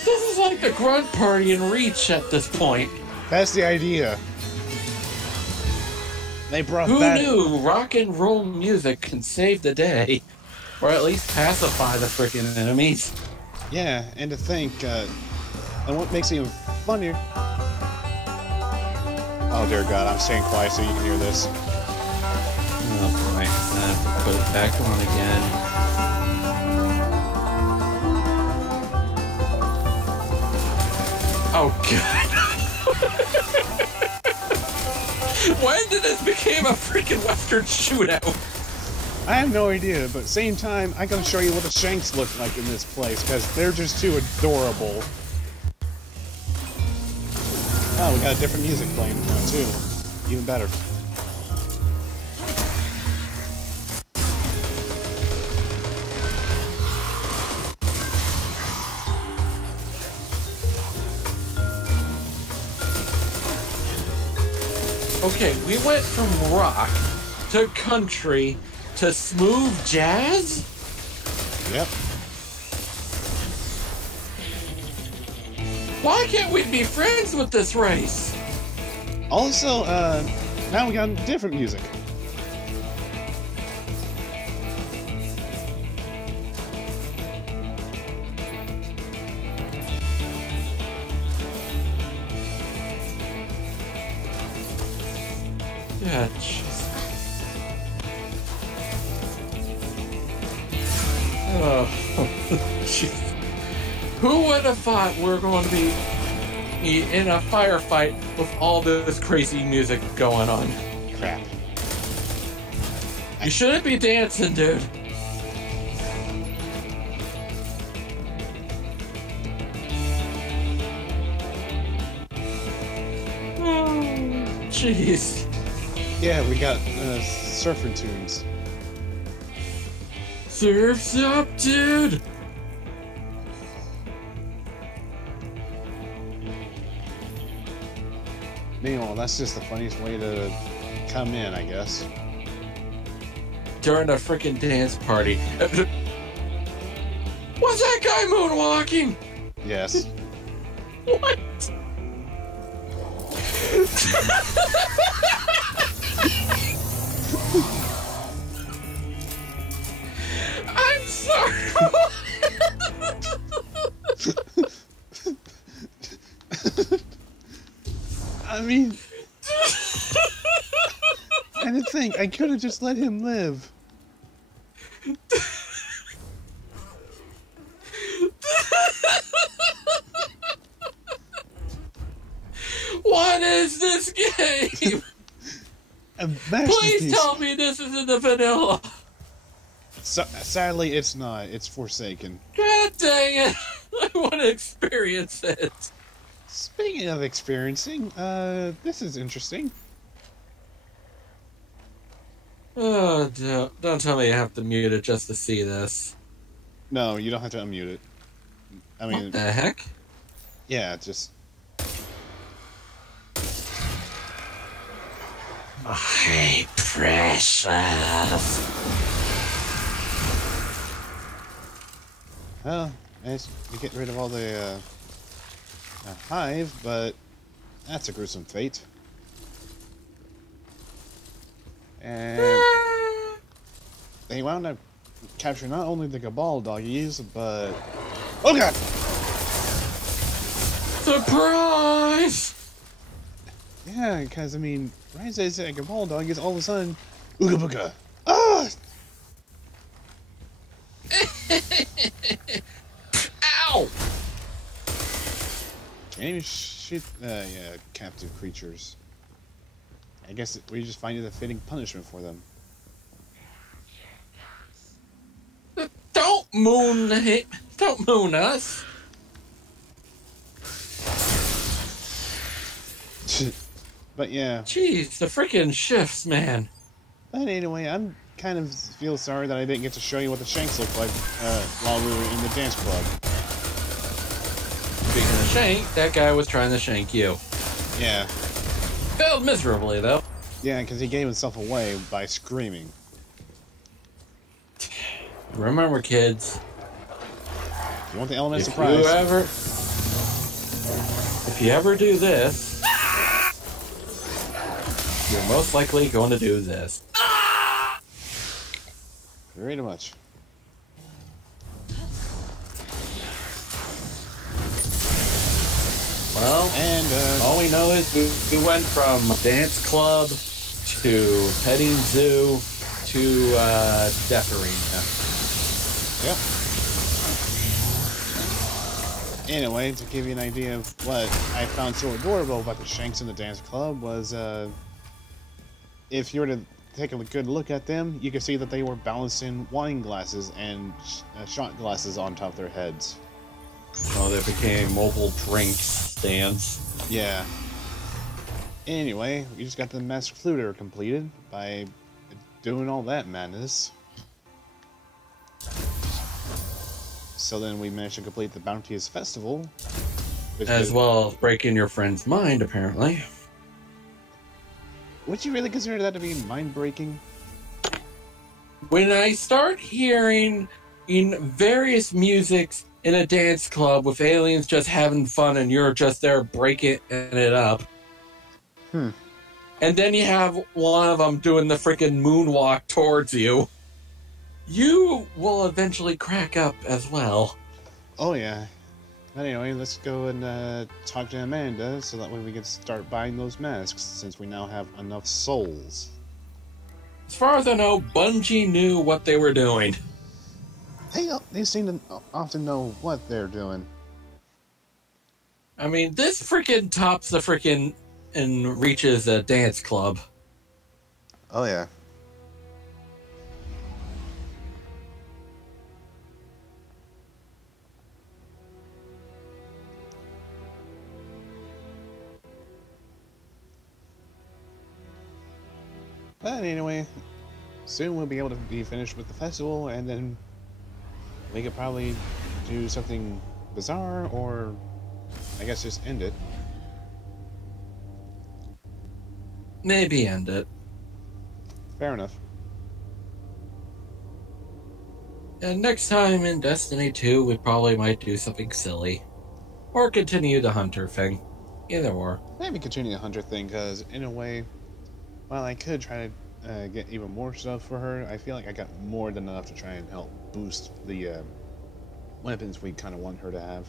is like the grunt party in Reach at this point. That's the idea. They brought Who back... knew rock and roll music can save the day? Or at least pacify the freaking enemies. Yeah, and to think, and what makes it even funnier... Oh dear God, I'm staying quiet so you can hear this. Oh boy, I have to put it back on again. Oh God. When did this become a freaking Western shootout? I have no idea, but same time, I gotta show you what the Shanks look like in this place, because they're just too adorable. Oh, we got a different music playing now, too. Even better. Okay, we went from rock to country to smooth jazz? Yep. Why can't we be friends with this race? Also, now we got different music. Yeah, jeez. Oh, jeez. Who would have thought we're going to be in a firefight with all this crazy music going on? Crap. You shouldn't be dancing, dude. Oh, jeez. Yeah, we got surfer tunes. Surf's up, dude! Meanwhile, that's just the funniest way to come in, I guess. During a freaking dance party. Was that guy moonwalking? Yes. What? I'm sorry. I mean, I didn't think I could have just let him live. What is this game? Please tell me this isn't the vanilla. So, sadly, it's not. It's Forsaken. God dang it! I want to experience it. Speaking of experiencing, this is interesting. Oh, don't tell me you have to mute it just to see this. No, you don't have to unmute it. I mean, what the heck? Yeah, just. My precious. Well, nice to get rid of all the hive, but that's a gruesome fate. And they wound up capturing not only the Cabal doggies, but oh god! Surprise! Yeah, because I mean, right as a Cabal doggies, all of a sudden, ooga booga! Ah! Ow! Can't even shoot, yeah, captive creatures. I guess we just find it a fitting punishment for them. Don't moon Don't moon us. But yeah. Jeez, the freaking shifts, man. But anyway, I'm kind of feel sorry that I didn't get to show you what the shanks look like while we were in the dance club. Speaking of shank, that guy was trying to shank you. Yeah. Failed miserably, though. Yeah, because he gave himself away by screaming. Remember, kids. You want the element of surprise? If you ever do this, you're most likely going to do this. Very much. Well, and all we know is we went from dance club to petting zoo to death arena. Yep. Anyway, to give you an idea of what I found so adorable about the shanks in the dance club was, if you were to take a good look at them, you could see that they were balancing wine glasses and shot glasses on top of their heads. Oh, they became mobile drink stands. Yeah. Anyway, we just got the Masked Fluter completed by doing all that madness. So then we managed to complete the Bounteous Festival. As well as breaking your friend's mind, apparently. Would you really consider that to be mind-breaking? When I start hearing in various musics in a dance club with aliens just having fun and you're just there breaking it up. And then you have one of them doing the freaking moonwalk towards you. You will eventually crack up as well. Oh yeah. But anyway, let's go and talk to Amanda so that way we can start buying those masks since we now have enough souls. As far as I know, Bungie knew what they were doing. They seem to often know what they're doing. I mean, this freaking tops the freaking and reaches a dance club. Oh yeah. But anyway, soon we'll be able to be finished with the festival, and then we could probably do something bizarre, or I guess just end it. Maybe end it. Fair enough. And next time in Destiny 2, we probably might do something silly. Or continue the Hunter thing. Either or. Maybe continue the Hunter thing, because in a way, while I could try to get even more stuff for her, I feel like I got more than enough to try and help boost the weapons we kind of want her to have.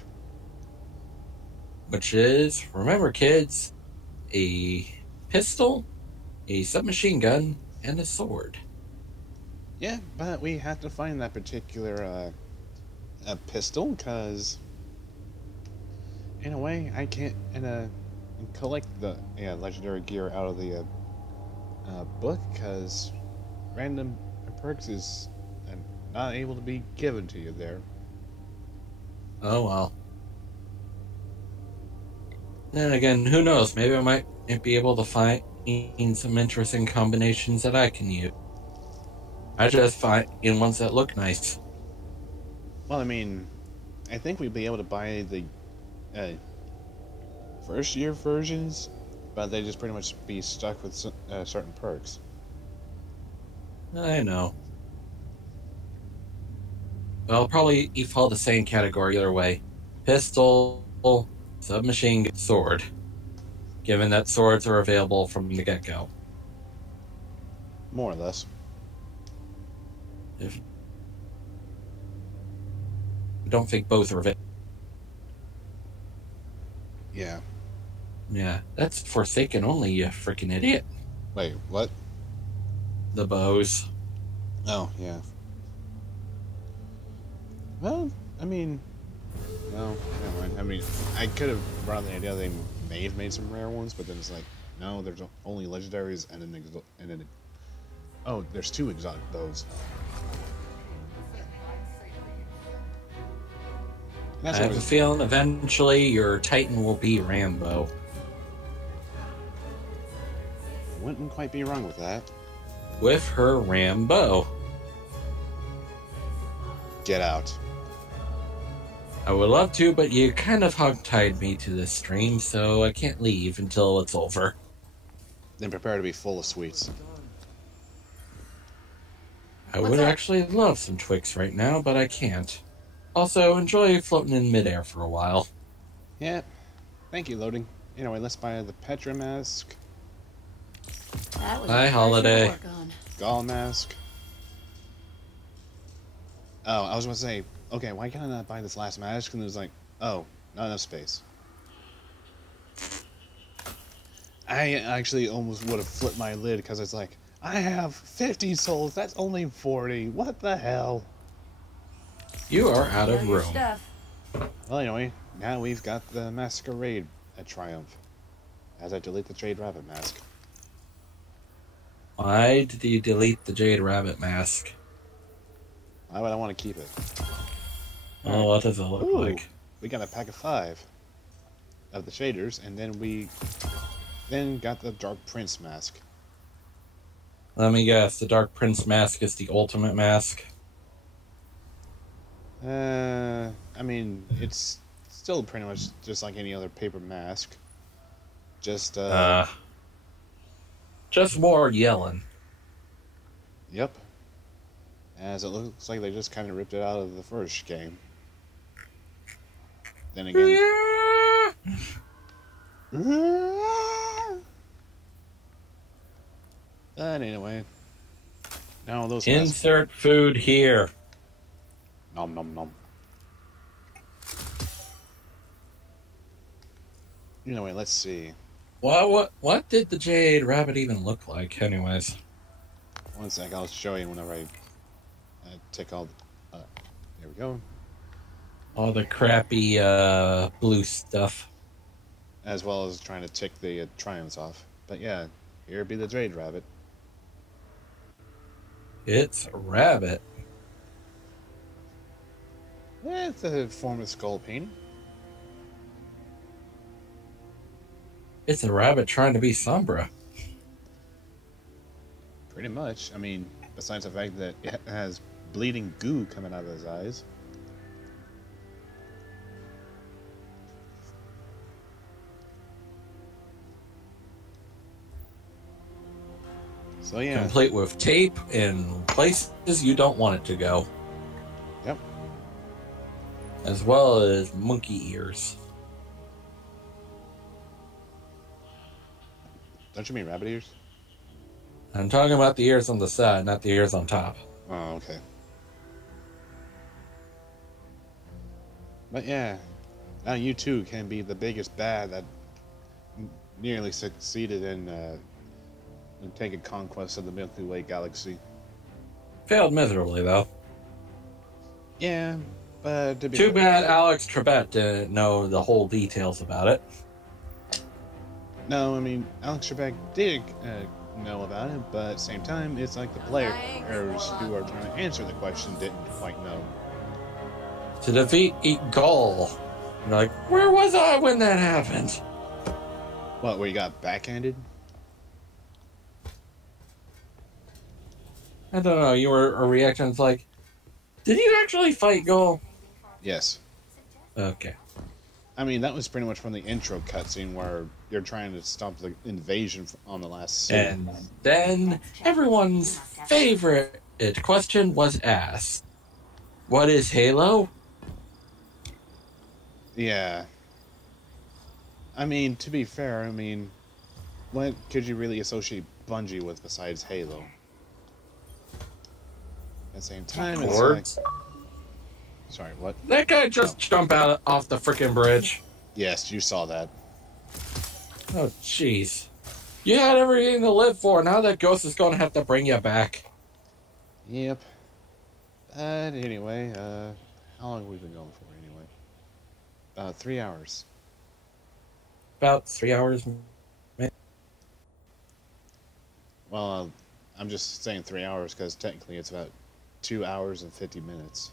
Which is, remember kids, a pistol, a submachine gun, and a sword. Yeah, but we have to find that particular pistol, because in a way I can't collect the legendary gear out of the book, because random perks is not able to be given to you there. Oh well. Then again, who knows? Maybe I might be able to find some interesting combinations that I can use. I just find ones that look nice. Well, I mean, I think we'd be able to buy the first year versions, but they just pretty much be stuck with certain perks. I know. Well, probably fall the same category either way. Pistol, submachine gun, sword. Given that swords are available from the get-go. More or less. I don't think both are available. Yeah. Yeah, that's Forsaken only, you freaking idiot. Wait, what? The bows. Oh, yeah. Well, I mean, no, never mind. I mean, I could have brought the idea they may have made some rare ones, but then it's like, No, there's only legendaries and an oh, there's two exotic bows. I have a feeling eventually your Titan will be Rambo. Wouldn't quite be wrong with that. With her Rambo. Get out. I would love to, but you kind of hog-tied me to this stream, so I can't leave until it's over. Then prepare to be full of sweets. I would actually love some Twix right now, but I can't. Also, enjoy floating in midair for a while. Yeah. Thank you, loading. Anyway, let's buy the Petra mask. Hi, Holiday. Gall mask. Oh, I was going to say, okay, why can't I not buy this last mask? And it was like, oh, not enough space. I actually almost would have flipped my lid because it's like, I have 50 souls, that's only 40. What the hell? You are out of room. Well, anyway, now we've got the Masquerade at Triumph. As I delete the Jade Rabbit mask. Why did you delete the Jade Rabbit mask? Why would I want to keep it? Oh, what does it look like? We got a pack of 5 of the shaders, and then we got the Dark Prince mask. Let me guess, the Dark Prince mask is the ultimate mask? I mean, it's still pretty much just like any other paper mask. Just more yelling. Yep. As it looks like they just kind of ripped it out of the first game. Then again... But anyway. Now those Insert food here. Nom nom nom. Anyway, let's see. What did the Jade Rabbit even look like, anyways? One sec, I'll show you whenever I take all. There we go. All the crappy blue stuff. As well as trying to tick the triumphs off. But yeah, here be the Jade Rabbit. It's a rabbit. It's a form of skull painting. It's a rabbit trying to be Sombra. Pretty much. I mean, besides the fact that it has bleeding goo coming out of his eyes. So yeah. Complete with tape in places you don't want it to go. Yep. As well as monkey ears. Don't you mean rabbit ears? I'm talking about the ears on the side, not the ears on top. Oh, okay. But yeah, now you too can be the biggest bad that nearly succeeded in taking conquest of the Milky Way galaxy. Failed miserably, though. Yeah, but to be too bad Alex Trebek didn't know the whole details about it. No, I mean, Alex Trebek did know about it, but at the same time, it's like the players who are trying to answer the question didn't quite know. To defeat Gaul. You're like, where was I when that happened? What, where you got backhanded? I don't know, you were a reaction. It's like, did you actually fight Gaul? Yes. Okay. I mean, that was pretty much from the intro cutscene where you're trying to stop the invasion on the last city. And then everyone's favorite question was asked. What is Halo? Yeah. I mean, to be fair, I mean, what could you really associate Bungie with besides Halo? At the same time, it's like... Sorry, what? That guy just jumped out off the freaking bridge. Yes, you saw that. Oh, jeez. You had everything to live for. Now that ghost is going to have to bring you back. Yep. But anyway, how long have we been going for anyway? 3 hours. About 3 hours. Well, I'm just saying 3 hours because technically it's about 2 hours and 50 minutes.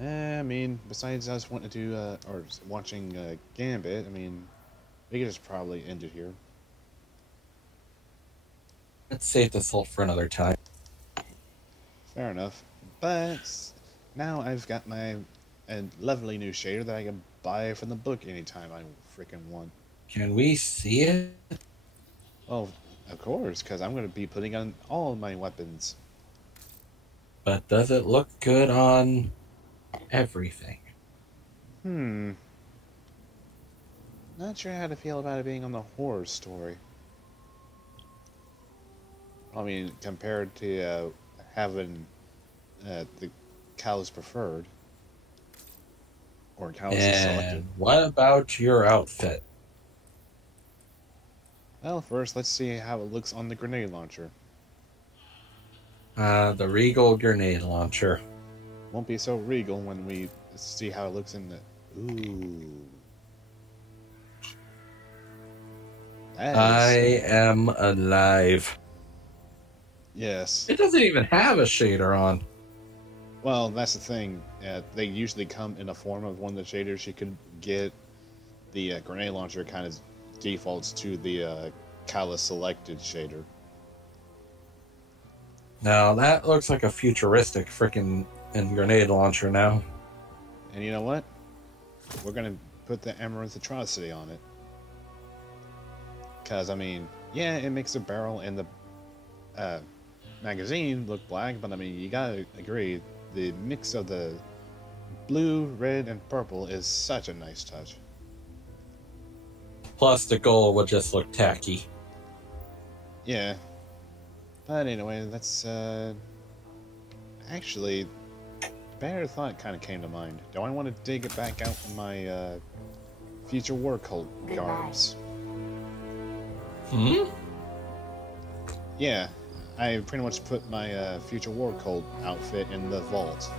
I mean, besides us wanting to do, or watching Gambit, I mean, we could just probably end it here. Let's save this all for another time. Fair enough. But now I've got my lovely new shader that I can buy from the book anytime I freaking want. Can we see it? Well, of course, because I'm going to be putting on all my weapons. But does it look good on everything? Not sure how to feel about it being on the horror story. I mean, compared to having the Callus Preferred. Or Callus Selected. And what about your outfit? Well, first, let's see how it looks on the grenade launcher. The Regal grenade launcher. Won't be so regal when we see how it looks in the... Ooh. I am alive. Yes. It doesn't even have a shader on. Well, that's the thing. They usually come in a form of one of the shaders you could get. The grenade launcher kind of defaults to the Callus Selected shader. Now, that looks like a futuristic freaking grenade launcher now. And you know what? We're going to put the Amaranth Atrocity on it. Because, I mean, yeah, it makes the barrel and the magazine look black, but I mean, you gotta agree, the mix of the blue, red, and purple is such a nice touch. Plus, the gold would just look tacky. Yeah. But anyway, that's, actually, better thought kind of came to mind. Do I want to dig it back out in my, future war cult garbs? Yeah, I pretty much put my future war cult outfit in the vault.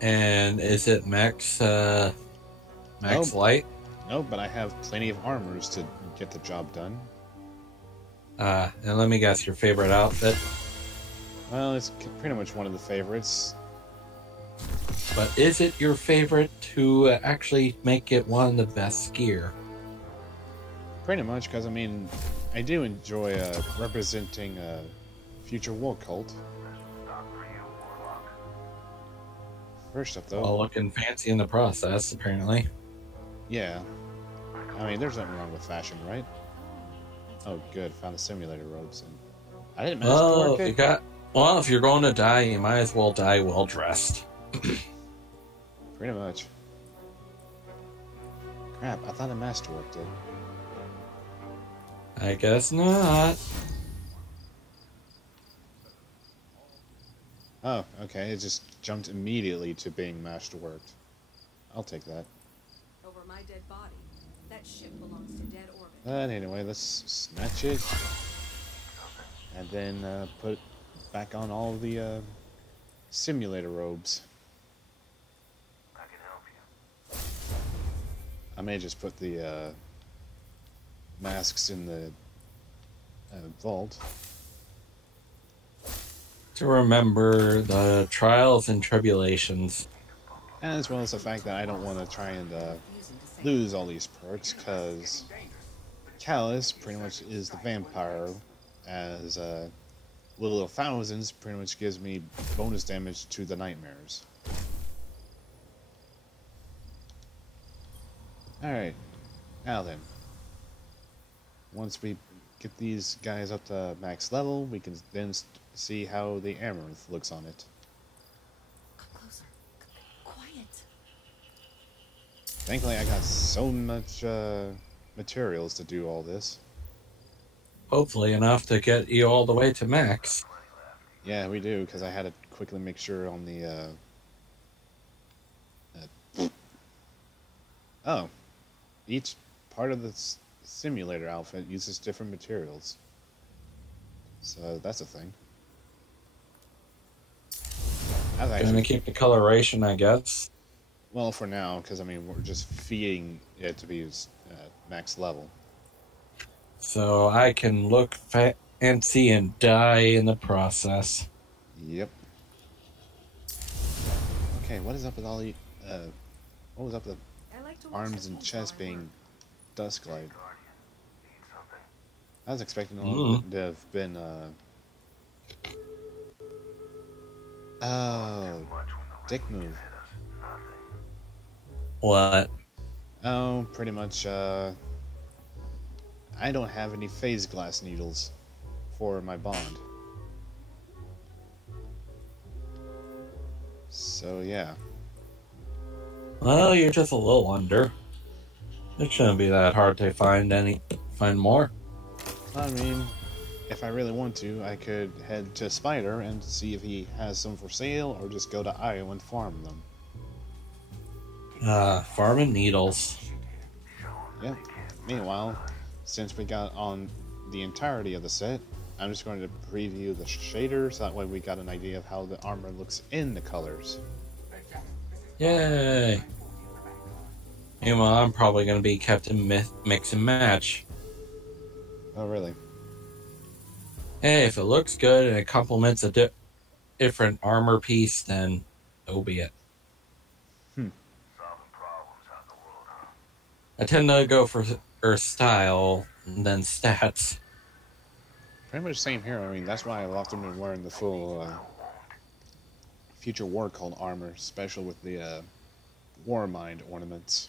And is it max Nope. light? No, but I have plenty of armors to get the job done. And let me guess, your favorite outfit? Well, it's pretty much one of the favorites. But is it your favorite to actually make it one of the best gear? Pretty much, because I mean, I do enjoy representing future war cult. First up, though. Well, looking fancy in the process, apparently. Yeah. I mean, there's nothing wrong with fashion, right? Oh, good. Found the simulator robes. And I didn't manage to work it. Well, if you're going to die, you might as well die well dressed. Pretty much. Crap, I thought I masterworked it. I guess not. Oh, okay. It just jumped immediately to being masterworked. I'll take that. Over my dead body. That ship belongs to dead orbit. But anyway, let's snatch it. And then put back on all the simulator robes. I can help you. I may just put the masks in the vault. To remember the trials and tribulations. As well as the fact that I don't want to try and lose all these perks, because Callus pretty much is the vampire, as Little Thousands pretty much gives me bonus damage to the nightmares. Alright, now then. Once we get these guys up to max level, we can then see how the Amaranth looks on it. Come closer. Quiet. Thankfully, I got so much materials to do all this. Hopefully enough to get you all the way to max. Yeah, we do, because I had to quickly make sure on the... Oh. Each part of the simulator outfit uses different materials. So that's a thing. Gonna keep the coloration, I guess. Well, for now, because I mean, we're just feeding it to be max level. So I can look fancy and die in the process. Yep. Okay, what is up with all the what was up with arms and chest being dusk-light? I was expecting a little bit to have been oh, dick move. What? Oh, pretty much I don't have any phase glass needles for my bond. So yeah. Well, you're just a little under. It shouldn't be that hard to find more. I mean, if I really want to, I could head to Spider and see if he has some for sale, or just go to Io and farm them. Farming needles. Yeah. Meanwhile, since we got on the entirety of the set, I'm just going to preview the shaders, that way we got an idea of how the armor looks in the colors. Yay! Meanwhile, I'm probably going to be kept in mix and match. Oh, really? Hey, if it looks good and it complements a different armor piece, then so be it. I tend to go for style than stats. Pretty much the same here. I mean, that's why I've often been wearing the full Future War Cult armor, special with the War Mind ornaments.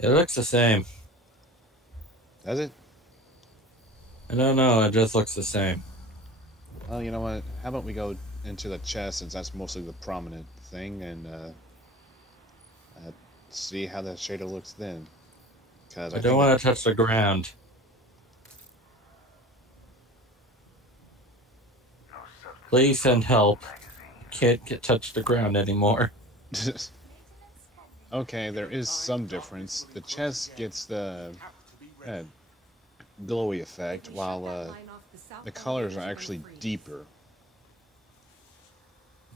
It looks the same. Does it? I don't know, it just looks the same. Well, you know what? How about we go into the chest, since that's mostly the prominent thing, and see how the shader looks then. Because I don't want to touch the ground. Please send help. Can't touch the ground anymore. Okay, there is some difference. The chest gets the glowy effect, while the colors are actually deeper.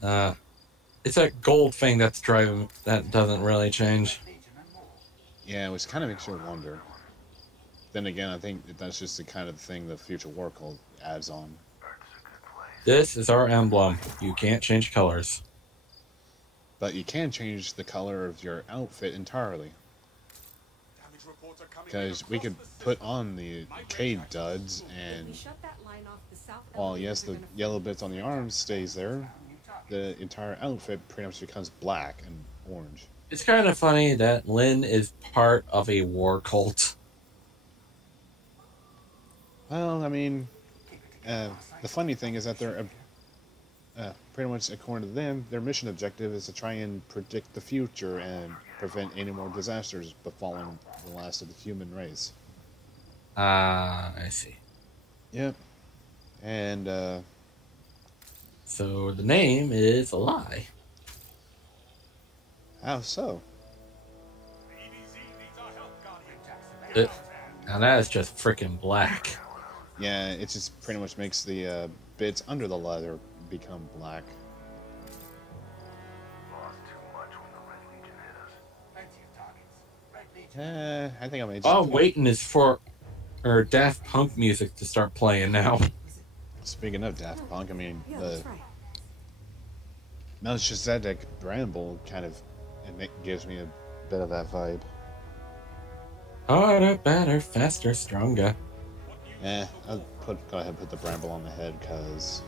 It's that gold thing that's driving, that doesn't really change. Yeah, which kind of makes you wonder. Then again, I think that's just the kind of thing the Future War Cult adds on. This is our emblem. You can't change colors. But you can change the color of your outfit entirely. Because we could put on the cave duds, and while yes, the yellow bits on the arms stays there, the entire outfit pretty much becomes black and orange. It's kind of funny that Lynn is part of a war cult. Well, I mean, the funny thing is that they're pretty much, according to them, their mission objective is to try and predict the future and prevent any more disasters befalling the last of the human race. I see. Yep. And, so the name is a lie. How so? Now that is just freaking black. Yeah, it just pretty much makes the bits under the leather become black. I think I may just... All I'm waiting is for Daft Punk music to start playing now. Speaking of Daft Punk, I mean, the Melchizedek Bramble kind of gives me a bit of that vibe. Harder, better, faster, stronger. I'll go ahead and put the Bramble on the head, because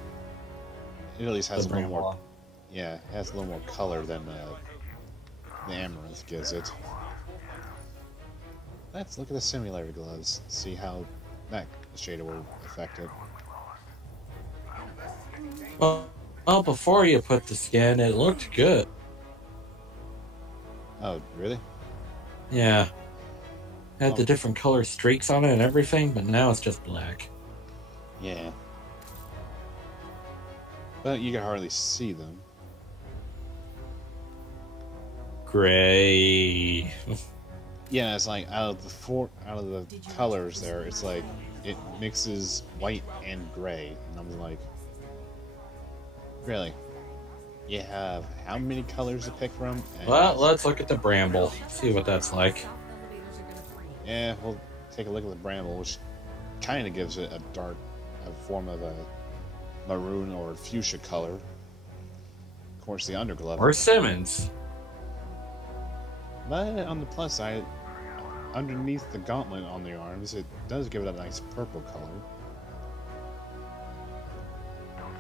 it at least has a little more... Yeah, it has a little more color than the Amaranth gives it. Let's look at the simulator gloves, see how that shader will affect it. Well, before you put the skin, it looked good. Oh, really? Yeah. Had the different color streaks on it and everything, but now it's just black. Yeah. But you can hardly see them. Gray. Yeah, it's like out of the colors there, it's like it mixes white and gray, and I'm like, really? You have how many colors to pick from? And well, let's look at the Bramble, see what that's like. Yeah, we'll take a look at the Bramble, which kind of gives it a dark form of a maroon or fuchsia color. Of course, the underglove. Or Simmons. But on the plus side, underneath the gauntlet on the arms, it does give it a nice purple color.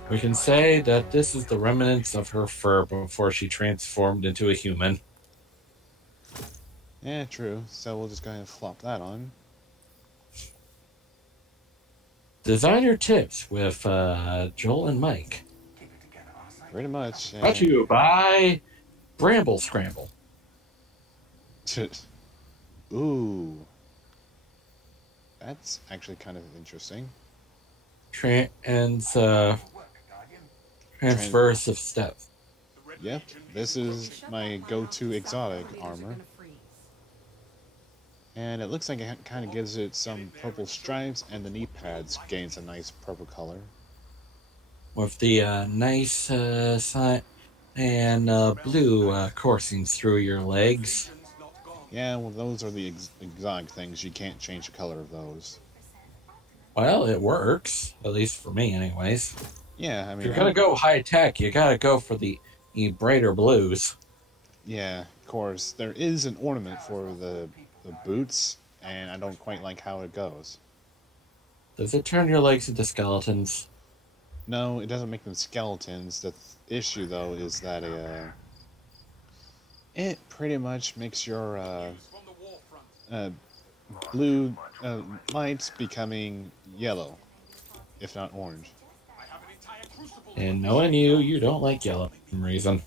We can say that this is the remnants of her fur before she transformed into a human. Yeah, true. So we'll just go ahead and flop that on. Designer tips with Joel and Mike. Pretty much. Brought to you by Bramble Scramble. Ooh. That's actually kind of interesting. Transverse of steps. Yep, this is my go-to exotic armor. And it looks like it kind of gives it some purple stripes, and the knee pads gains a nice purple color. With the nice sign and blue coursing through your legs. Yeah, well, those are the exotic things. You can't change the color of those. Well, it works. At least for me, anyways. Yeah, I mean... If you're going to go high-tech, you got to go for the brighter blues. Yeah, of course. There is an ornament for the boots, and I don't quite like how it goes. Does it turn your legs into skeletons? No, it doesn't make them skeletons. The issue, though, is that it pretty much makes your blue lights becoming yellow, if not orange. And knowing you, you don't like yellow for some reason.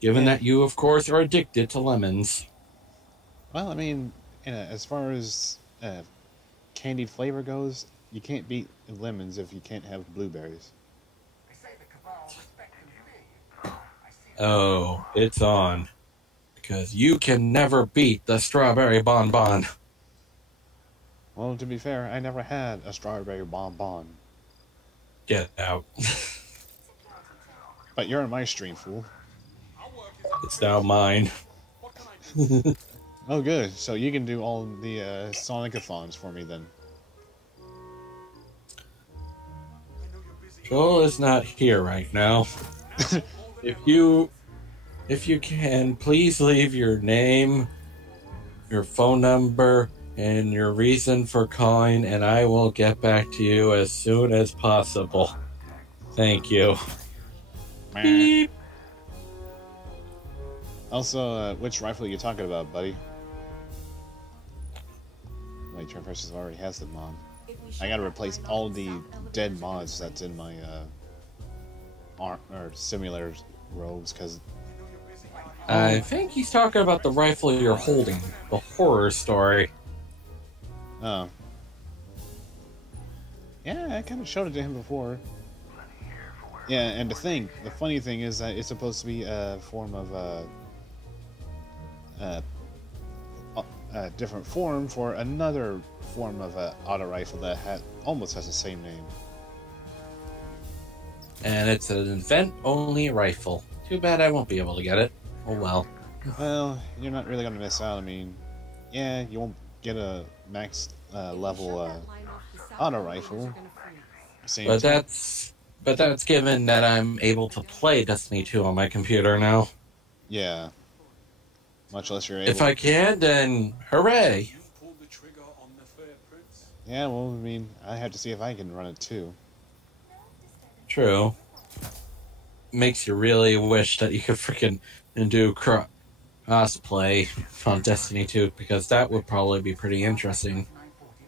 Given that you, of course, are addicted to lemons. Well, I mean, as far as candied flavor goes, you can't beat lemons if you can't have blueberries. Oh, it's on. Because you can never beat the strawberry bonbon. Well, to be fair, I never had a strawberry bonbon. Get out. But you're in my stream, fool. It's now mine. Oh, good. So you can do all the Sonic-a-thons for me, then. Joel is not here right now. If you can, please leave your name, your phone number, and your reason for calling, and I will get back to you as soon as possible. Thank you. Beep. Also, which rifle are you talking about, buddy? My Traverses already has the mod. I gotta replace all the dead mods that's in my simulator robes, because... I think he's talking about the rifle you're holding, the horror story. Oh. Yeah, I kind of showed it to him before. Yeah, and the funny thing is that it's supposed to be a form of a different form for another form of auto rifle that almost has the same name. And it's an event-only rifle. Too bad I won't be able to get it. Oh well. Well, you're not really gonna miss out. I mean, yeah, you won't get a max level auto rifle. But that's given that I'm able to play Destiny 2 on my computer now. Yeah. Much less you're able. If I can, then hooray! Yeah, well, I mean, I have to see if I can run it too. True. Makes you really wish that you could freaking do crossplay on Destiny 2, because that would probably be pretty interesting.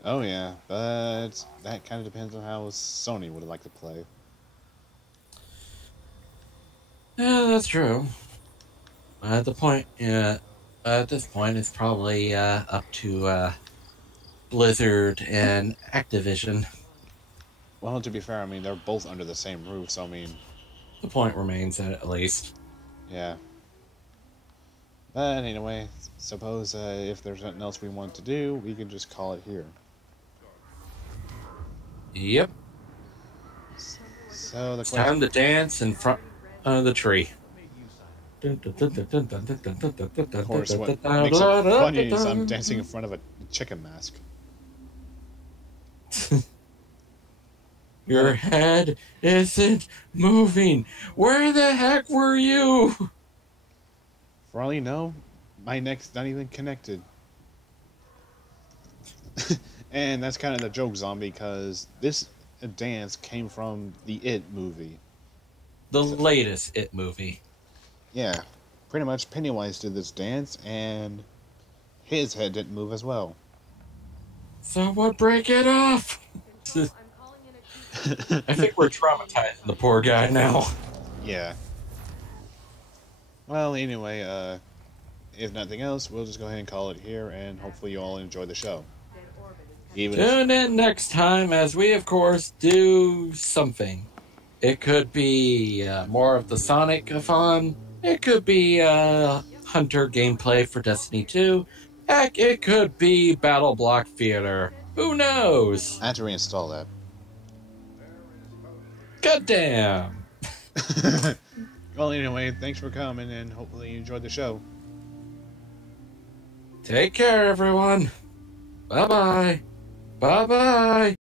Oh yeah, but that kind of depends on how Sony would like to play. Yeah, that's true. At this point, it's probably up to Blizzard and Activision. Well, to be fair, I mean, they're both under the same roof, so I mean... The point remains, at least. Yeah. But anyway, suppose if there's nothing else we want to do, we can just call it here. Yep. So the it's time to dance in front of the tree. Of course, what makes it funny is I'm dancing in front of a chicken mask. Your head isn't moving. Where the heck were you? For all you know, my neck's not even connected. And that's kind of the joke, Zombie, because this dance came from the It movie. The latest It movie. Yeah, pretty much Pennywise did this dance, and his head didn't move as well. Someone break it off! I think we're traumatizing the poor guy now. Yeah. Well, anyway, if nothing else, we'll just go ahead and call it here, and hopefully you all enjoy the show. Tune in next time as we, of course, do something. It could be more of the Sonic-a-thon. It could be Hunter gameplay for Destiny 2. Heck, it could be Battle Block Theater. Who knows? I had to reinstall that. Goddamn. Well, anyway, thanks for coming, and hopefully you enjoyed the show. Take care, everyone. Bye-bye. Bye-bye.